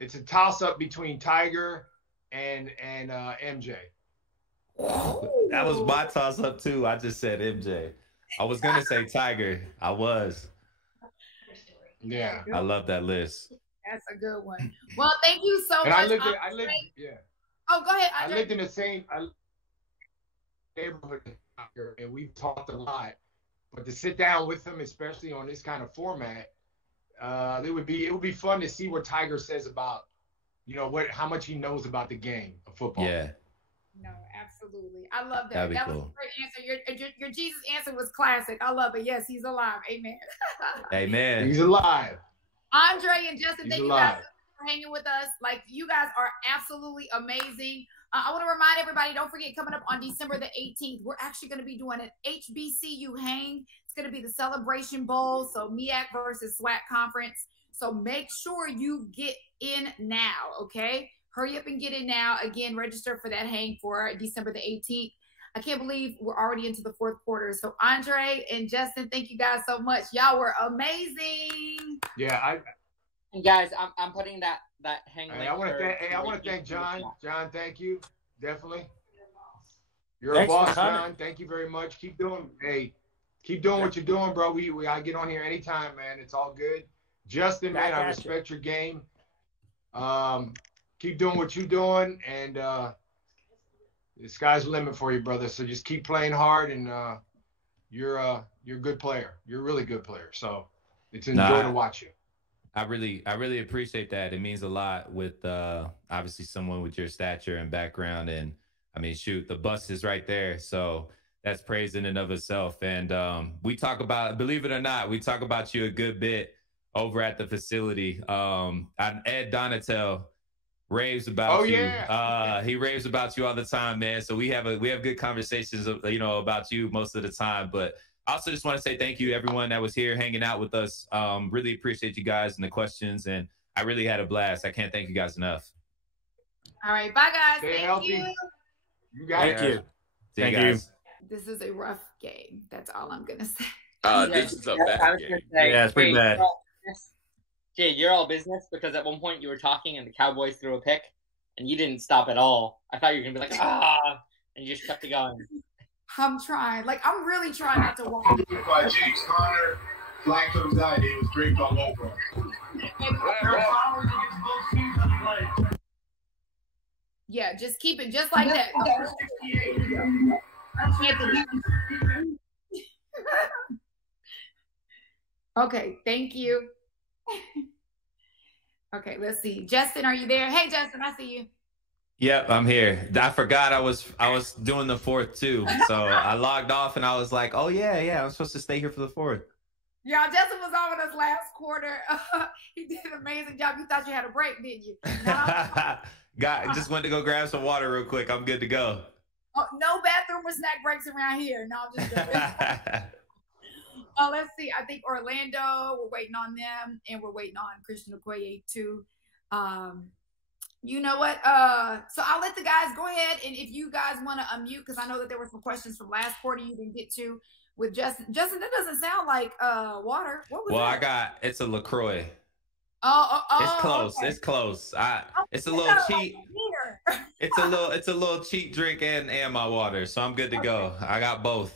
It's a toss up between Tiger and MJ. That was my toss up too. I just said MJ. I was gonna say Tiger. I was. Yeah. I love that list. That's a good one. Well, thank you so much. I lived yeah. Oh, go ahead, I Andre. lived in the same neighborhood, and we've talked a lot. But to sit down with him, especially on this kind of format, it would be fun to see what Tiger says about, you know, how much he knows about the game of football. Yeah. No, absolutely. I love that. That'd be That cool. was a great answer. Your Jesus answer was classic. I love it. Yes, he's alive. Amen. Amen. He's alive. Andre and Justin, thank you guys alive. for hanging with us. Like, you guys are absolutely amazing. I want to remind everybody, don't forget, coming up on December the 18th, we're actually going to be doing an HBCU hang. It's going to be the Celebration Bowl, so MEAC versus SWAC conference. So make sure you get in now, okay? Hurry up and get in now. Again, register for that hang for December the 18th. I can't believe we're already into the 4th quarter. So Andre and Justin, thank you guys so much. Y'all were amazing. Yeah, Guys, I'm putting that hang link. Hey, I want to thank John. John, thank you. Definitely. You're Thanks a for boss, coming. John. Thank you very much. Keep doing what you're doing, bro. I get on here anytime, man. It's all good. Justin, man, I respect your game. Keep doing what you're doing, and the sky's the limit for you, brother. So just keep playing hard, and you're a good player. You're a really good player. So it's an joy to watch you. I really appreciate that. It means a lot with obviously someone with your stature and background. And I mean, shoot, the bus is right there. So that's praise in and of itself. And we talk about, believe it or not, we talk about you a good bit over at the facility. Ed Donatel raves about you. Yeah. He raves about you all the time, man. So we have good conversations, about you most of the time. But I also just want to say thank you to everyone that was here hanging out with us. Really appreciate you guys and the questions, and I really had a blast. I can't thank you guys enough. All right, bye guys. Stay Thank healthy. you. You got it. Thank you. See you guys. This is a rough game. That's all I'm gonna say. This is a bad game. Yeah, it's pretty bad. Jay, you're all business because at one point you were talking and the Cowboys threw a pick and you didn't stop at all. I thought you were gonna be like, and you just kept it going. I'm trying. Like, I'm really trying not to watch. By James Conner, flag comes out. It was draped all over. Yeah, just keep it just like that. Okay, thank you. Okay, let's see. Justin, are you there? Hey, Justin, I see you. Yep, I'm here. I forgot I was doing the fourth too. So I logged off and I was like, oh yeah, I'm supposed to stay here for the fourth. Yeah, Justin was on with us last quarter. He did an amazing job. You thought you had a break, didn't you? Just went to go grab some water real quick. I'm good to go. Oh, no bathroom or snack breaks around here. No, I'm just joking. Let's see. I think Orlando, we're waiting on them, and we're waiting on Christian Okoye too. You know what? So I'll let the guys go ahead, and if you guys want to unmute, because I know that there were some questions from last quarter you didn't get to with Justin. Justin, that doesn't sound like water. What was that? It's a LaCroix. Oh, it's close. Okay. It's close. It's a little cheap. It's a little cheap drink and my water, so I'm good to go. I got both.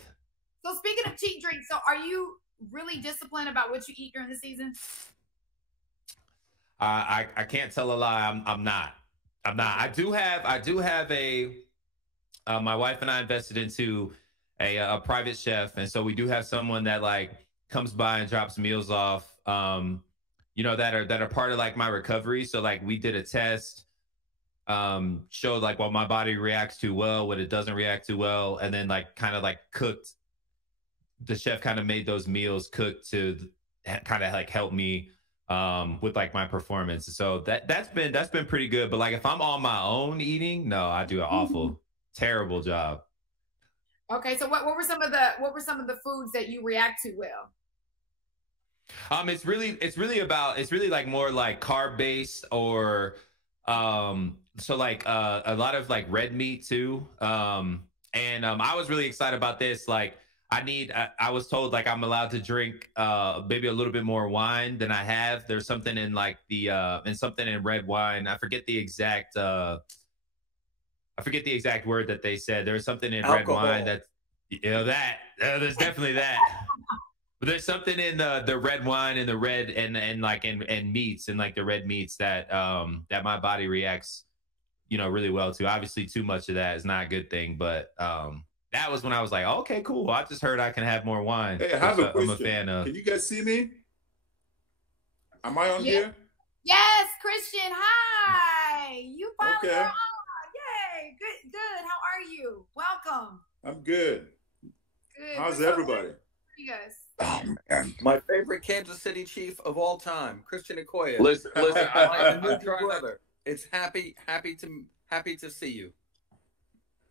So speaking of cheap drinks, so are you really disciplined about what you eat during the season? I can't tell a lie. I'm not. I do have a. My wife and I invested into a private chef, and so we do have someone that like comes by and drops meals off. That are part of like my recovery. So like we did a test, showed like what my body reacts to well, what it doesn't react to well, and then like kind of like cooked. The chef kind of made those meals cooked to kind of like help me with like my performance. So that's been pretty good. But like if I'm on my own eating, no, I do an awful, terrible job. Okay, so what were some of the foods that you react to well? It's really like more like carb based or so like a lot of like red meat too. And I was really excited about this. Like I was told like I'm allowed to drink maybe a little bit more wine than I have. There's something in like and something in red wine. I forget the exact word that they said. There's something in Alcohol. red wine that there's definitely that. But there's something in the red wine and the red and meats and like the red meats that that my body reacts, really well to. Obviously, too much of that is not a good thing. But that was when I was like, okay, cool. I just heard I can have more wine. Hey, I have a question. I'm a fan of. Can you guys see me? Am I on here? Yes, Christian. Hi. You finally Okay. are on. Yay. Good. How are you? Welcome. I'm good. Good. How's What's up? everybody? You guys. Oh, man. My favorite Kansas City Chief of all time, Christian Okoye. Listen, My new brother. It's happy to see you.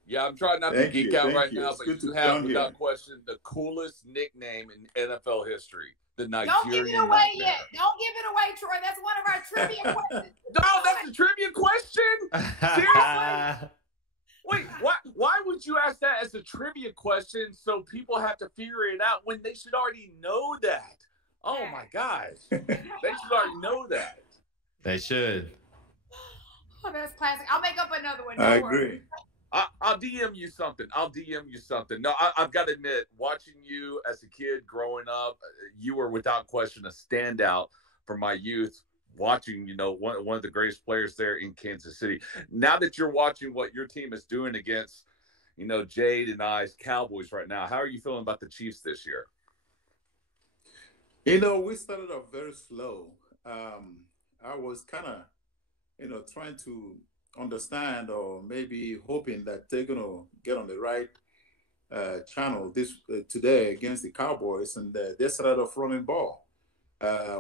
Yeah, I'm trying not to Thank geek you, out thank right you. now, It's but good you to have, come without here. question, the coolest nickname in NFL history. The Nigerian Don't give it away Nightmare. yet. Don't give it away, Troy. That's one of our trivia questions. No, that's a trivia question? Seriously? Wait, why would you ask that as a trivia question so people have to figure it out when they should already know that? Oh, my gosh. They should already know that. They should. Oh, that's classic. I'll make up another one. I Don't worry. agree. I'll DM you something. No, I've got to admit, watching you as a kid growing up, you were without question a standout for my youth. Watching, one of the greatest players there in Kansas City. Now that you're watching what your team is doing against, Jade and I's Cowboys right now, how are you feeling about the Chiefs this year? We started off very slow. I was kind of, trying to understand or maybe hoping that they're going to get on the right channel this today against the Cowboys, and they started off running ball.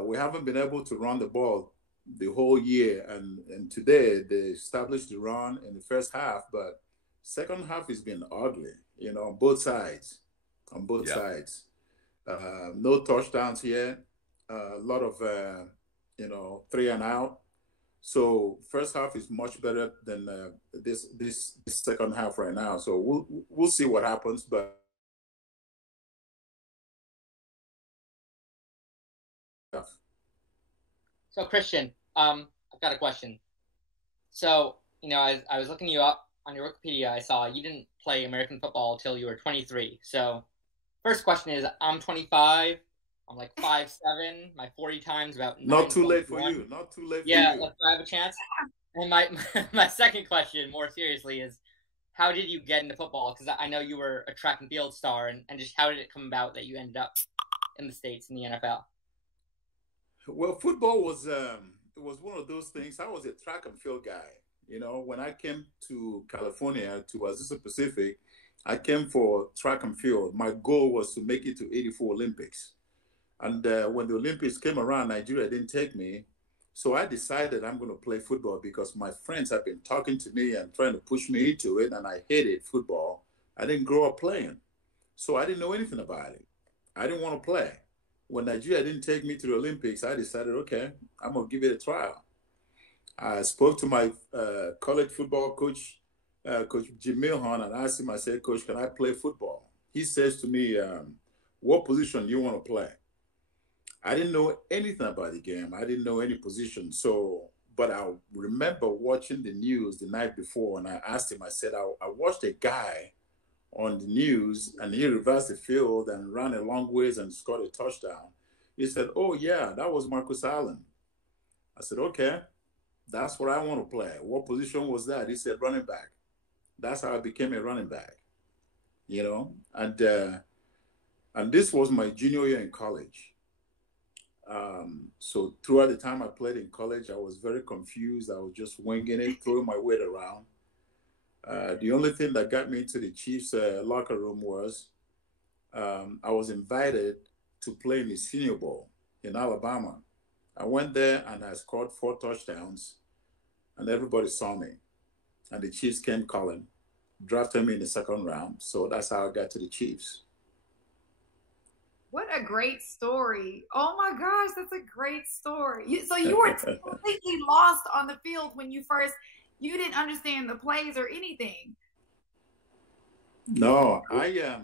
We haven't been able to run the ball the whole year, and today they established the run in the first half, but second half has been ugly, on both sides. No touchdowns yet. A lot of, 3 and out. So first half is much better than this second half right now. So we'll see what happens, but. So Christian, I've got a question. So, I was looking you up on your Wikipedia. I saw you didn't play American football until you were 23. So first question is, I'm 25. I'm like 5'7". My 40 times about 9. Not too late for you. Not too late for you. Yeah, I have a chance. And my second question, more seriously, is how did you get into football? Because I know you were a track and field star, and just how did it come about that you ended up in the States in the NFL? Well, football was it was one of those things. I was a track and field guy. When I came to California, to Azusa Pacific, I came for track and field. My goal was to make it to 84 Olympics. And when the Olympics came around, Nigeria didn't take me. So I decided I'm going to play football because my friends have been talking to me and trying to push me into it, and I hated football. I didn't grow up playing. So I didn't know anything about it. I didn't want to play. When Nigeria didn't take me to the Olympics, I decided, okay, I'm going to give it a trial. I spoke to my college football coach, Coach Jim Milhon, and asked him, I said, Coach, can I play football? He says to me, what position do you want to play? I didn't know anything about the game. I didn't know any position. But I remember watching the news the night before, and I asked him, I said, I watched a guy on the news, and he reversed the field and ran a long ways and scored a touchdown. He said, oh, yeah, that was Marcus Allen. I said, okay, that's what I want to play. What position was that? He said, running back. That's how I became a running back, and this was my junior year in college. So throughout the time I played in college, I was very confused. I was just winging it, throwing my weight around. The only thing that got me into the Chiefs locker room was I was invited to play in the Senior Bowl in Alabama. I went there and I scored 4 touchdowns, and everybody saw me. And the Chiefs came calling, drafted me in the second round. So that's how I got to the Chiefs. What a great story. Oh my gosh, that's a great story. So you were completely lost on the field when you didn't understand the plays or anything. No, I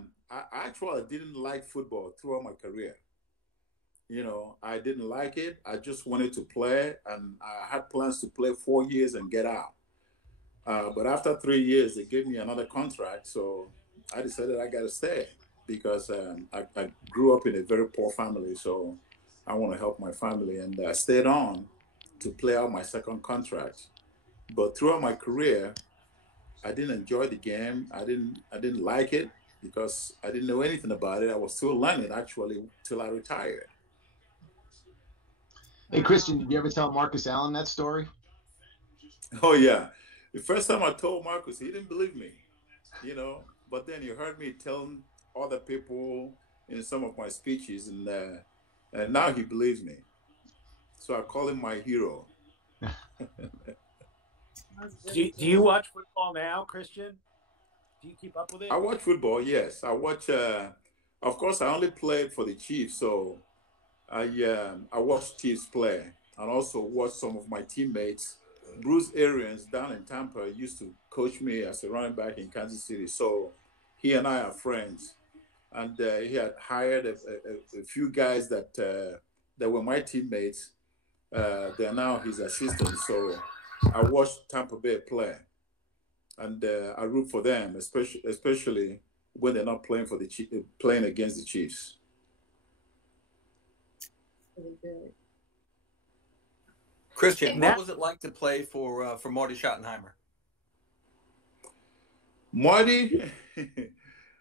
actually didn't like football throughout my career. I didn't like it. I just wanted to play, and I had plans to play 4 years and get out. But after 3 years, they gave me another contract, so I decided I got to stay. Because I grew up in a very poor family, so I want to help my family, and I stayed on to play out my second contract. But throughout my career, I didn't enjoy the game. I didn't like it because I didn't know anything about it. I was still learning actually till I retired. Hey Christian, did you ever tell Marcus Allen that story? Oh yeah, the first time I told Marcus, he didn't believe me, But then you heard me telling other people in some of my speeches, and now he believes me. So I call him my hero. Do you watch football now, Christian? Do you keep up with it? I watch football, yes. I watch. Of course, I only played for the Chiefs, so I watch Chiefs play, and also watch some of my teammates. Bruce Arians down in Tampa used to coach me as a running back in Kansas City, so he and I are friends. And he had hired a few guys that were my teammates They're now his assistant. So I watched Tampa Bay play, and I root for them, especially when they're not playing for the playing against the Chiefs. Christian, what was it like to play for Marty Schottenheimer? Marty,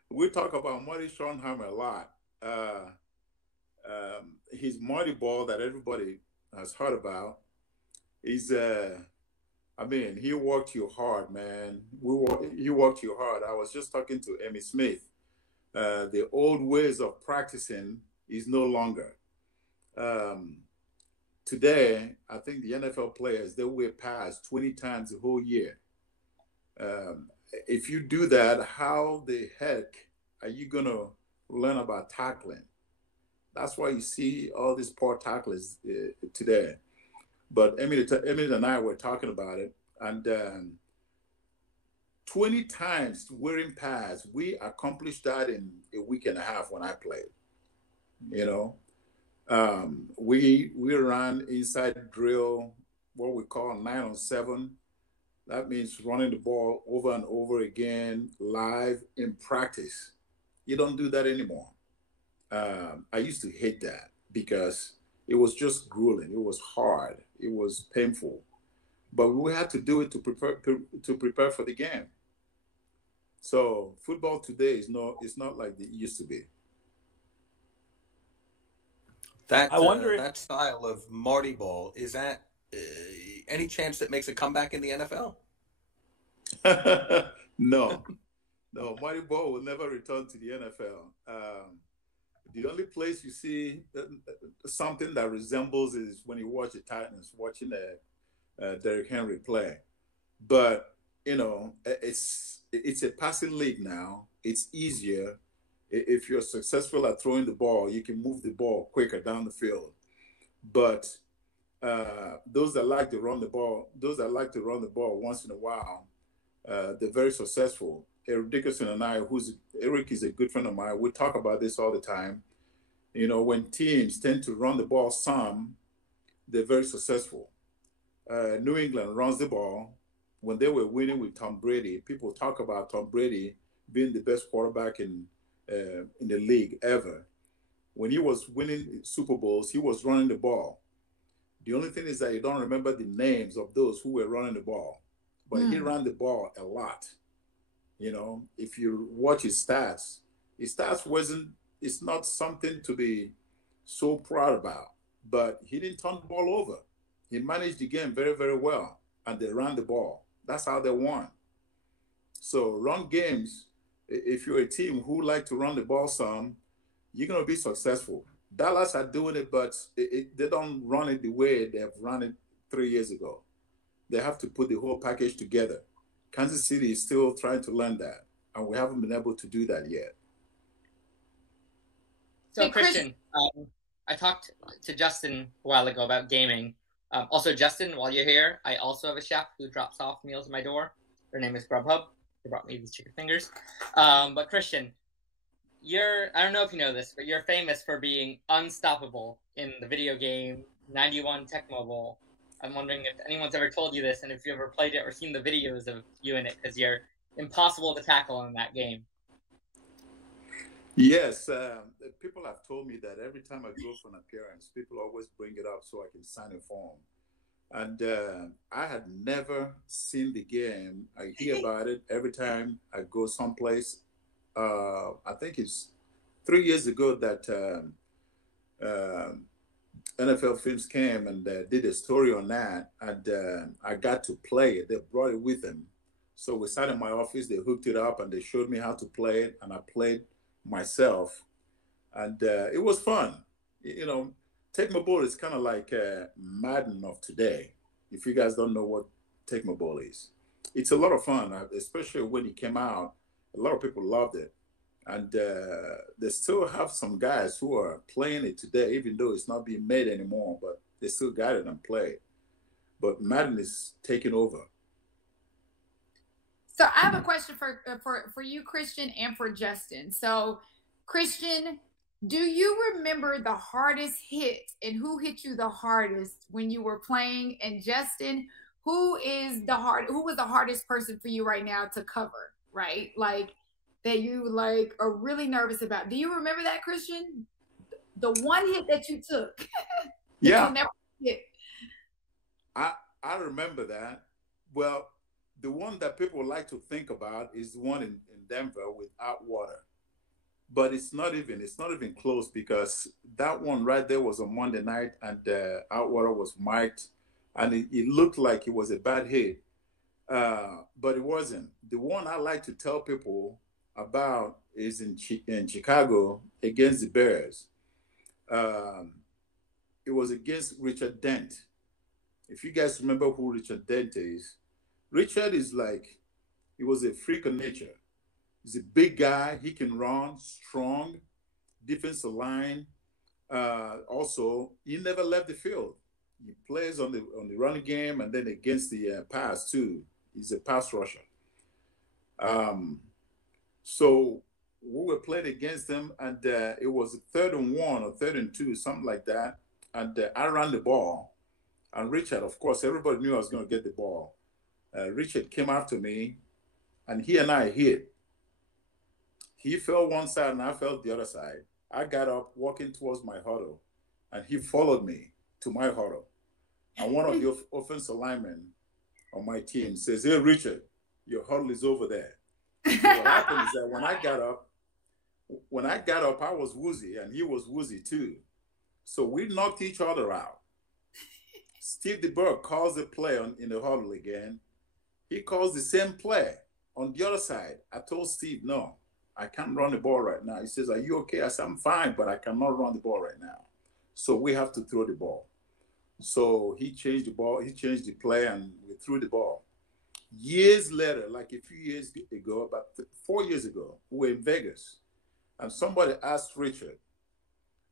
we talk about Marty Schottenheimer a lot. His Marty ball that everybody has heard about is, I mean, he worked you hard, man. He worked you hard. I was just talking to Emmy Smith. The old ways of practicing is no longer. Today, I think the NFL players, they wear pads 20 times the whole year. If you do that, how the heck are you going to learn about tackling? That's why you see all these poor tacklers today. But Emily and I were talking about it, and 20 times wearing pads, we accomplished that in a week and a half when I played. You know, we ran inside drill, what we call 9-on-7. That means running the ball over and over again, live in practice. You don't do that anymore. I used to hate that because it was just grueling. It was hard. It was painful. But we had to do it to prepare for the game. So football today is not like it used to be. I wonder that style of Marty ball, is that any chance that makes a comeback in the NFL? No, Marty ball will never return to the NFL. The only place you see something that resembles is when you watch the Titans, watching Derrick Henry play. But you know, it's a passing league now. It's easier. If you're successful at throwing the ball, you can move the ball quicker down the field. But those that like to run the ball once in a while, they're very successful. Eric Dickerson and I, Eric is a good friend of mine, we talk about this all the time. You know, when teams tend to run the ball some, they're very successful. New England runs the ball. When they were winning with Tom Brady, people talk about Tom Brady being the best quarterback in the league ever. When he was winning Super Bowls, he was running the ball. The only thing is that you don't remember the names of those who were running the ball, but he ran the ball a lot. You know, if you watch his stats it's not something to be so proud about, but he didn't turn the ball over. He managed the game very, very well, and they ran the ball. That's how they won. So run games, if you're a team who like to run the ball some, you're going to be successful. Dallas are doing it, but they don't run it the way they have run it 3 years ago. They have to put the whole package together. Kansas City is still trying to learn that, and we haven't been able to do that yet. So, Christian, I talked to Justin a while ago about gaming. Also, Justin, while you're here, I also have a chef who drops off meals at my door. Her name is Grubhub. They brought me these chicken fingers. But Christian, I don't know if you know this, but you're famous for being unstoppable in the video game 91 Tecmo Bowl. I'm wondering if anyone's ever told you this and if you ever played it or seen the videos of you in it, because you're impossible to tackle in that game. Yes, people have told me that every time I go for an appearance, people always bring it up so I can sign a form. And I had never seen the game. I hear about it every time I go someplace. I think it's 3 years ago that NFL Films came and did a story on that, and I got to play it. They brought it with them. So we sat in my office, they hooked it up, and they showed me how to play it, and I played myself. And it was fun. You know, Tecmo Bowl is kind of like Madden of today. If you guys don't know what Tecmo Bowl is, it's a lot of fun, especially when it came out. A lot of people loved it. And they still have some guys who are playing it today, even though it's not being made anymore, but they still got it and play it. But Madden is taking over. So I have a question for you, Christian, and for Justin. So, Christian, Do you remember the hardest hit and who hit you the hardest when you were playing? And Justin, who was the hardest person for you right now to cover, right? Like that you like are really nervous about. Do you remember that, Christian? The one hit that you took. Yeah. You'll never forget. I remember that. Well, the one that people like to think about is the one in Denver with Atwater. But it's not even close, because that one right there was on Monday night, and Atwater was mic'd, and it looked like it was a bad hit, but it wasn't. The one I like to tell people about is in Chicago against the Bears. It was against Richard Dent. If you guys remember who Richard Dent is, Richard is like, he was a freak of nature. He's a big guy. He can run, strong, defensive line. Also, he never left the field. He plays on the running game, and then against the pass too. He's a pass rusher. So we were playing against him, and it was 3rd and 1 or 3rd and 2, something like that. And I ran the ball. And Richard, of course, everybody knew I was going to get the ball. Richard came after me, and he and I hit. He fell one side and I fell the other side. I got up walking towards my huddle, and he followed me to my huddle. And one of the offensive linemen on my team says, "Hey, Richard, your huddle is over there." So what happened is that when I got up, I was woozy, and he was woozy too. So we knocked each other out. Steve DeBerg calls the play in the huddle again. He calls the same play on the other side. I told Steve, "No, I can't run the ball right now." He says, "Are you okay?" I said, "I'm fine, but I cannot run the ball right now. So we have to throw the ball." So he changed the ball, he changed the play, and we threw the ball. Years later, like a few years ago, about 4 years ago, we were in Vegas, and somebody asked Richard,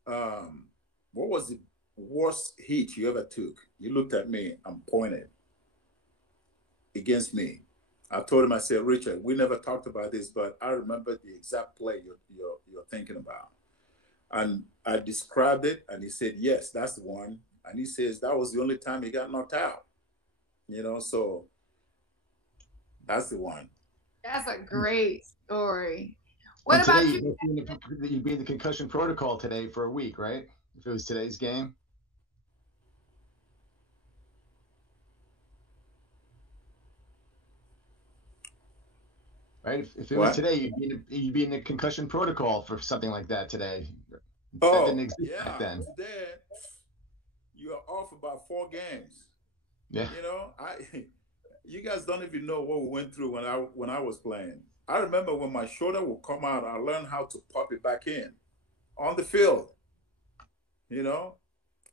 what was the worst hit you ever took? He looked at me and pointed against me. I told him, I said, "Richard, we never talked about this, but I remember the exact play you're thinking about." And I described it, and he said, "Yes, that's the one." And he says that was the only time he got knocked out. So that's the one. That's a great story. What about you? You'd be in the concussion protocol today for a week, right? If it was today's game. Right? If it was today, you'd be in the concussion protocol for something like that today. That didn't exist back then. Today you are off about 4 games. Yeah. You guys don't even know what we went through when I was playing. I remember when my shoulder would come out, I learned how to pop it back in on the field.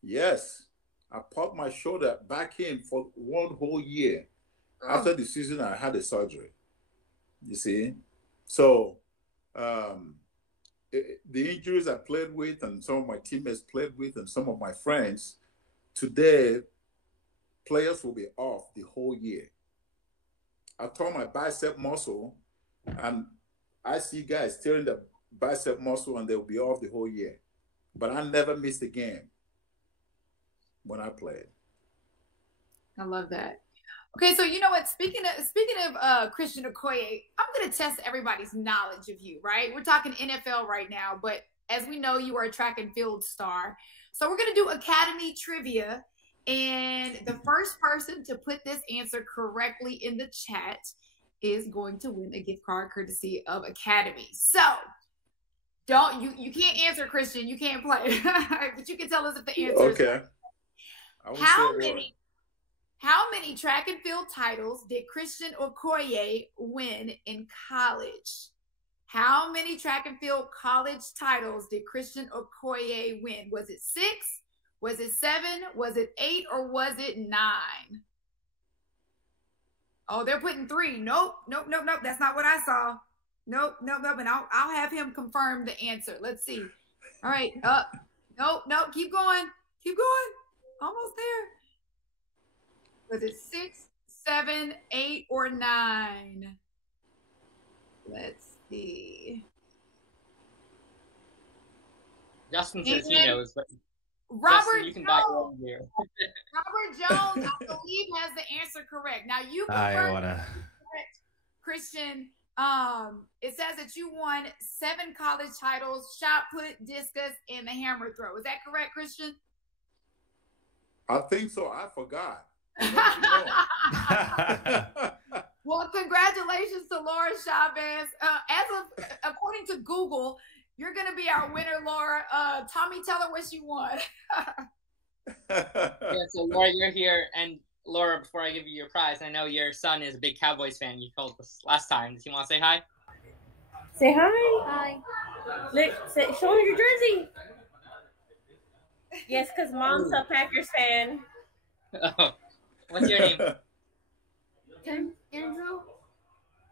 Yes, I popped my shoulder back in for 1 whole year. After the season, I had a surgery. You see? So the injuries I played with, and some of my teammates played with, and some of my friends, today, players will be off the whole year. I tore my bicep muscle, and I see guys tearing the bicep muscle, and they'll be off the whole year. But I never missed a game when I played. I love that. Okay, so you know what? Speaking of Christian Okoye, I'm going to test everybody's knowledge of you, right? We're talking NFL right now, but as we know, you are a track and field star. So we're going to do Academy trivia, and the first person to put this answer correctly in the chat is going to win a gift card courtesy of Academy. So you can't answer, Christian. You can't play, but you can tell us if the answer is okay. How many track and field titles did Christian Okoye win in college? How many track and field college titles did Christian Okoye win? Was it 6? Was it 7? Was it 8? Or was it 9? Oh, they're putting 3. Nope. That's not what I saw. Nope. And I'll have him confirm the answer. Let's see. All right. Nope. Keep going. Almost there. Was it 6, 7, 8, or 9? Let's see. Justin says he knows, but Robert Justin, you can buy your Jones. own beer. Robert Jones, I believe, has the answer correct. Now you I confirmed wanna. correct, Christian. It says that you won 7 college titles: shot put, discus, and the hammer throw. Is that correct, Christian? I think so. I forgot. Well, congratulations to Laura Chavez. According to Google, you're going to be our winner, Laura. Tommy, tell her what she won. Yeah, so Laura, you're here, and Laura, before I give you your prize, I know your son is a big Cowboys fan. You told us last time. Does he want to say hi? Say hi. Hi. Look, show him your jersey. Yes, because Mom's a Packers fan. Oh, what's your name? Andrew.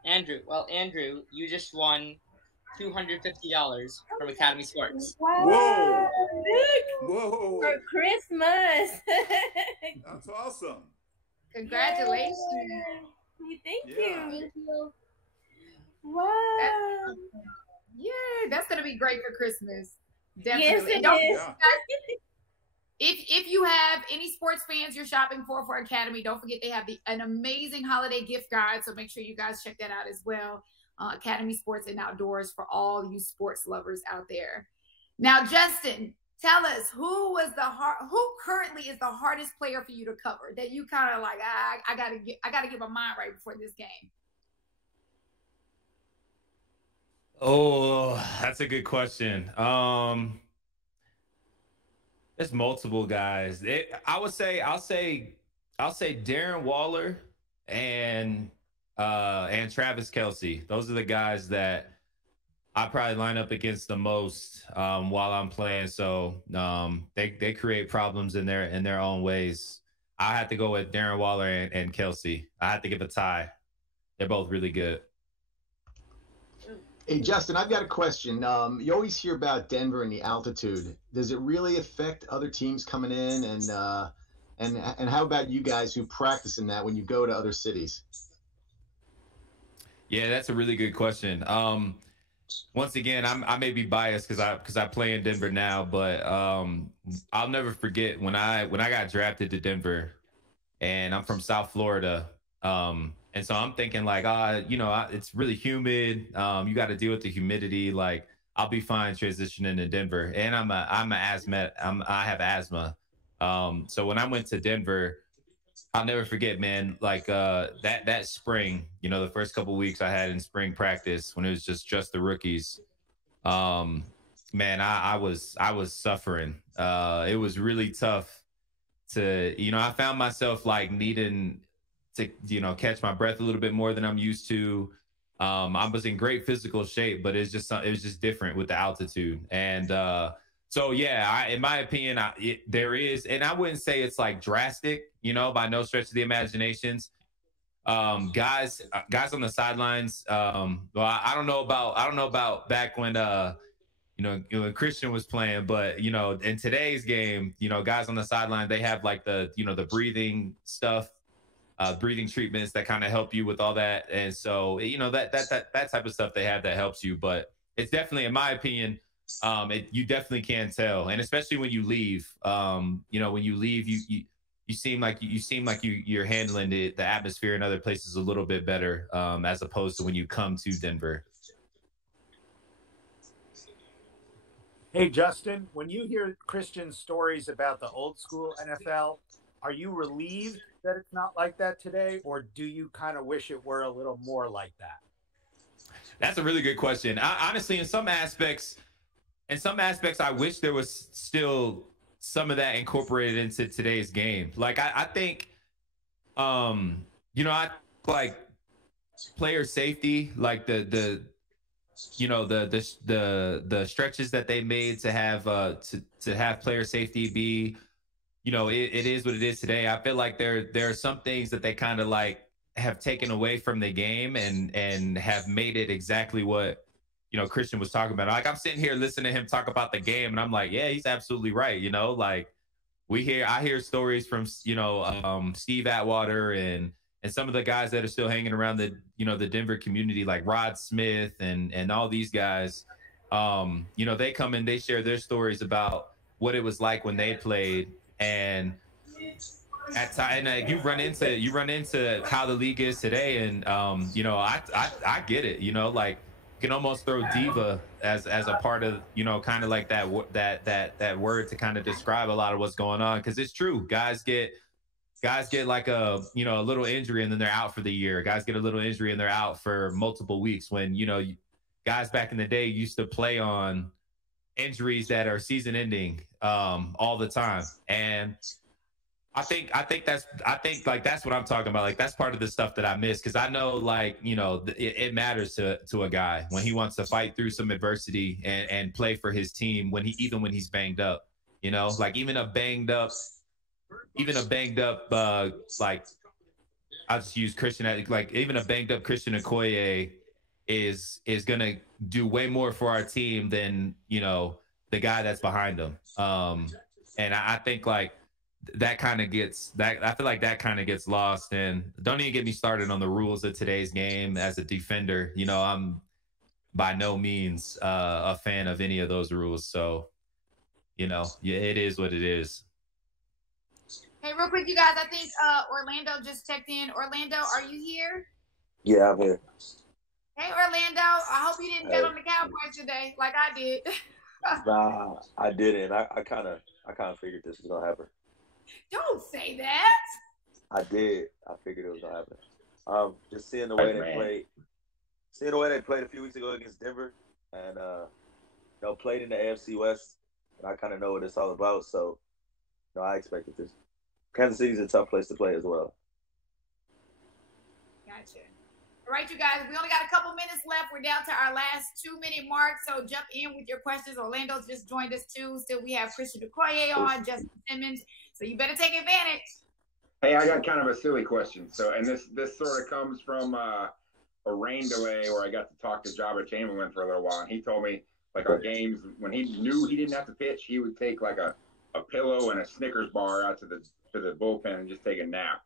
Andrew. Well, Andrew, you just won $250 from Academy Sports. Wow. Whoa. Whoa. For Christmas. That's awesome. Congratulations. Thank Yeah. you. Thank you. Wow. Yeah, that's going to be great for Christmas. Yes, Definitely. it is. If you have any sports fans you're shopping for Academy, don't forget they have an amazing holiday gift guide. So make sure you guys check that out as well. Academy Sports and Outdoors for all you sports lovers out there. Now, Justin, tell us who currently is the hardest player for you to cover that you kind of like, I gotta get my mind right before this game. Oh, that's a good question. There's multiple guys. I'll say Darren Waller and Travis Kelce. Those are the guys that I probably line up against the most while I'm playing. So they create problems in their own ways. I have to go with Darren Waller and Kelce. I have to give a tie. They're both really good. Hey, Justin, I've got a question. You always hear about Denver and the altitude. Does it really affect other teams coming in? And how about you guys who practice in that when you go to other cities? Yeah, that's a really good question. Once again, I may be biased because I play in Denver now, but I'll never forget when I got drafted to Denver, and I'm from South Florida. And so I'm thinking like, it's really humid. You got to deal with the humidity. Like I'll be fine transitioning to Denver. And I have asthma. So when I went to Denver, I'll never forget, man, like that spring, the first couple of weeks I had in spring practice when it was just the rookies. Man, I was suffering. It was really tough to, I found myself like needing to, catch my breath a little bit more than I'm used to. I was in great physical shape, but it was just different with the altitude. And so, yeah, in my opinion, there is, and I wouldn't say it's like drastic, by no stretch of the imaginations. Guys on the sidelines. Well, I don't know about back when, when Christian was playing, but in today's game, guys on the sideline, they have like the breathing stuff. Breathing treatments that kind of help you with all that. And so, that type of stuff they have that helps you, but it's definitely, in my opinion, you definitely can tell. And especially when you leave, when you leave, you seem like you're handling the atmosphere in other places a little bit better, as opposed to when you come to Denver. Hey, Justin, when you hear Christian's stories about the old school NFL, are you relieved that it's not like that today, or do you kind of wish it were a little more like that? That's a really good question. Honestly, in some aspects, I wish there was still some of that incorporated into today's game. Like I think, I like player safety, like the stretches that they made to have to have player safety be. It is what it is today. I feel like there are some things that they kind of like have taken away from the game and have made it exactly what, Christian was talking about. Like I'm sitting here listening to him talk about the game and I'm like, yeah, he's absolutely right. Like I hear stories from, Steve Atwater and some of the guys that are still hanging around the Denver community, like Rod Smith and all these guys. you know, they come in, they share their stories about what it was like when they played, and at time, and you run into how the league is today, and you know, I get it. You know, like you can almost throw diva as a part of, you know, kind of like that word to kind of describe a lot of what's going on, because it's true. Guys get like a, you know, a little injury and then they're out for the year. Guys get a little injury and they're out for multiple weeks. When, you know, guys back in the day used to play on injuries that are season ending all the time. And I think like that's what I'm talking about. Like that's part of the stuff that I miss, because I know, like, you know, it matters to a guy when he wants to fight through some adversity and play for his team even when he's banged up. You know, like even a banged up like, I'll just use Christian, like even a banged up Christian Okoye is gonna do way more for our team than, you know, the guy that's behind him. And I think like that kind of gets that. I feel like that kind of gets lost. And don't even get me started on the rules of today's game. As a defender, you know, I'm by no means a fan of any of those rules. So, you know, yeah, it is what it is. Hey, real quick, you guys, I think Orlando just checked in. Orlando, are you here? Yeah, I'm here. Hey, Orlando, I hope you didn't bet on the Cowboys today like I did. Nah, I didn't. I kind of figured this was gonna happen. Don't say that. I did. I figured it was gonna happen. Just seeing the way they played a few weeks ago against Denver, and you know, played in the AFC West, and I kind of know what it's all about. So, you know, I expected this. Kansas City's a tough place to play as well. Gotcha. All right, you guys, we only got a couple minutes left. We're down to our last 2-minute mark, so jump in with your questions. Orlando's just joined us too. Still, we have Christian Okoye on, Justin Simmons, so you better take advantage. Hey, I got kind of a silly question. So, and this sort of comes from a rain delay where I got to talk to Jabba Chamberlain for a little while, and he told me, like, on games when he knew he didn't have to pitch, he would take like a pillow and a Snickers bar out to the bullpen and just take a nap.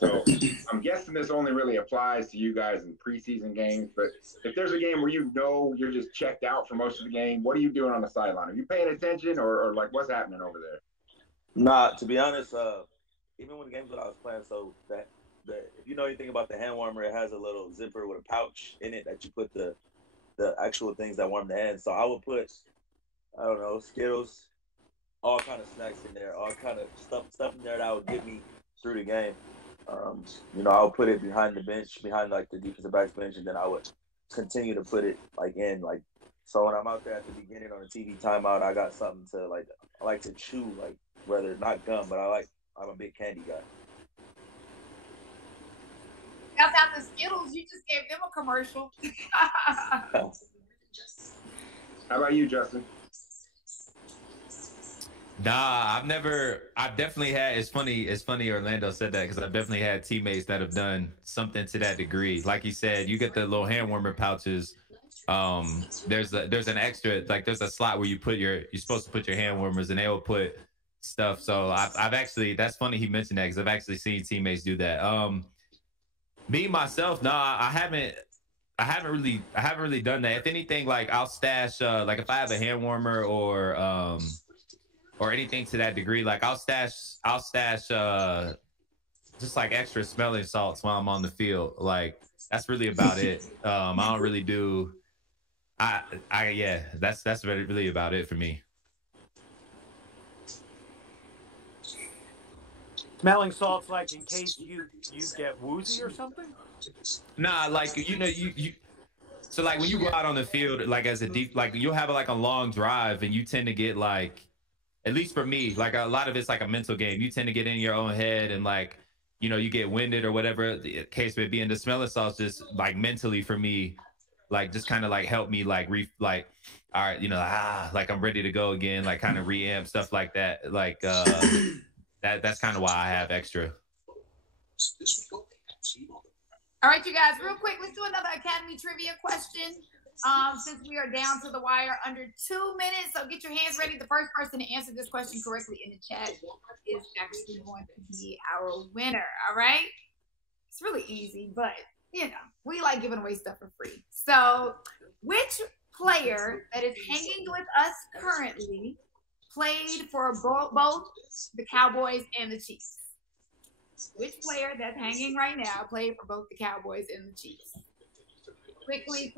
So I'm guessing this only really applies to you guys in preseason games, but if there's a game where you know you're just checked out for most of the game, what are you doing on the sideline? Are you paying attention or like what's happening over there? Nah, to be honest, even when the games that I was playing, so that if you know anything about the hand warmer, it has a little zipper with a pouch in it that you put the actual things that warm the hands. So I would put, I don't know, Skittles, all kind of snacks in there, all kind of stuff in there that would get me through the game. You know, I would put it behind the bench, behind like the defensive backs bench, and then I would continue to put it like in, like, so when I'm out there at the beginning on the TV timeout, I got something to like, I like to chew, like, whether not gum, but I'm a big candy guy. Shout out the Skittles, you just gave them a commercial. How about you, Justin? Nah, I've definitely had, it's funny Orlando said that, because I've definitely had teammates that have done something to that degree. Like you said, you get the little hand warmer pouches. There's an extra, like there's a slot where you're supposed to put your hand warmers, and they will put stuff. So I've actually, that's funny he mentioned that, because I've actually seen teammates do that. Me myself, nah, I haven't really done that. If anything, like I'll stash like if I have a hand warmer or anything to that degree, like I'll stash just like extra smelling salts while I'm on the field. Like that's really about it. I don't really do. Yeah, that's really about it for me. Smelling salts, like in case you get woozy or something? Nah, like you so like when you go out on the field, like as a deep, like you'll have like a long drive and you tend to get like, at least for me, like a lot of it's like a mental game. You tend to get in your own head and like, you know, you get winded or whatever the case may be. And the smelling salts just like mentally for me, like just kind of like help me like all right, you know, like I'm ready to go again, like kind of reamp, stuff like that. Like that's kind of why I have extra. All right, you guys, real quick, let's do another Academy trivia question. Since we are down to the wire under 2 minutes, so get your hands ready. The first person to answer this question correctly in the chat is actually going to be our winner. All right, it's really easy, but you know we like giving away stuff for free. So, which player that is hanging with us currently played for both the Cowboys and the Chiefs? Which player that's hanging right now played for both the Cowboys and the Chiefs? Quickly.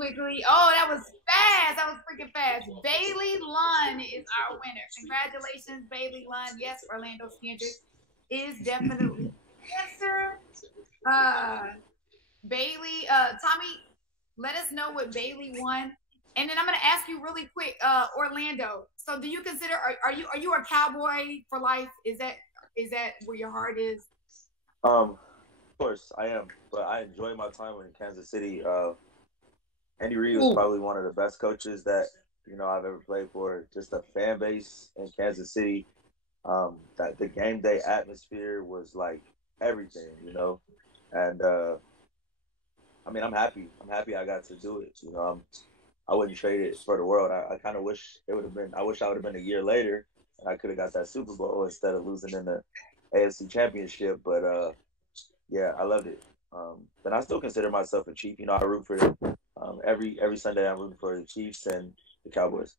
Oh, that was fast. That was freaking fast. Bailey Lunn is our winner. Congratulations, Bailey Lunn. Yes, Orlando Scandrick is definitely the answer. Bailey, Tommy, let us know what Bailey won. And then I'm going to ask you really quick, Orlando. So do you consider, are you a Cowboy for life? Is that where your heart is? Of course I am, but I enjoy my time in Kansas City. Andy Reid was probably one of the best coaches that I've ever played for. Just the fan base in Kansas City, that the game day atmosphere was like everything, and I mean, I'm happy I got to do it. I wouldn't trade it for the world. I kind of wish it would have been. I wish I would have been a year later and I could have got that Super Bowl instead of losing in the AFC Championship. But yeah, I loved it. But I still consider myself a Chief. I root for them. Every Sunday I'm rooting for the Chiefs and the Cowboys.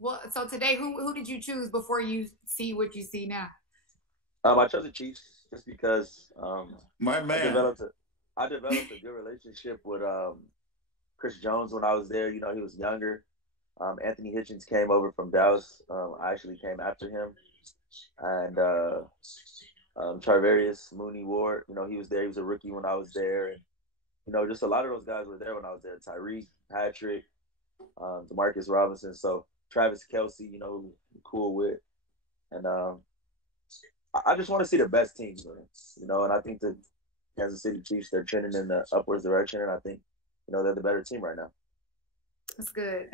Well, so today, who did you choose before you see what you see now? I chose the Chiefs just because my man. I developed a good relationship with Chris Jones when I was there. He was younger. Anthony Hitchens came over from Dallas. I actually came after him. And Charvarius Mooney Ward, he was there. He was a rookie when I was there. And, just a lot of those guys were there when I was there. Tyreek, Patrick, Demarcus Robinson. So Travis Kelce, who I'm cool with. And I just want to see the best teams, and I think the Kansas City Chiefs, they're trending in the upwards direction, and I think, they're the better team right now. That's good.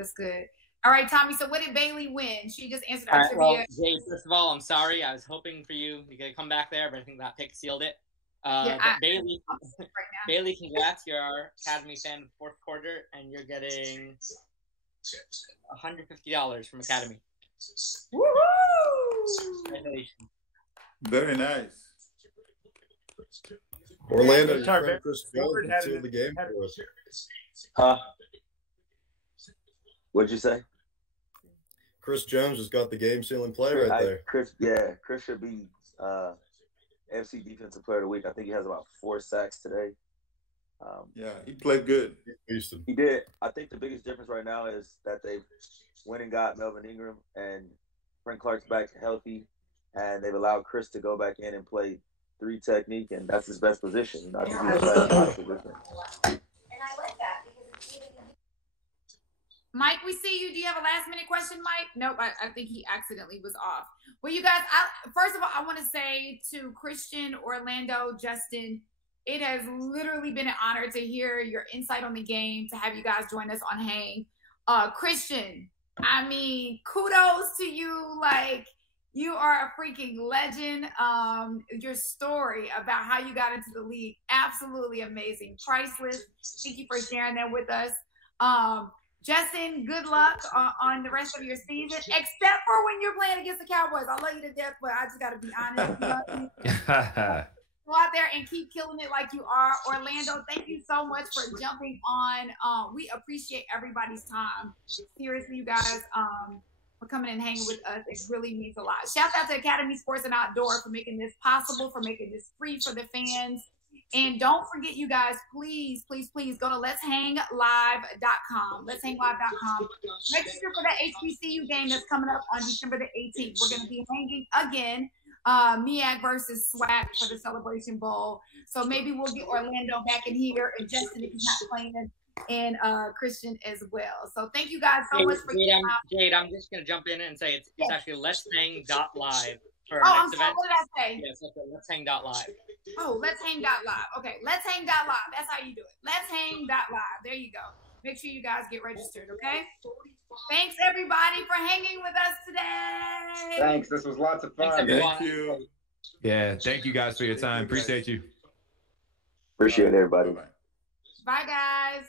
All right, Tommy, so what did Bailey win? She just answered our trivia. Well, Jay, first of all, I'm sorry. I was hoping for you to come back there, but I think that pick sealed it. Bailey, Bailey, congrats. You're our Academy fan of the fourth quarter, and you're getting $150 from Academy. Woohoo! Congratulations. Very nice. Orlando, your friend Chris Jones sealed the game for us. Huh? What'd you say? Chris Jones just got the game-sealing play right there. Chris should be FC Defensive Player of the Week. I think he has about 4 sacks today. Yeah, he played good. He did. I think the biggest difference right now is that they've went and got Melvin Ingram, and Frank Clark's back healthy, and they've allowed Chris to go back in and play 3 technique, and that's his best position. I think he's playing in his position. And I like that because Mike, we see you. Do you have a last-minute question, Mike? Nope, I think he accidentally was off. Well, you guys, first of all, I want to say to Christian, Orlando, Justin, it has literally been an honor to hear your insight on the game, to have you guys join us on Hang. Christian, I mean, kudos to you. Like, you are a freaking legend. Your story about how you got into the league, absolutely amazing. Priceless. Thank you for sharing that with us. Justin, good luck on the rest of your season, except for when you're playing against the Cowboys. I love you to death, but I just got to be honest. Go out there and keep killing it like you are. Orlando, thank you so much for jumping on. We appreciate everybody's time. Seriously, you guys, for coming and hanging with us. It really means a lot. Shout out to Academy Sports and Outdoor for making this possible, for making this free for the fans. And don't forget, you guys, please, please, please go to letshanglive.com. Letshanglive.com. Register for the HBCU game that's coming up on December the 18th. We're going to be hanging again. MEAC versus SWAC for the Celebration Bowl. So maybe we'll get Orlando back in here, and Justin, if he's not playing, and Christian as well. So thank you guys so much for Jade, I'm just going to jump in and say it's actually letshang.live for our next event. What did I say? Yes, letshang.live. Oh, letshang.live. Okay, letshang.live. That's how you do it. Letshang.live. There you go. Make sure you guys get registered, okay? Thanks, everybody, for hanging with us today. Thanks. This was lots of fun. Thank you. Yeah, thank you guys for your time. Appreciate you. Appreciate it, everybody. Bye, guys.